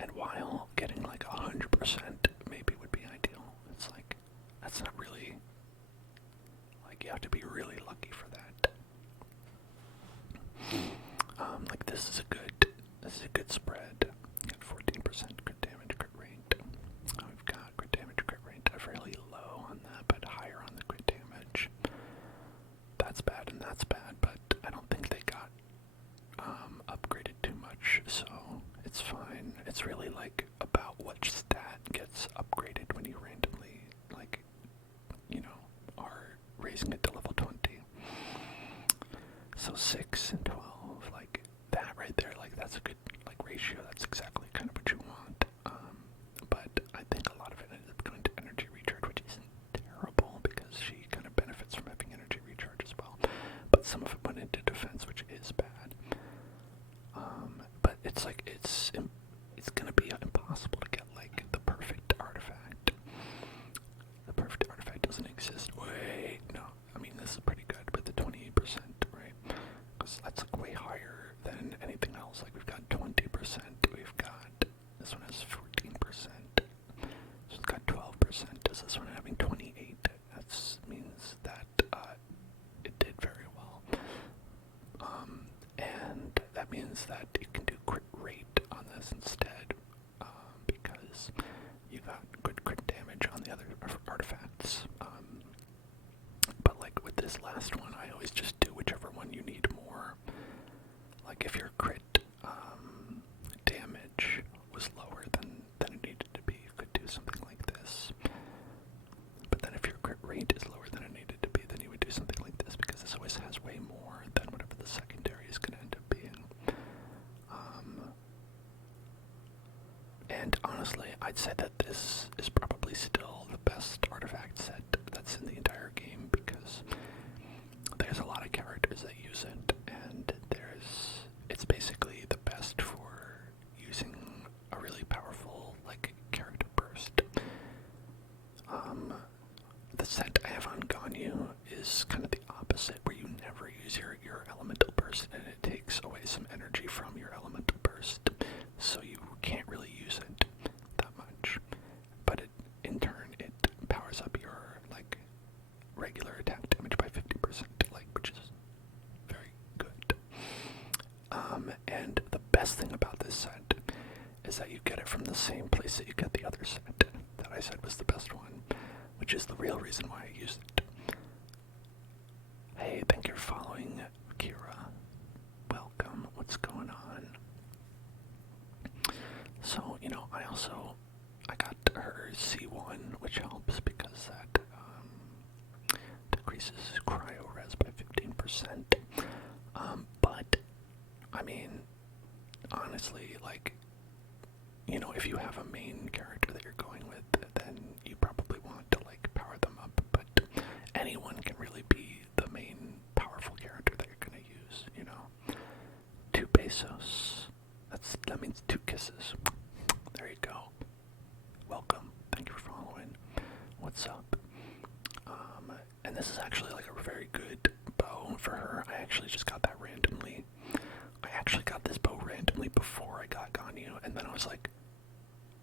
And while getting like 100% maybe would be ideal, it's like, that's not really, like you have to be really lucky for that. Like this is a good spread. You got 14% crit damage, crit rate. We've got crit damage, crit rate fairly low on that, but higher on the crit damage. That's bad and that's bad, but I don't think they got upgraded too much, so it's fine. It's really like about what stat gets upgraded when you randomly, like, are raising it to level 20. So 6 and 12, like that right there, like that's a good like ratio. That's exactly kind of what you want. But I think a lot of it ends up going to energy recharge, which isn't terrible because she kind of benefits from having energy recharge as well. But some of it went into defense, which is bad. But it's like it's gonna be impossible to get like the perfect artifact. The perfect artifact doesn't exist. Wait, no. I mean, this is pretty good with the 28%, right? Because that's like way higher than anything else. Like we've got 20%. We've got this one has 14%. This one's got 12%. Does this one having 28? That means that it did very well. And that means that you can do crit rate on this instead, because you got good crit damage on the other artifacts. But like with this last one, I always just do whichever one you need more. Like if your crit damage was lower than it needed to be, you could do something like this. But then if your crit rate is lower than it needed to be, then you would do something like this, because this always has way more than whatever the secondary is going to end up being. And honestly, I'd say that this is probably still the best artifact set that's in the entire game, because there's a lot of characters that use it, and it's basically the best for using a really powerful like character burst. The set I have on Ganyu is kind of the opposite, where you never use your elemental burst, and it takes away some energy from your elemental burst, so you can't really use it that much. But in turn, it powers up your like regular attack damage by 50%, like, which is very good. And the best thing about this set is that you get it from the same place that you get the other set that I said was the best one, which is the real reason why I use it. Hey, thank you for following, Kira. Welcome. What's going on? So, I got her C1, which helps because that decreases cryo res by 15%. But mean, honestly, like, you know, if you have a main character that you're going with, then you probably want to, like, power them up, but anyone can really be the main powerful character that you're gonna use, you know? 2 pesos. That means 2 kisses. There you go. Welcome. Thank you for following. What's up? And this is actually like a very good bow for her. I actually just got that randomly. I actually got this bow randomly before I got Ganyu, and then I was like,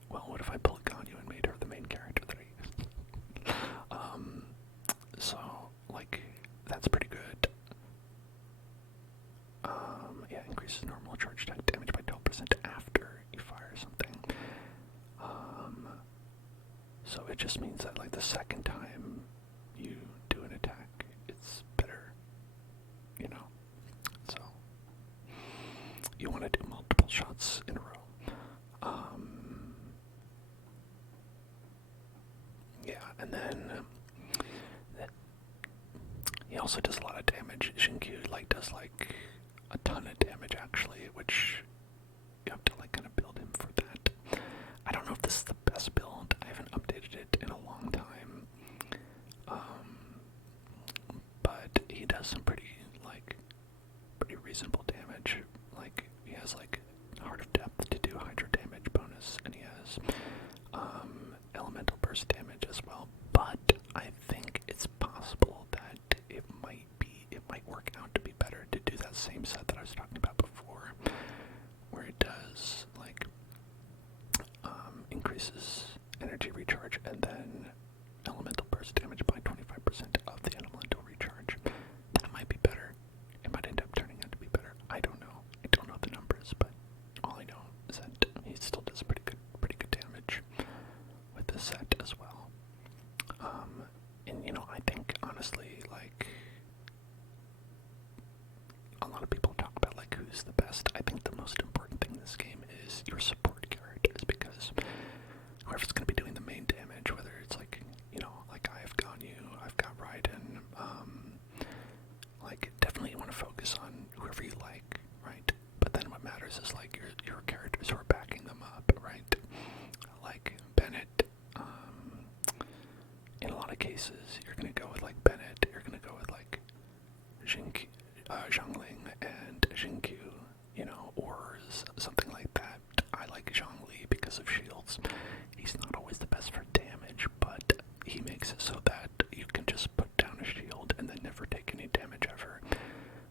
well, what if I pull Ganyu and made her the main character that I use? So, like, that's pretty good. Yeah, increases normal charge attack damage by 12% after you fire something. So it just means that, like, the second time you do an attack, it's better, you know? So, you want to do multiple shots in a row. Yeah, and then he also does a lot of damage. Shinkyu, like, does, like, a ton of damage, actually, which you have to, like, kind of build him for that. I don't know if this is the best build. I haven't updated it in a long time. But he does some pretty reasonable damage. Like, he has, like, Heart of Depth to do Hydra damage bonus, and he has elemental burst damage as well. But I think it's possible that it might work out to be better to do that same set that I was talking about before, where it does, like, increases energy recharge and then elemental burst damage by 25% of the elemental recharge. That might be better. It might end up turning out to be better. I don't know. I don't know the numbers, but all I know is that he still does pretty good damage with this set as well. And you know, I think honestly, like, a lot of people talk about, like, who's the best. I think the most important thing in this game is your support characters, because whoever's going to be doing the main damage, whether it's, like, you know, like, I've Ganyu, I've got Rite, like, definitely you want to focus on whoever you like, right? But then what matters is, like, your characters who are backing them up, right? Like Bennett, in a lot of cases, you're going to go with, like, Bennett, you're going to go with, like, Zhongling and Xingqiu, you know, or something like that. I like Zhongli because of shields. He's not always the best for damage, but he makes it so that you can just put down a shield and then never take any damage ever,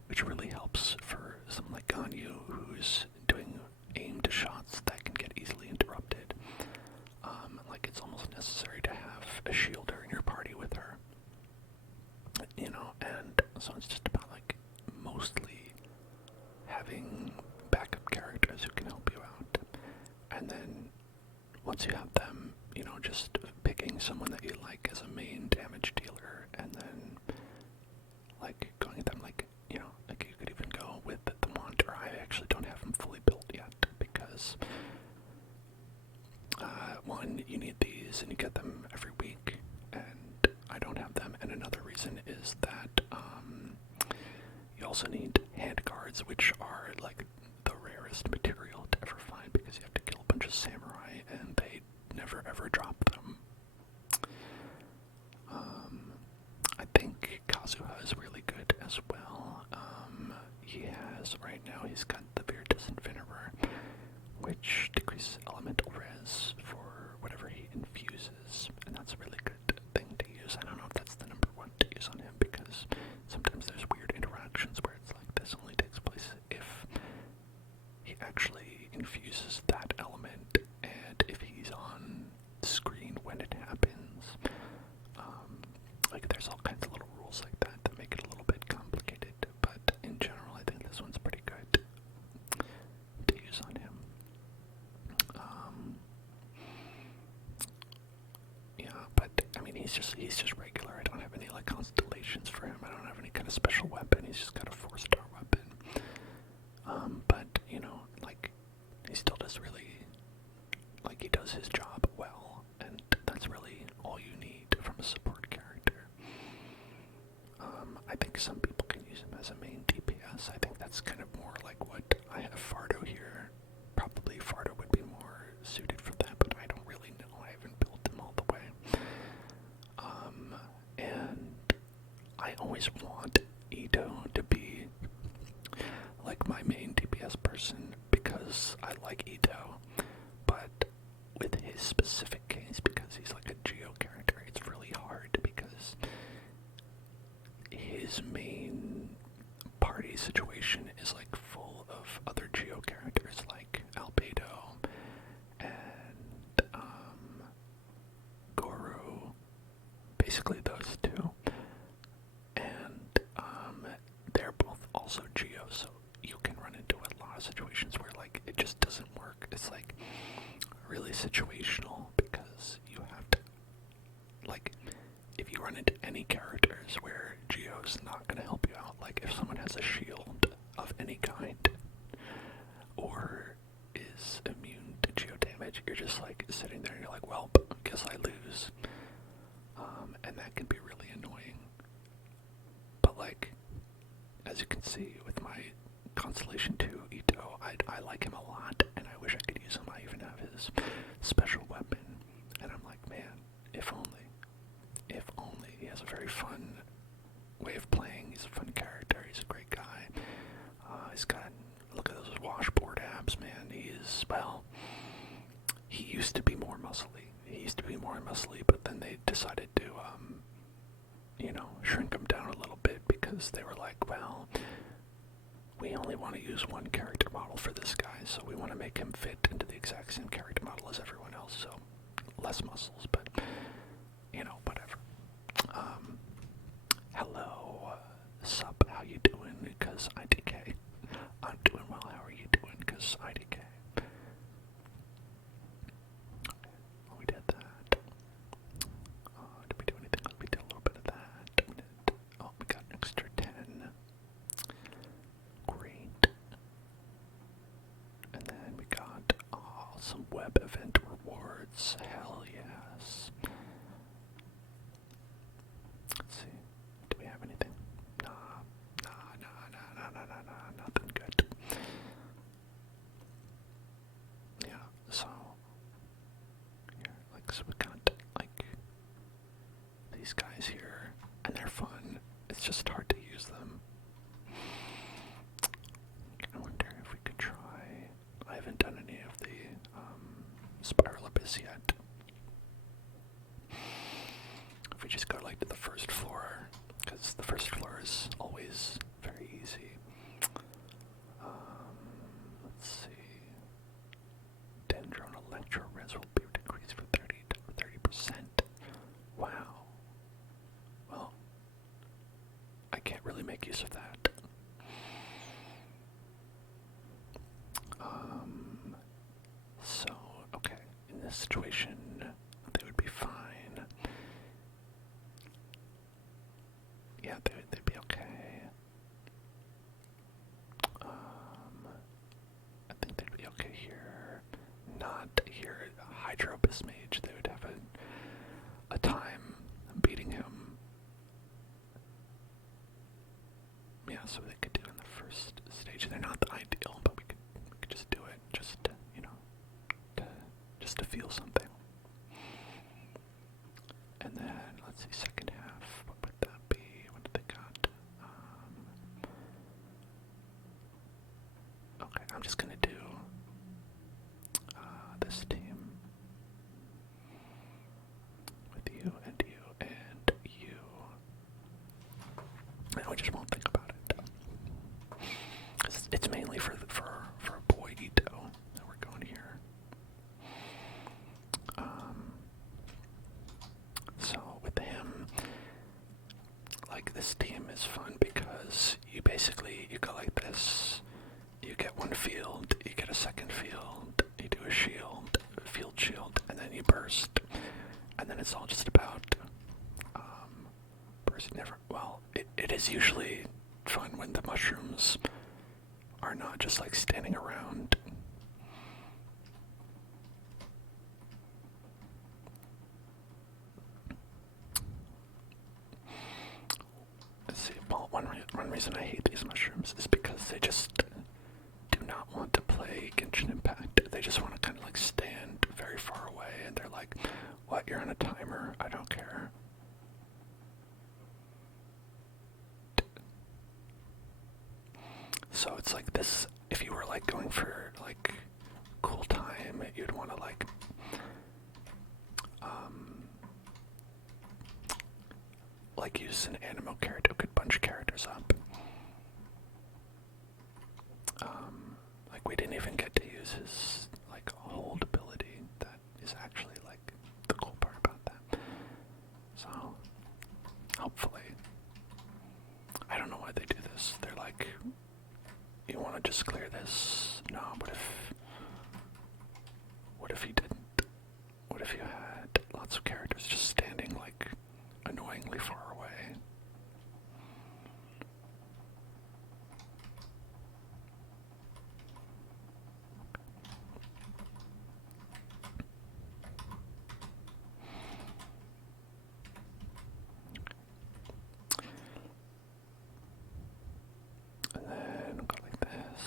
which really helps for someone like Ganyu, who's doing aimed shots that can get easily interrupted. Like, it's almost necessary to have a shielder in your party with her, you know, and so it's just about, like, mostly having backup characters who can help you out, and then once you have them, you know, just picking someone that you like as a main damage dealer, and then, like, going at them, like, you know, like, you could even go with the Wanderer. I actually don't have him fully built yet, because one, you need these, and you get them every week, and I don't have them, and another reason is that, you also need hand guards, which are, like, the rarest material to ever find, because you have to kill a bunch of samurai, and they never ever drop them. I think Kazuha is really good as well. He has, right now, he's got the Viridescent Vinegar, which decreases elemental res for whatever he infuses, and that's a really good thing to use. I don't know if that's the number one to use on him, because sometimes there's weird interactions where it's like, this only takes place if he actually infuses that element, and if he's on screen when it happens. Like, there's all kinds of little rules like that make it a little bit complicated, but in general, I think this one's pretty good to use on him. Yeah, but I mean, he's just regular. I don't have any, like, constellations for him. I don't have any kind of special weapon. He's just got a 4-star weapon. But you know, like, he still does really, like, he does his job well, and that's really all you need from a support character. I think some people can use him as a main DPS. I think that's kind of more like what I specific case, because he's like a Geo character, it's really hard because his main party situation is like full of other Geo characters like Albedo and Goro, basically those two, and they're both also Geo, so you can run into a lot of situations where like it just doesn't work. It's like really situational because you have to, like, if you run into any characters where Geo's not going to help you out, like if someone has a shield of any kind or is immune to Geo damage, you're just like sitting there and you're like, well, guess I lose. And that can be really annoying. But like, as you can see with my Constellation 2 Ito, I like him a lot, and I wish I could use him. I even have his special weapon, and I'm like, man, if only. If only. He has a very fun way of playing. He's a fun character. He's a great guy. He's got, look at those washboard abs, man. He is, well, he used to be more muscly. But then they decided to, shrink him down a little bit because they were like, well, we only want to use one character model for this guy, so we want to make him fit into the exact same character model as everyone else, so less muscles, but, whatever. Hello, sup, how you doing? Because IDK. I'm doing well, how are you doing? Because IDK. Well, we did that. Did we do anything else? We did a little bit of that. We got an extra 10. Great. And then we got some web event rewards. Hell yes. Let's see. Do we have anything? Nah, nothing good. Yeah, so here, so we got these guys here, and they're fun. It's just hard to use them. I wonder if we could try. I haven't done any of the Spiral Abyss yet. If we just go to the first floor, because the first floor is always very easy. Let's see. Dendron Electro Res will be decreased for 30%. Wow. Well, I can't really make use of that. So, okay, in this situation, they would be fine. Yeah, they'd be okay. I think they'd be okay here. Not here. Hydropus Mage, they would have a time beating him. Yeah, so they could do in the first stage. They're not the ideal, but we could just do it, just to feel something. And then let's see, second half. What would that be? What did they got? Okay, I'm just gonna do this team with you and you and you. And we just won't think about it. It's mainly for a boy Ito that we're going here. So with him, this team is fun because you go like this. You get one field, you get a second field, you do a field shield, and then you burst. And then it's all just about bursting. It is usually fun when the mushrooms are not just standing around. Let's see, well, one reason I hate these mushrooms is because they just do not want to play Genshin Impact. They just want to kind of stand very far away, and they're like, what, you're on a timer? I don't care. So it's like this, if you were going for cool time, you'd want to like use an animal character who could bunch characters up. Like we didn't even get to use his like hold ability. That is actually like the cool part about that. So hopefully, I don't know why they do this. They're like, you want to just clear this? No. What if he didn't? What if you had lots of characters just standing like annoyingly far away? And then go like this.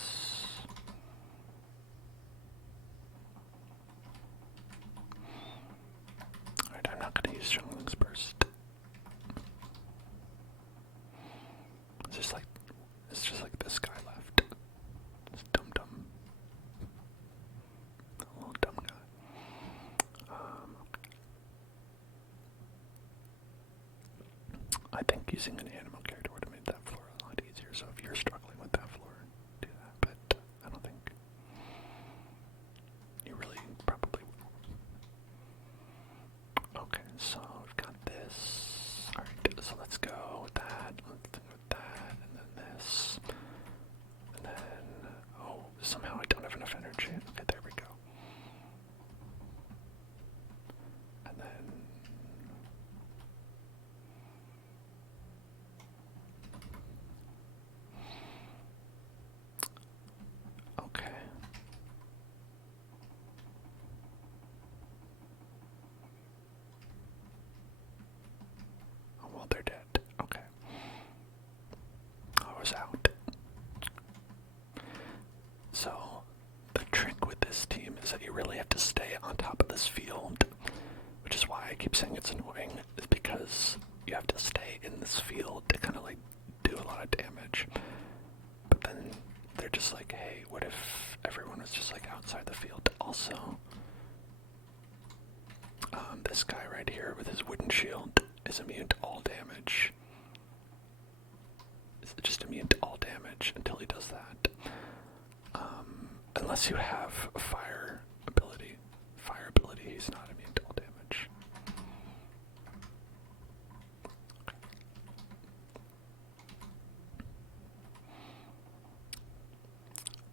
Alright, I'm not going to use Jungling's Burst. It's just like this guy left. This dumb. A little dumb guy. I think using an animal character would have made that floor a lot easier, so if you're struggling with that floor, do that, but I don't think you really probably will. Okay, so we've got this. Alright, so let's go with that, and then this, and then, oh, somehow I don't have enough energy. Okay, there we go. And then, okay. Oh, well, they're dead. Okay. I was out. So, the trick with this team is that you really have to stay on top of this field, which is why I keep saying it's annoying, is because you have to stay in this field to kind of like do a lot of damage. But then they're just like, hey, what if everyone was just like outside the field? Also, this guy right here with his wooden shield is immune to all damage. It's just immune to all damage until he does that. Unless you have a fire ability. Fire ability, he's not immune to all damage.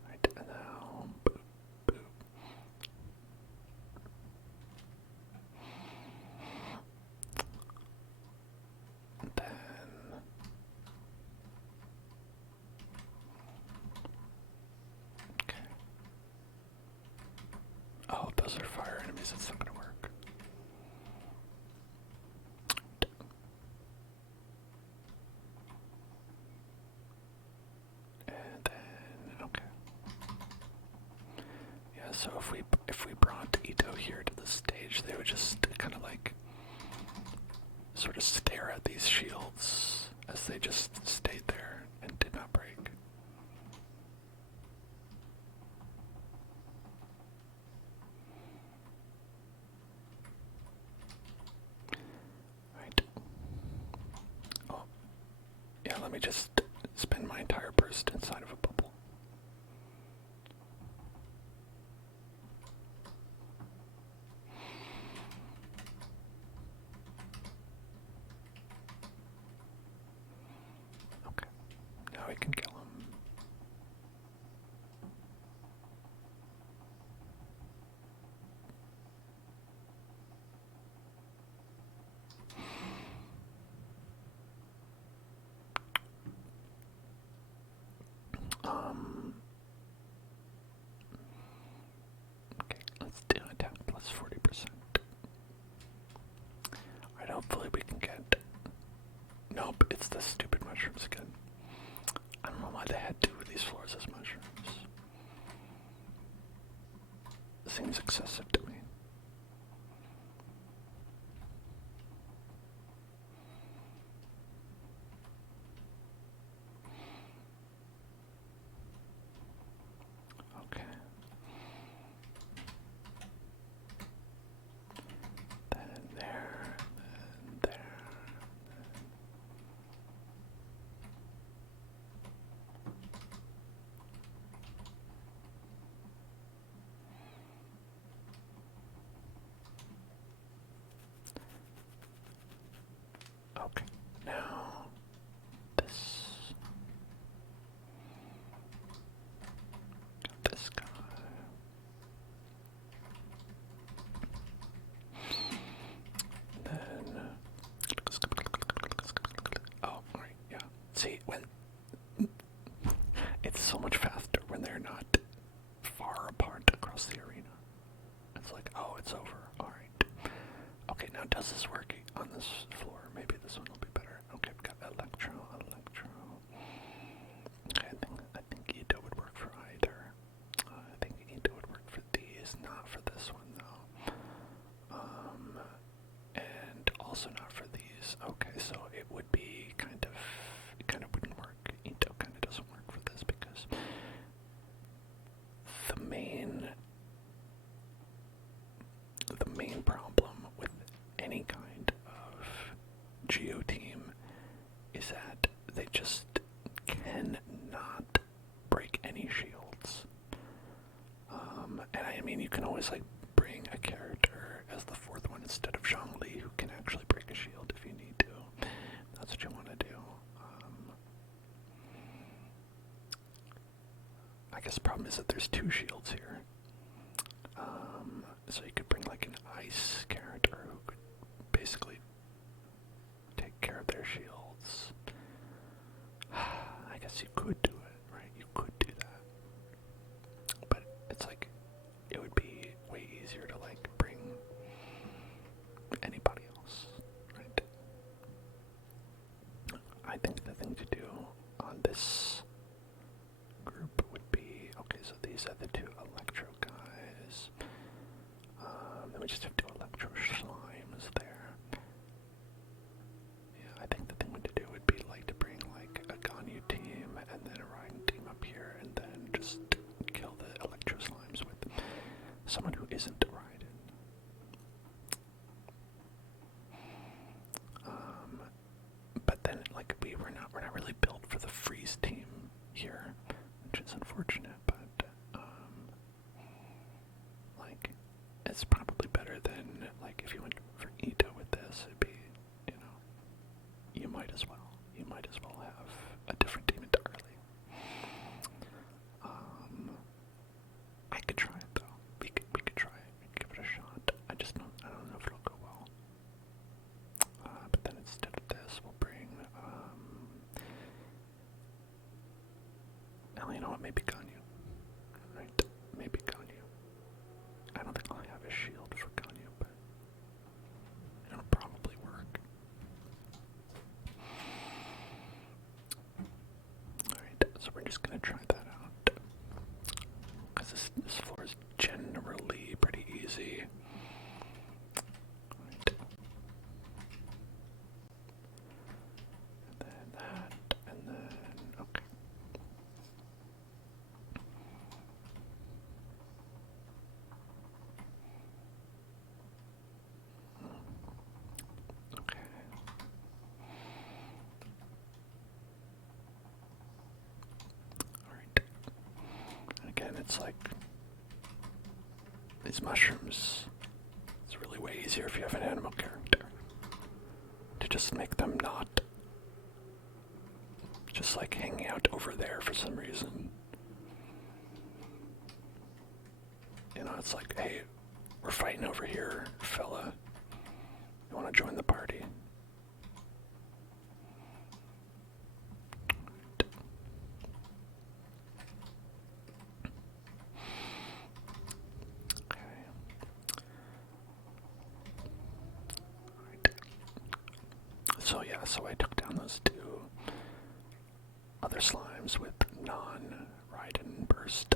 Right, and now, boop, boop. And then, okay. Oh, those are fire enemies, that's not gonna work. And then, okay. Yeah, so if we brought Ito here to the stage, they would just kind of like sort of stare at these shields as they just stayed there and did not break. Right. Oh, yeah, let me just spend my entire burst inside of a bubble. Okay, now we can kill him. Okay, let's do attack plus 40%. Alright, hopefully we can get... Nope, it's the stupid mushrooms again. I don't know why they had 2 of these floors as mushrooms. Seems excessive to me. Okay. Then there, then there. Okay, now this. Got this guy. Then. Oh, alright, yeah. See, when. It's so much faster when they're not far apart across the arena. It's like, oh, it's over. Alright. Okay, now does this work on this floor? Maybe this one will be better. Okay, I've got electro. Okay, I think Ito would work for either. I think Ito would work for these, not for this one though. And also not for these. Okay, so it would be it kind of wouldn't work. Ito kind of doesn't work for this because the main problem with any kind of Geo team is that they just cannot break any shields. And I mean, you can always like bring a character as the fourth one instead of Zhongli who can actually break a shield if you need to. That's what you want to do. I guess the problem is that there's two shields here. So you could bring like an ice character who could basically take care of their shields. I guess you could do it, right? You could do that. But it's like, it would be way easier to like bring anybody else, right? I think the thing to do on this group would be, okay, so these are the two electro guys. Then we just have two electro slimes there. Yeah, I think the thing to do would be like to bring like a Ganyu team and then a Rite team up here and then just kill the electro slimes with someone who isn't a Rite. But then like we're not really built for the freeze team here, which is unfortunate, but like it's probably better than like if you went for Ito with this, it'd be, you know, you might as well have a different team entirely. I could try it though. We could try it. We could give it a shot. I don't know if it'll go well. But then instead of this, we'll bring you know what, maybe Ganyu. Right? Maybe Ganyu. I don't think I'll have a shield for Ganyu, but it'll probably work. Alright, so we're just gonna try that out. Because this floor is generally pretty easy. Right. And then that, and then, okay. Okay. Alright. And again, it's like these mushrooms. It's really way easier if you have an animal character to just make them not just like hanging out over there for some reason. You know, it's like, hey, we're fighting over here, fella. You want to join the party? Okay. Alright. So yeah, so I took down those two other slimes with non-Rite and burst.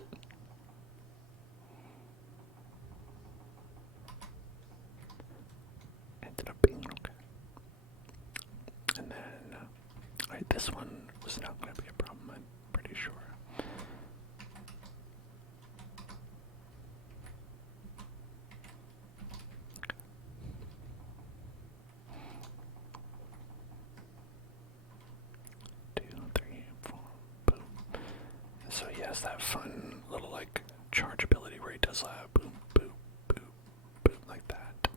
Ended up being okay. And then, alright, this one was not going to be a problem, I'm pretty sure. Okay. 2, 3, 4, boom. And so he has that fun little like charge ability where he does that boom, boom, boom, boom, like that.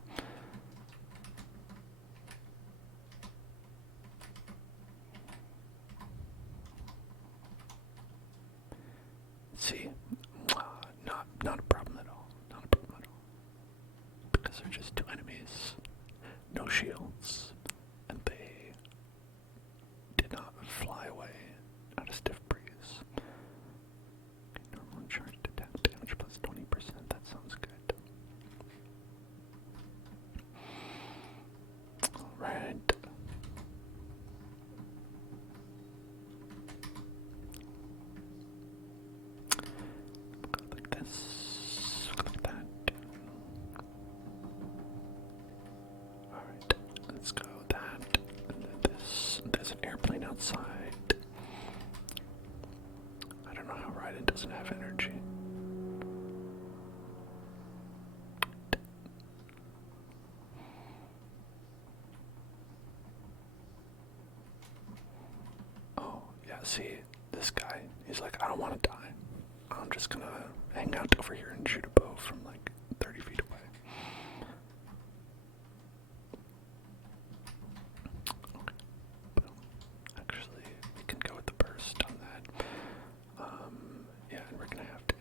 see, this guy, he's like, I don't want to die. I'm just gonna hang out over here and shoot a bow from like 30 feet away. Okay. Boom. Actually, we can go with the burst on that. Yeah, and we're gonna have to.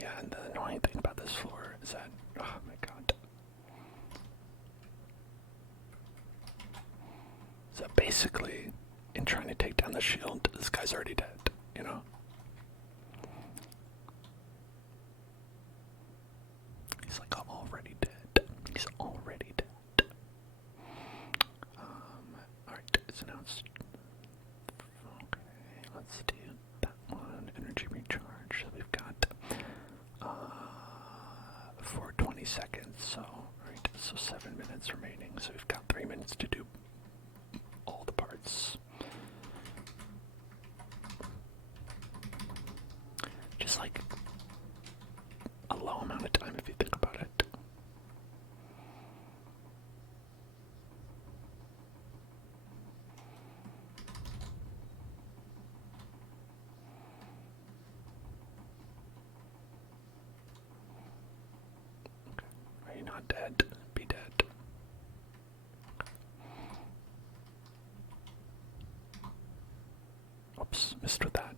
Yeah, and the annoying thing about this floor is that, oh my god. So basically, in trying to take down the shield, this guy's already dead, you know? He's like already dead. He's already dead. Alright, so now it's... Okay, let's do that one. Energy recharge. So we've got... for 20 seconds, so, right, so 7 minutes remaining, so we've got 3 minutes to do all the parts. Just like a low amount of time if you think about it. Are you not dead? Be dead. Oops, missed with that.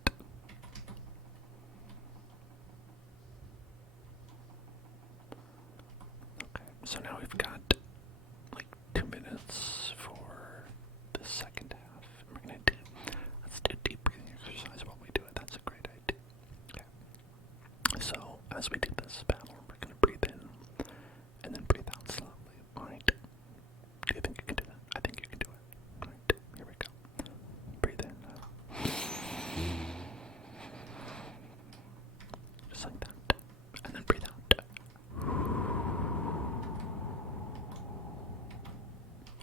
Okay, so now we've got like 2 minutes for the second half. And we're gonna do, let's do deep breathing exercise while we do it. That's a great idea. Okay. So as we do this battle, we're gonna breathe in and then breathe out slowly. Alright. Do you think you can do that? I think you can do it. Alright, here we go. Breathe in. Just like that. And then breathe out.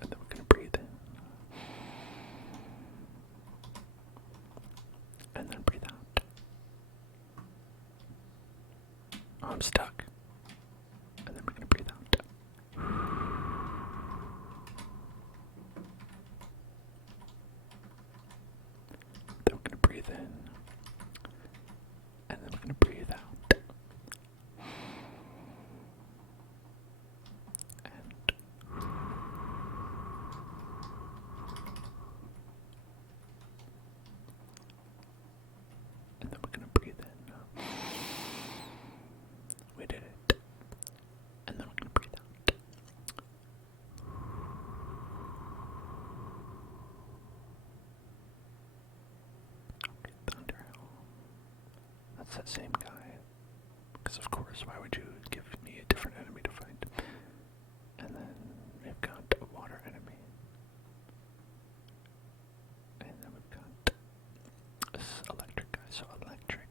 And then we're going to breathe in. And then breathe out. Oh, I'm stuck. And then we're going to breathe out. Then we're going to breathe in. And then we're going to breathe out. And then we're going to breathe in. We did it. And then we're going to breathe out. Okay, Thunder. That's that same guy. Because of course, why would you give me a different enemy to fight? And then we've got a water enemy. And then we've got this electric guy. So electric,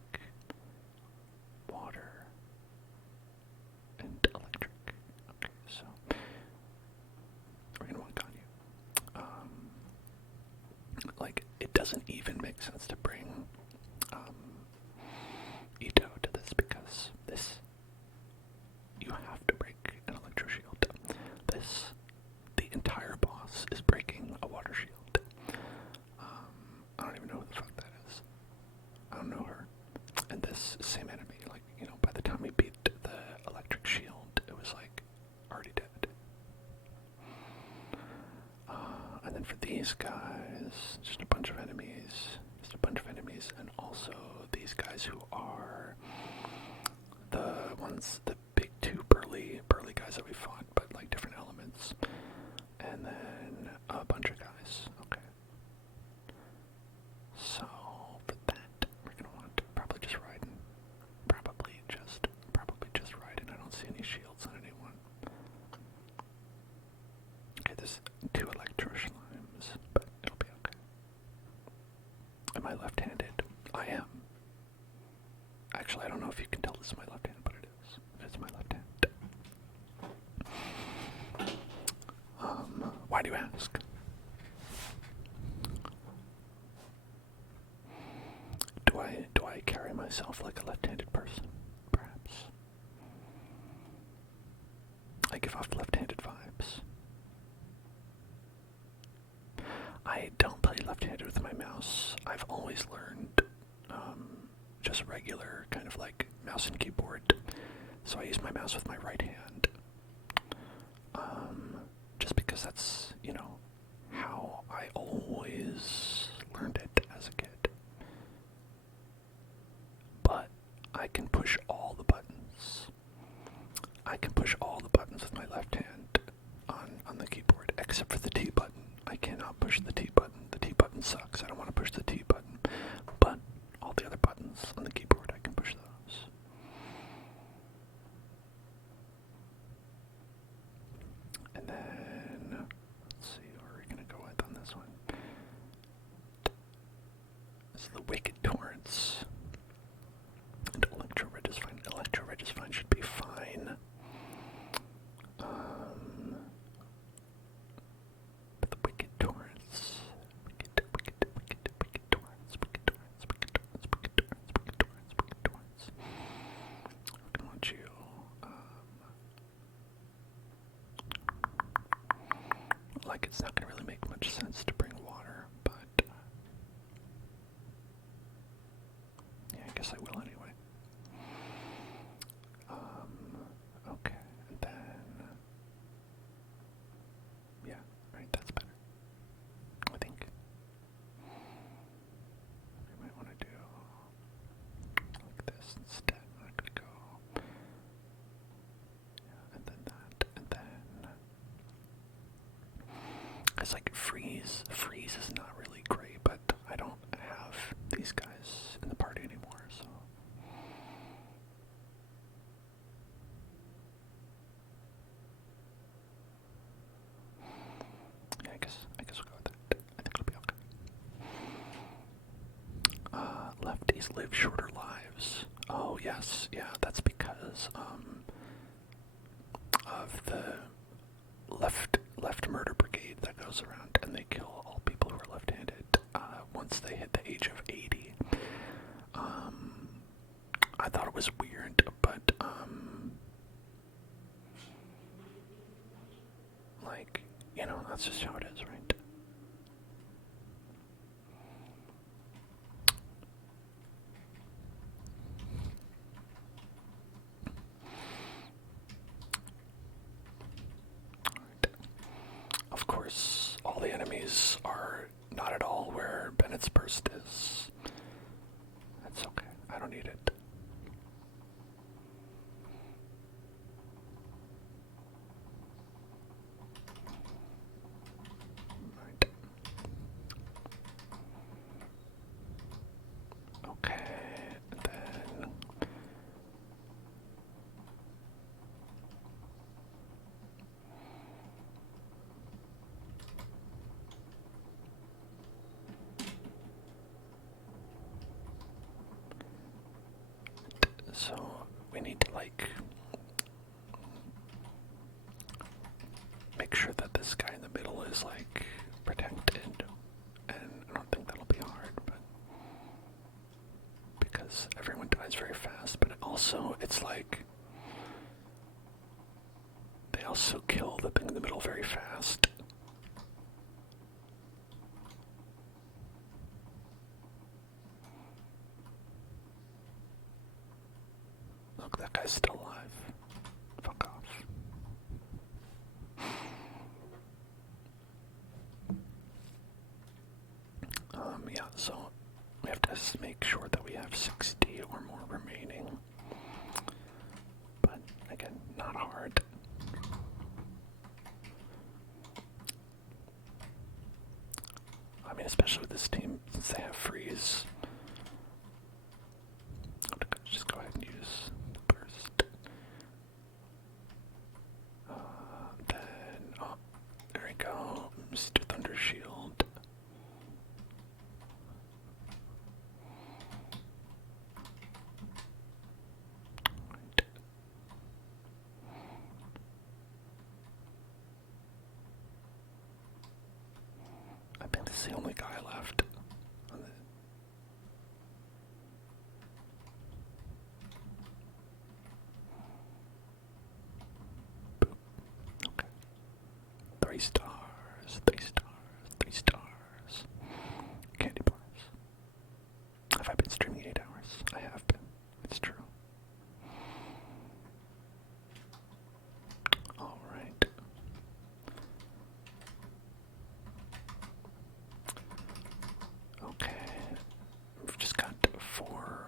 water, and electric. Okay, so we're gonna work on you. Like, it doesn't even make sense to bring Ito to this because this, you have to break an electro shield. This, the entire boss is breaking a water shield. I don't even know who the fuck that is. I don't know her. And this same enemy, like, you know, by the time we beat the electric shield, it was like already dead. And then for these guys, just a bunch of enemies. Just a bunch of enemies, and also these guys who are the ones, the big two burly guys that we fought, but like different elements. And then a bunch of guys. Okay. So for that, we're gonna want to probably just ride in. Probably just ride in. I don't see any shields on anyone. Okay, there's 2 electro slimes, but it'll be okay. Am I left-handed? I am. Actually, I don't know if you can tell this is my left hand, but it is. It's I give off left-handed vibes. I don't play left-handed with my mouse. I've always learned just regular kind of like mouse and keyboard. So I use my mouse with my right hand. Just because that's, you know, how I always learned it as a kid. But I can push all the buttons. I can push all the buttons with my left hand on the keyboard, except for the T button. I cannot push the T button. The T button sucks. I don't want to push the T button. But all the other buttons on the keyboard, I can push those. And then, let's see, where are we going to go with on this one? This is the Wicked Torrents. And Electro Red is fine. Electro Red is fine, should be fine. But the Wicked Torrents. Wicked Torrents. I want you. Like, it's not going to really make much sense to bring water, but yeah, I guess I will anyway. Okay, and then yeah, right, that's better. I think we might want to do like this instead. I'm not gonna go, yeah, and then that, and then it's like freeze is not really great, but I don't have these guys in the party anymore, so yeah, I guess we'll go with that. I think it'll be okay. Lefties live shorter lives. Oh yes, yeah, that's because of the left murder brigade that goes around and they kill all people who are left-handed once they hit the age of 80. I thought it was weird, but like, you know, that's just how it is, right? Of course, all the enemies are not at all where Bennett's burst is. That's okay. I don't need it. Right. Okay, and then so we need to like make sure that this guy in the middle is like protected, and I don't think that'll be hard, but because everyone dies very fast, but also it's like they also kill the thing in the middle very fast. Look, that guy's still alive. Fuck off. Yeah, so we have to make sure that we have 60 or more remaining. But again, not hard. I mean, especially with this team, since they have freeze. Just go ahead and use the burst. Then, oh, there we go. Mr. Thunder Shield. Right. I think this is the only guy left. 3 stars, 3 stars, 3 stars. Candy bars. Have I been streaming 8 hours? I have been. It's true. Alright. Okay. We've just got four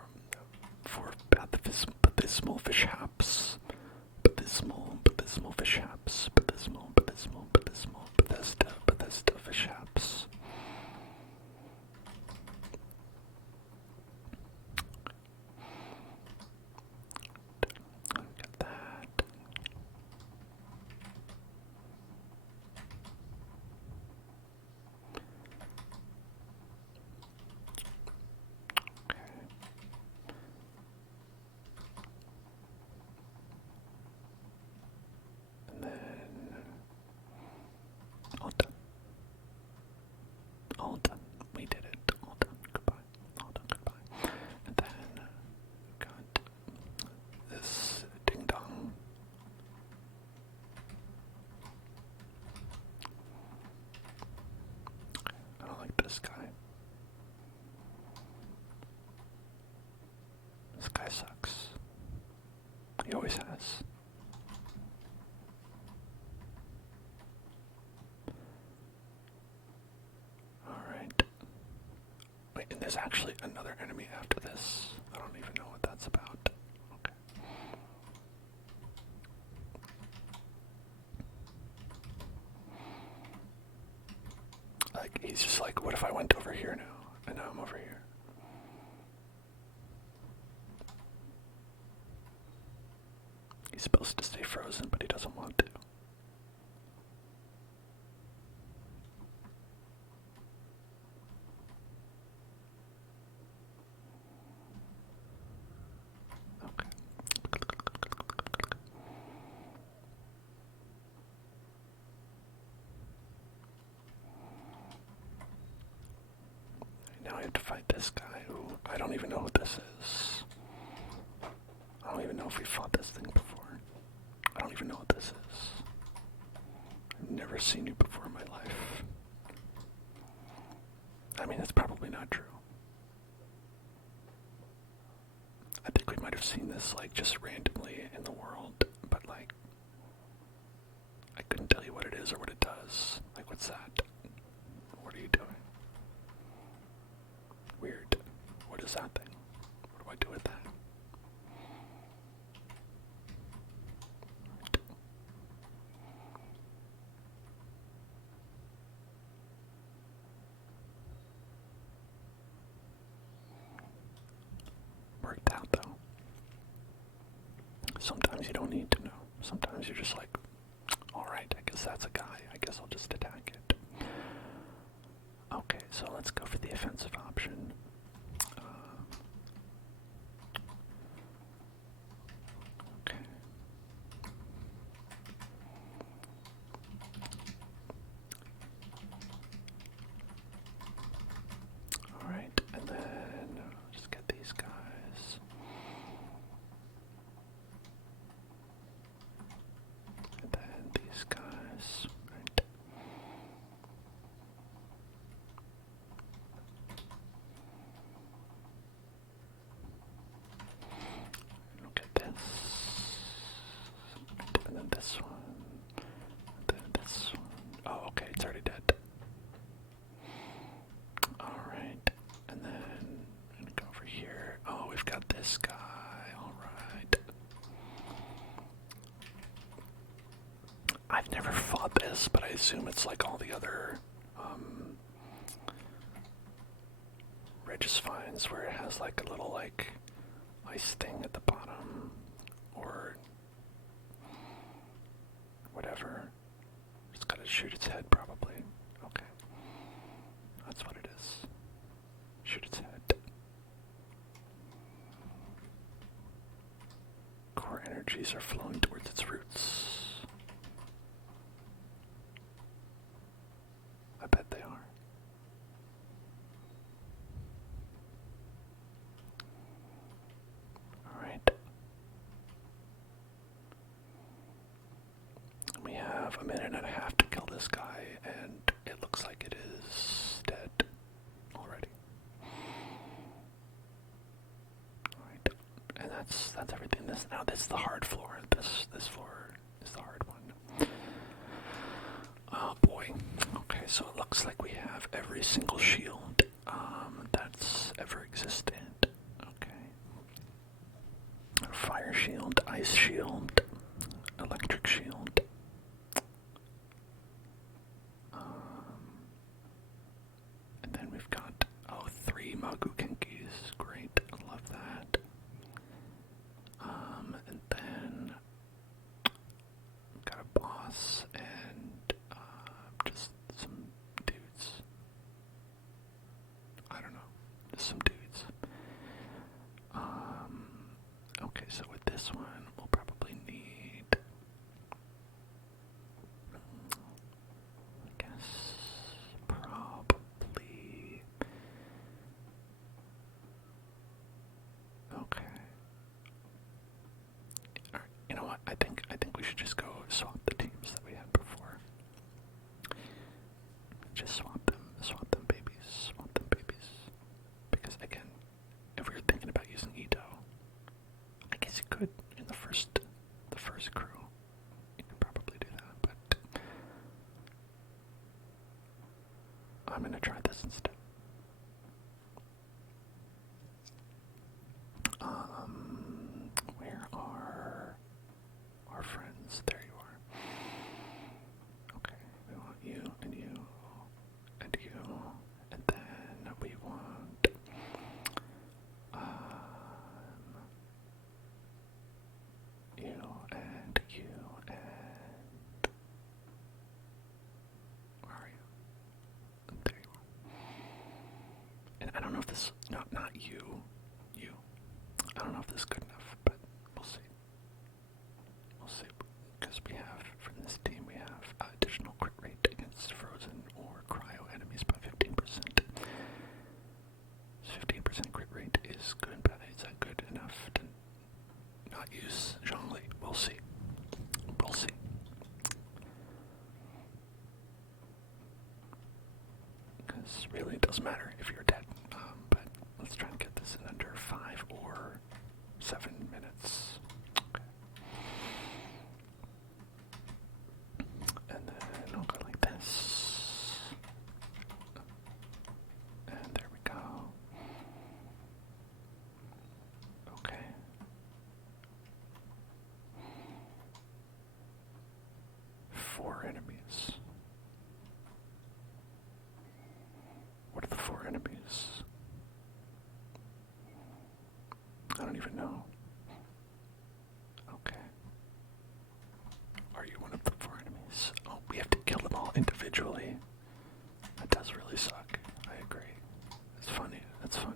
abysmal fish haps. Abysmal fish haps. Abysmal Bethesda fish haps. Look at that. Okay. And then all done. All done. We did it. All done. Goodbye. All done. Goodbye. And then got this ding dong. I don't like this guy. This guy sucks. He always has. Alright. Wait, and there's actually another enemy after this. I don't even know what that's about. Okay. Like, he's just like, what if I went over here now? And now I'm over here. He's supposed to stay frozen, but he doesn't want to. Okay. Now I have to fight this guy who I don't even know what this is. I don't even know if we fought this thing before. I don't even know what this is. I've never seen you before in my life. I mean, that's probably not true. I think we might have seen this, like, just randomly in the world, but, like, I couldn't tell you what it is or what it does. Like, what's that? What are you doing? Weird. What is that thing? What do I do with that? Worked out though. Sometimes you don't need to know. Sometimes you're just like, alright, I guess that's a guy. I guess I'll just attack it. Okay, so let's go for the offensive option. Okay. Alright, and then just get these guys. And then these guys. Right. Look at this. And then this one. And then this one. Oh, okay, it's already dead. Alright. And then I'm gonna go over here. Oh, we've got this guy. Alright. I've never fought this, but I assume it's like all the other Regisvines where it has like a little like ice thing at the bottom or whatever. It's gotta shoot its head probably. Okay. That's what it is. Shoot its head. Core energies are flowing towards its roots. I bet they are. Alright. We have a minute and a half to kill this guy, and it looks like it is dead already. Alright, and that's everything. This is the hard floor. This floor is the hard one. Oh boy. Okay, so it looks like we have every single shield that's ever existed. Okay. Fire shield, ice shield, electric shield. And then we've got, 3 Magu Kenkis. Great, I love that. And then we've got a boss and just some dudes. I don't know, just some dudes. Okay, so with this one, we'll probably need, I guess, probably, okay. Alright, you know what, I think we should just go swap the teams that we had before. Just swap them babies, because again, if we were thinking about using Ito, I guess you could in the first crew. You could probably do that, but I'm gonna try this instead. Where are our friends? There you are. Okay, we want you and you and you, and then we want you and you and where are you? There you are. And I don't know if this not you. I don't know if this is good enough, but we'll see. Because we have, from this team, we have additional crit rate against frozen or cryo enemies by 15%. 15% crit rate is good, but is that good enough to not use Zhongli? We'll see. Because really it doesn't matter if you're dead. But let's try and get this in under 5 or 7 minutes. Okay. And then I'll go like this. And there we go. Okay. Four enemies. What are the 4 enemies? I don't even know. Okay. Are you one of the 4 enemies? Oh, we have to kill them all individually. That does really suck. I agree. It's funny. That's fun.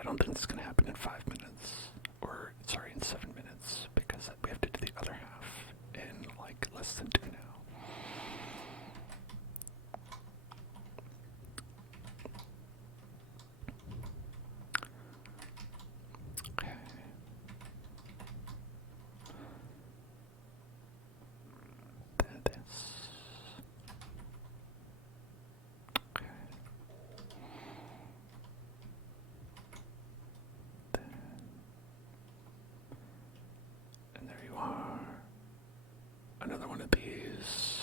I don't think this is going to happen in 5 minutes. Or, sorry, in 7 minutes. Because we have to do the other half in, like, less than 2 now. Okay. Then this. Okay. Then. And there you are. Another one of these.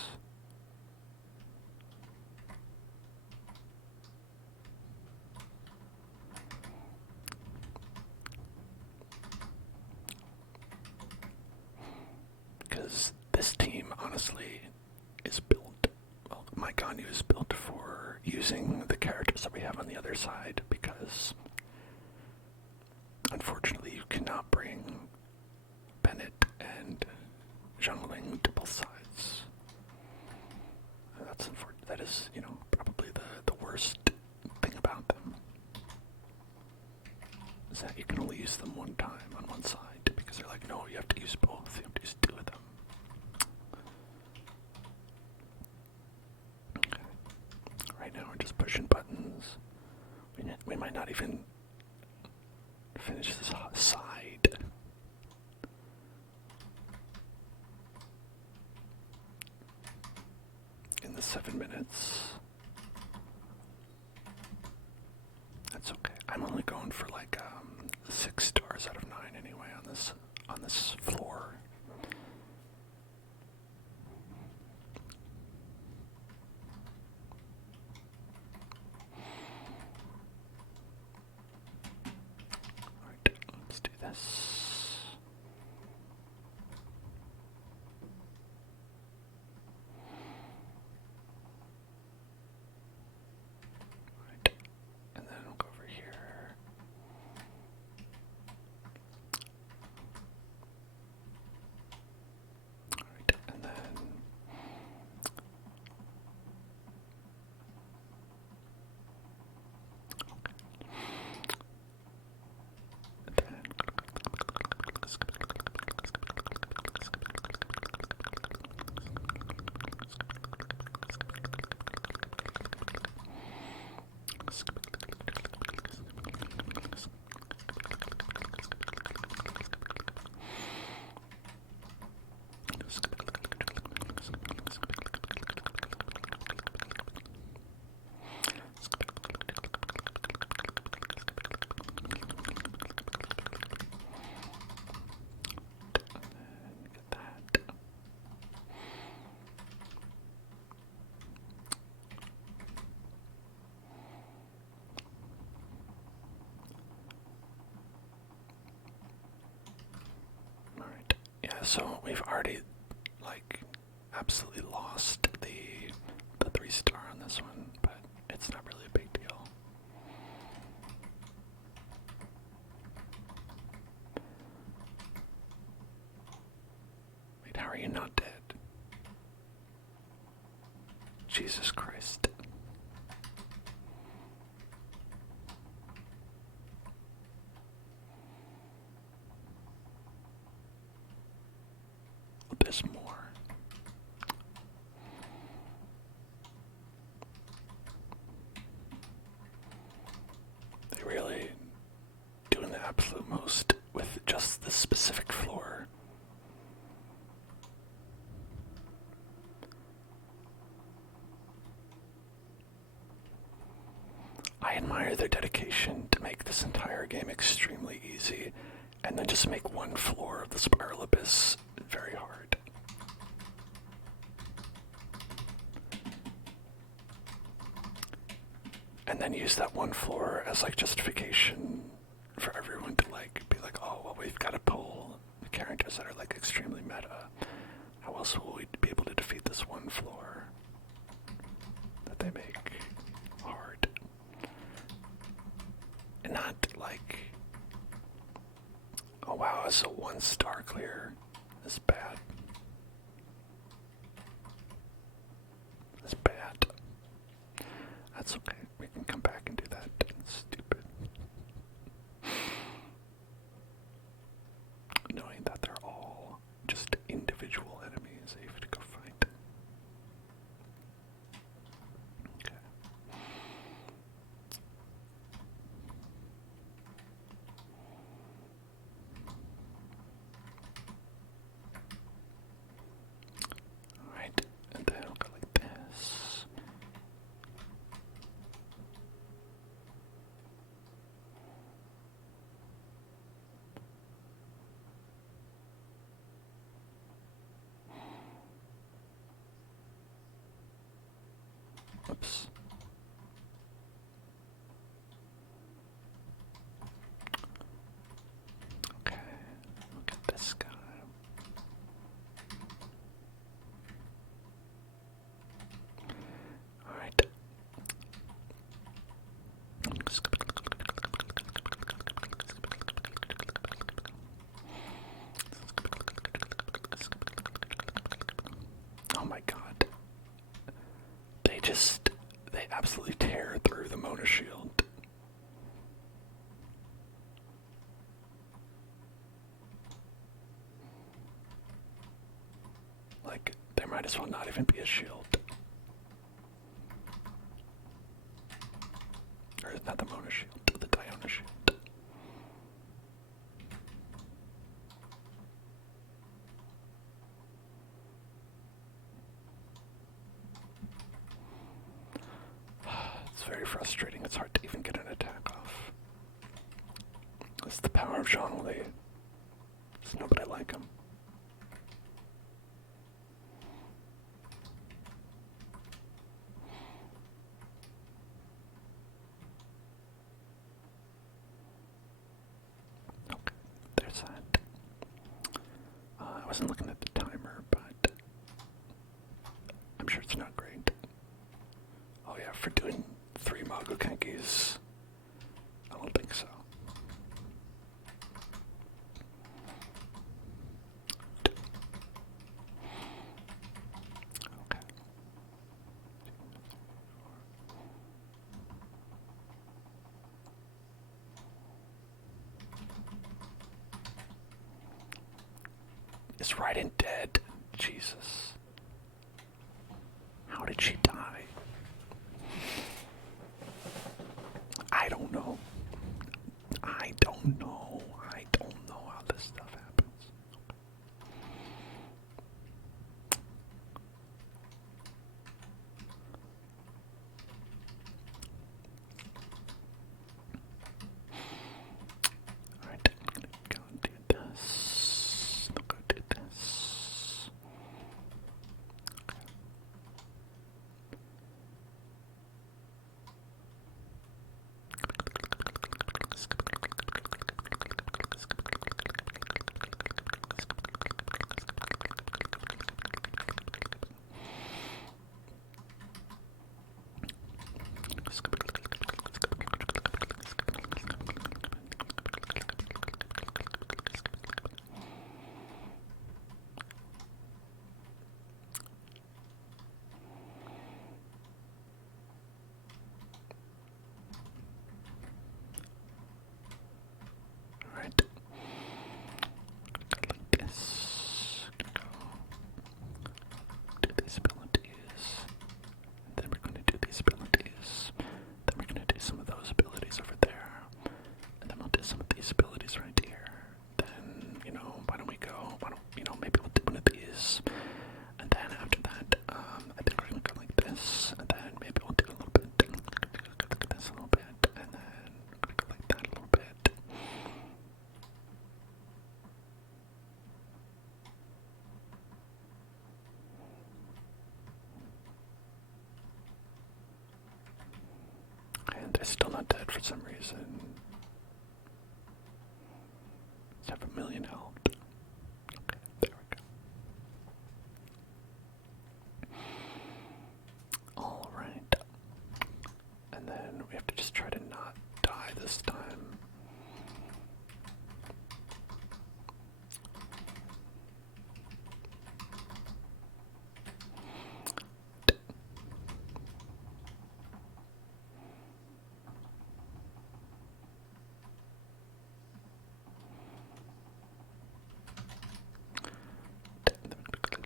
Because this team, honestly, is built, well, my Ganyu is built for using the characters that we have on the other side, because unfortunately you cannot bring Bennett and jungling to both sides. That's unfortunate. That is, probably the worst thing about them. Is that you can only use them one time on one side, because they're like, no, you have to use both. You have to use 2 of them. Okay. Right now we're just pushing buttons. We might not even finish this side. 7 minutes. That's okay. I'm only going for like 6 stars out of 9 anyway on this floor. Alright, let's do this. And then we'll go over here. Alright, and then so we've already, like, absolutely lost the 3-star on this one, but it's not really a big deal. Wait, how are you not dead? Jesus Christ. There's more. They really doing the absolute most with just this specific floor. I admire their dedication to make this entire game extremely easy and then just make one floor of the Spiral Abyss very hard. And then use that one floor as like justification for everyone to like be like, oh well, we've got to pull the characters that are like extremely meta. How else will we be able to defeat this one floor that they make hard? And not like, oh wow, it's a 1-star clear. That's bad. That's bad. That's okay. We can come back and do that. That's stupid. Knowing that they're all just individual enemies that you have to go fight. Okay. Alright, and then we'll go like this. Oops. Okay, look at this guy. Alright. Oh my god. They absolutely tear through the Mona Shield. Like, there might as well not even be a shield. Or not the Mona Shield, the Diona Shield. very frustrating. It's hard to even get an attack off. It's the power of Jean-Lee. There's nobody like him. Okay, there's that. I wasn't looking at the timer, but I'm sure it's not great. Oh yeah, for doing 3 Magokenkis, I don't think so. Okay. Is Rite dead? Jesus. How did she die? I don't know. I don't know. I don't know how this stuff happens. Alright, I'm gonna go and do this. I'll go do this. Okay. Alright. Like this. Do these abilities. Then we're going to do these abilities. Then we're going to do some of those abilities over there. And then we'll do some of these abilities right here. Then, why don't we go? Maybe we'll do one of these. And then after that, I think we're going to go like this. And then maybe we'll do a little bit. This a little bit. And then we're going to go like that a little bit. And they're still not dead for some reason. Let's have 1,000,000 health. Okay, there we go. Alright. And then we have to just try to not die this time.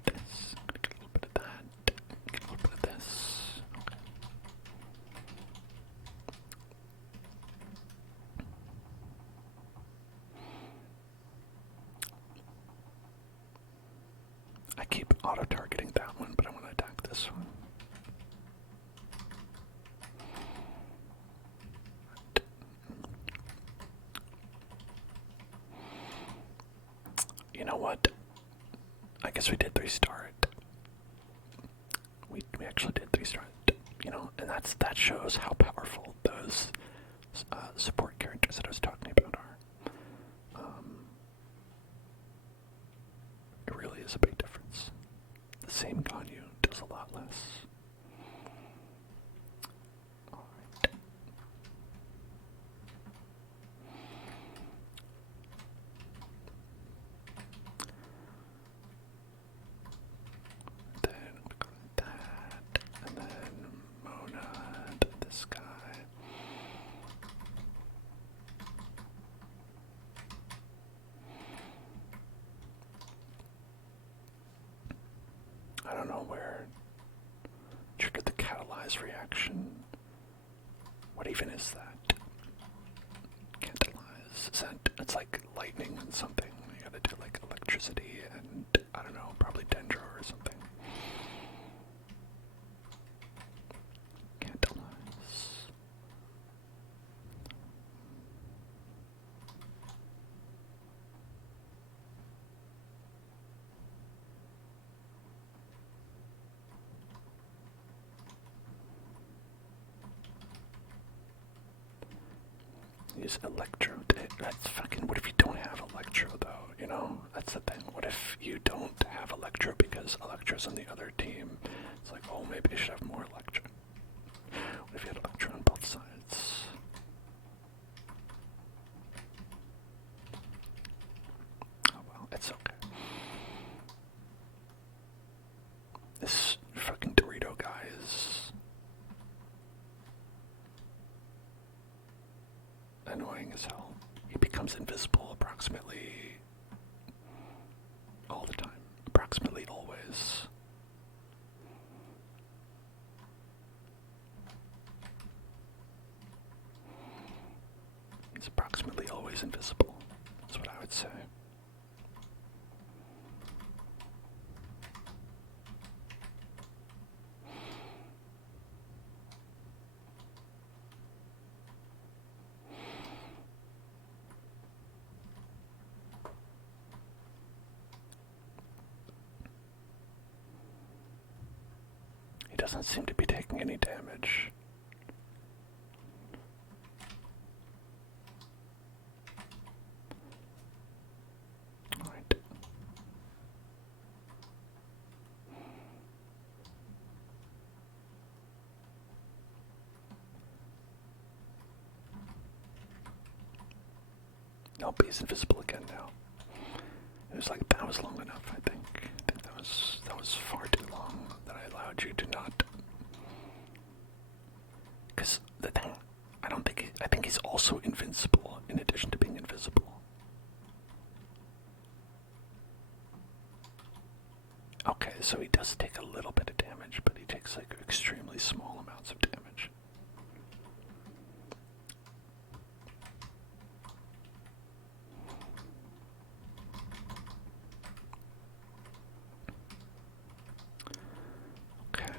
This. Get a little bit of that. Get a little bit of this. Okay. I keep auto-targeting that one, but I want to attack this one. You know what? I guess we did 3-star it. We actually did 3-star it. And that shows how powerful those support characters that I was talking about are. It really is a big difference. The same Ganyu does a lot less. Alright. Then we go like that, and then Mona, then this guy. I don't know where triggered the catalyze reaction. What even is that? Catalyze. Is that, it's like lightning and something. You gotta do like electricity and I don't know, probably dendro or something. Catalyze. Use electro. That's fucking. What if you don't have electro though? You know, that's the thing. What if you don't have electro because electro's on the other team? It's like, oh, maybe you should have more electro. What if you had electro on both sides? Oh well, it's okay. This fucking Dorito guy is annoying as hell. He becomes invisible approximately all the time. Approximately always. He's approximately always invisible. That's what I would say. He doesn't seem to be taking any damage. Alright. Nope, he's invisible again now. It was like, that was long enough, I think. I think that was far too long that I allowed you to not. Because the thing, I think he's also invincible in addition to being invisible. Okay, so he does take a little bit of damage, but he takes like extremely small amounts of damage. Okay.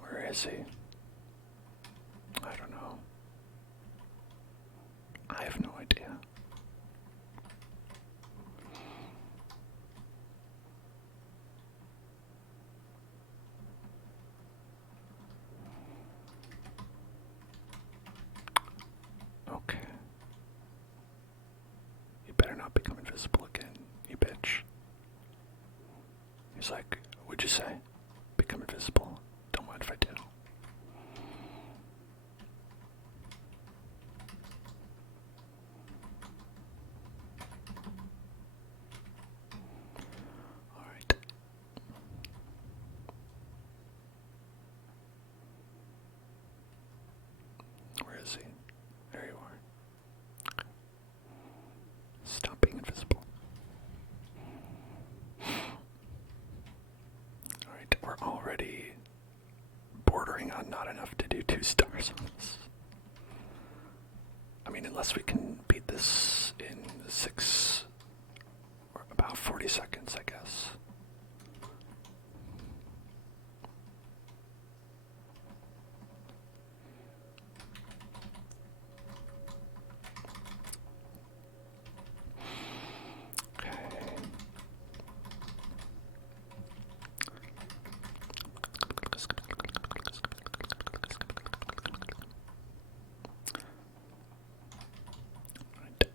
Where is he? I don't know. I have no idea. Okay. You better not become invisible again, you bitch. He's like, what'd you say? Become invisible? Don't mind if I do. Alright. Where is he? There you are. Stop being invisible. Alright, we're already bordering on not enough to do 2 stars on this. I mean, unless we can beat this in 6 or about 40 seconds, I guess. Okay. Right.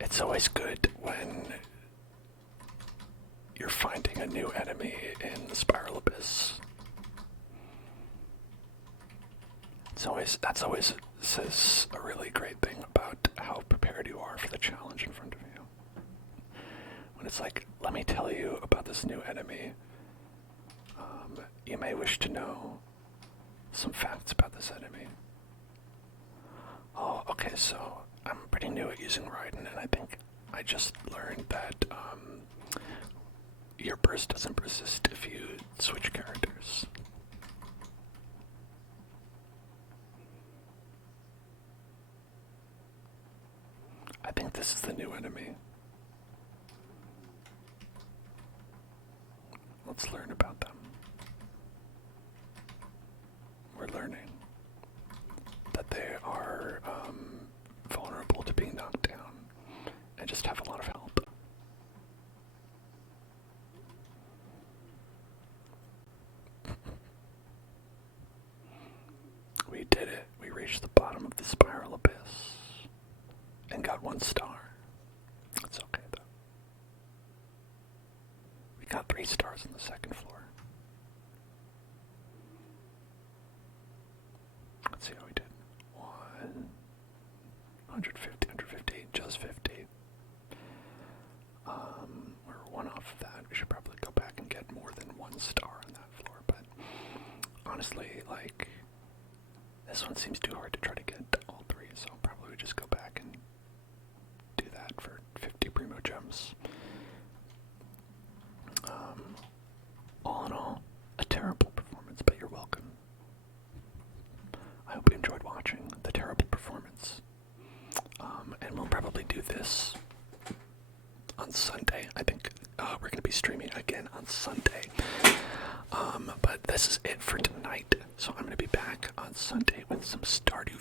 It's always good when you're finding a new enemy in the Spiral Abyss. That's always says a really great thing about how prepared you are for the challenge in front of you. When it's like, let me tell you about this new enemy. You may wish to know some facts about this enemy. Oh, okay, so I'm pretty new at using Rite, and I think I just learned that your burst doesn't persist if you switch characters. I think this is the new enemy. Let's learn about them. We're learning that they are vulnerable did it. We reached the bottom of the spiral abyss and got 1 star. It's okay though. We got 3 stars on the 2nd floor. Let's see how we did. 150, just 50. We're 1 off of that. We should probably go back and get more than 1 star on that floor, but honestly, like, this one seems too hard to try to get all 3, so I'll probably just go back and do that for 50 primo gems. All in all, a terrible performance, but you're welcome. I hope you enjoyed watching the terrible performance. And we'll probably do this on Sunday. I think we're going to be streaming again on Sunday. But this is it for tonight. So I'm going to be back on Sunday with some Stardew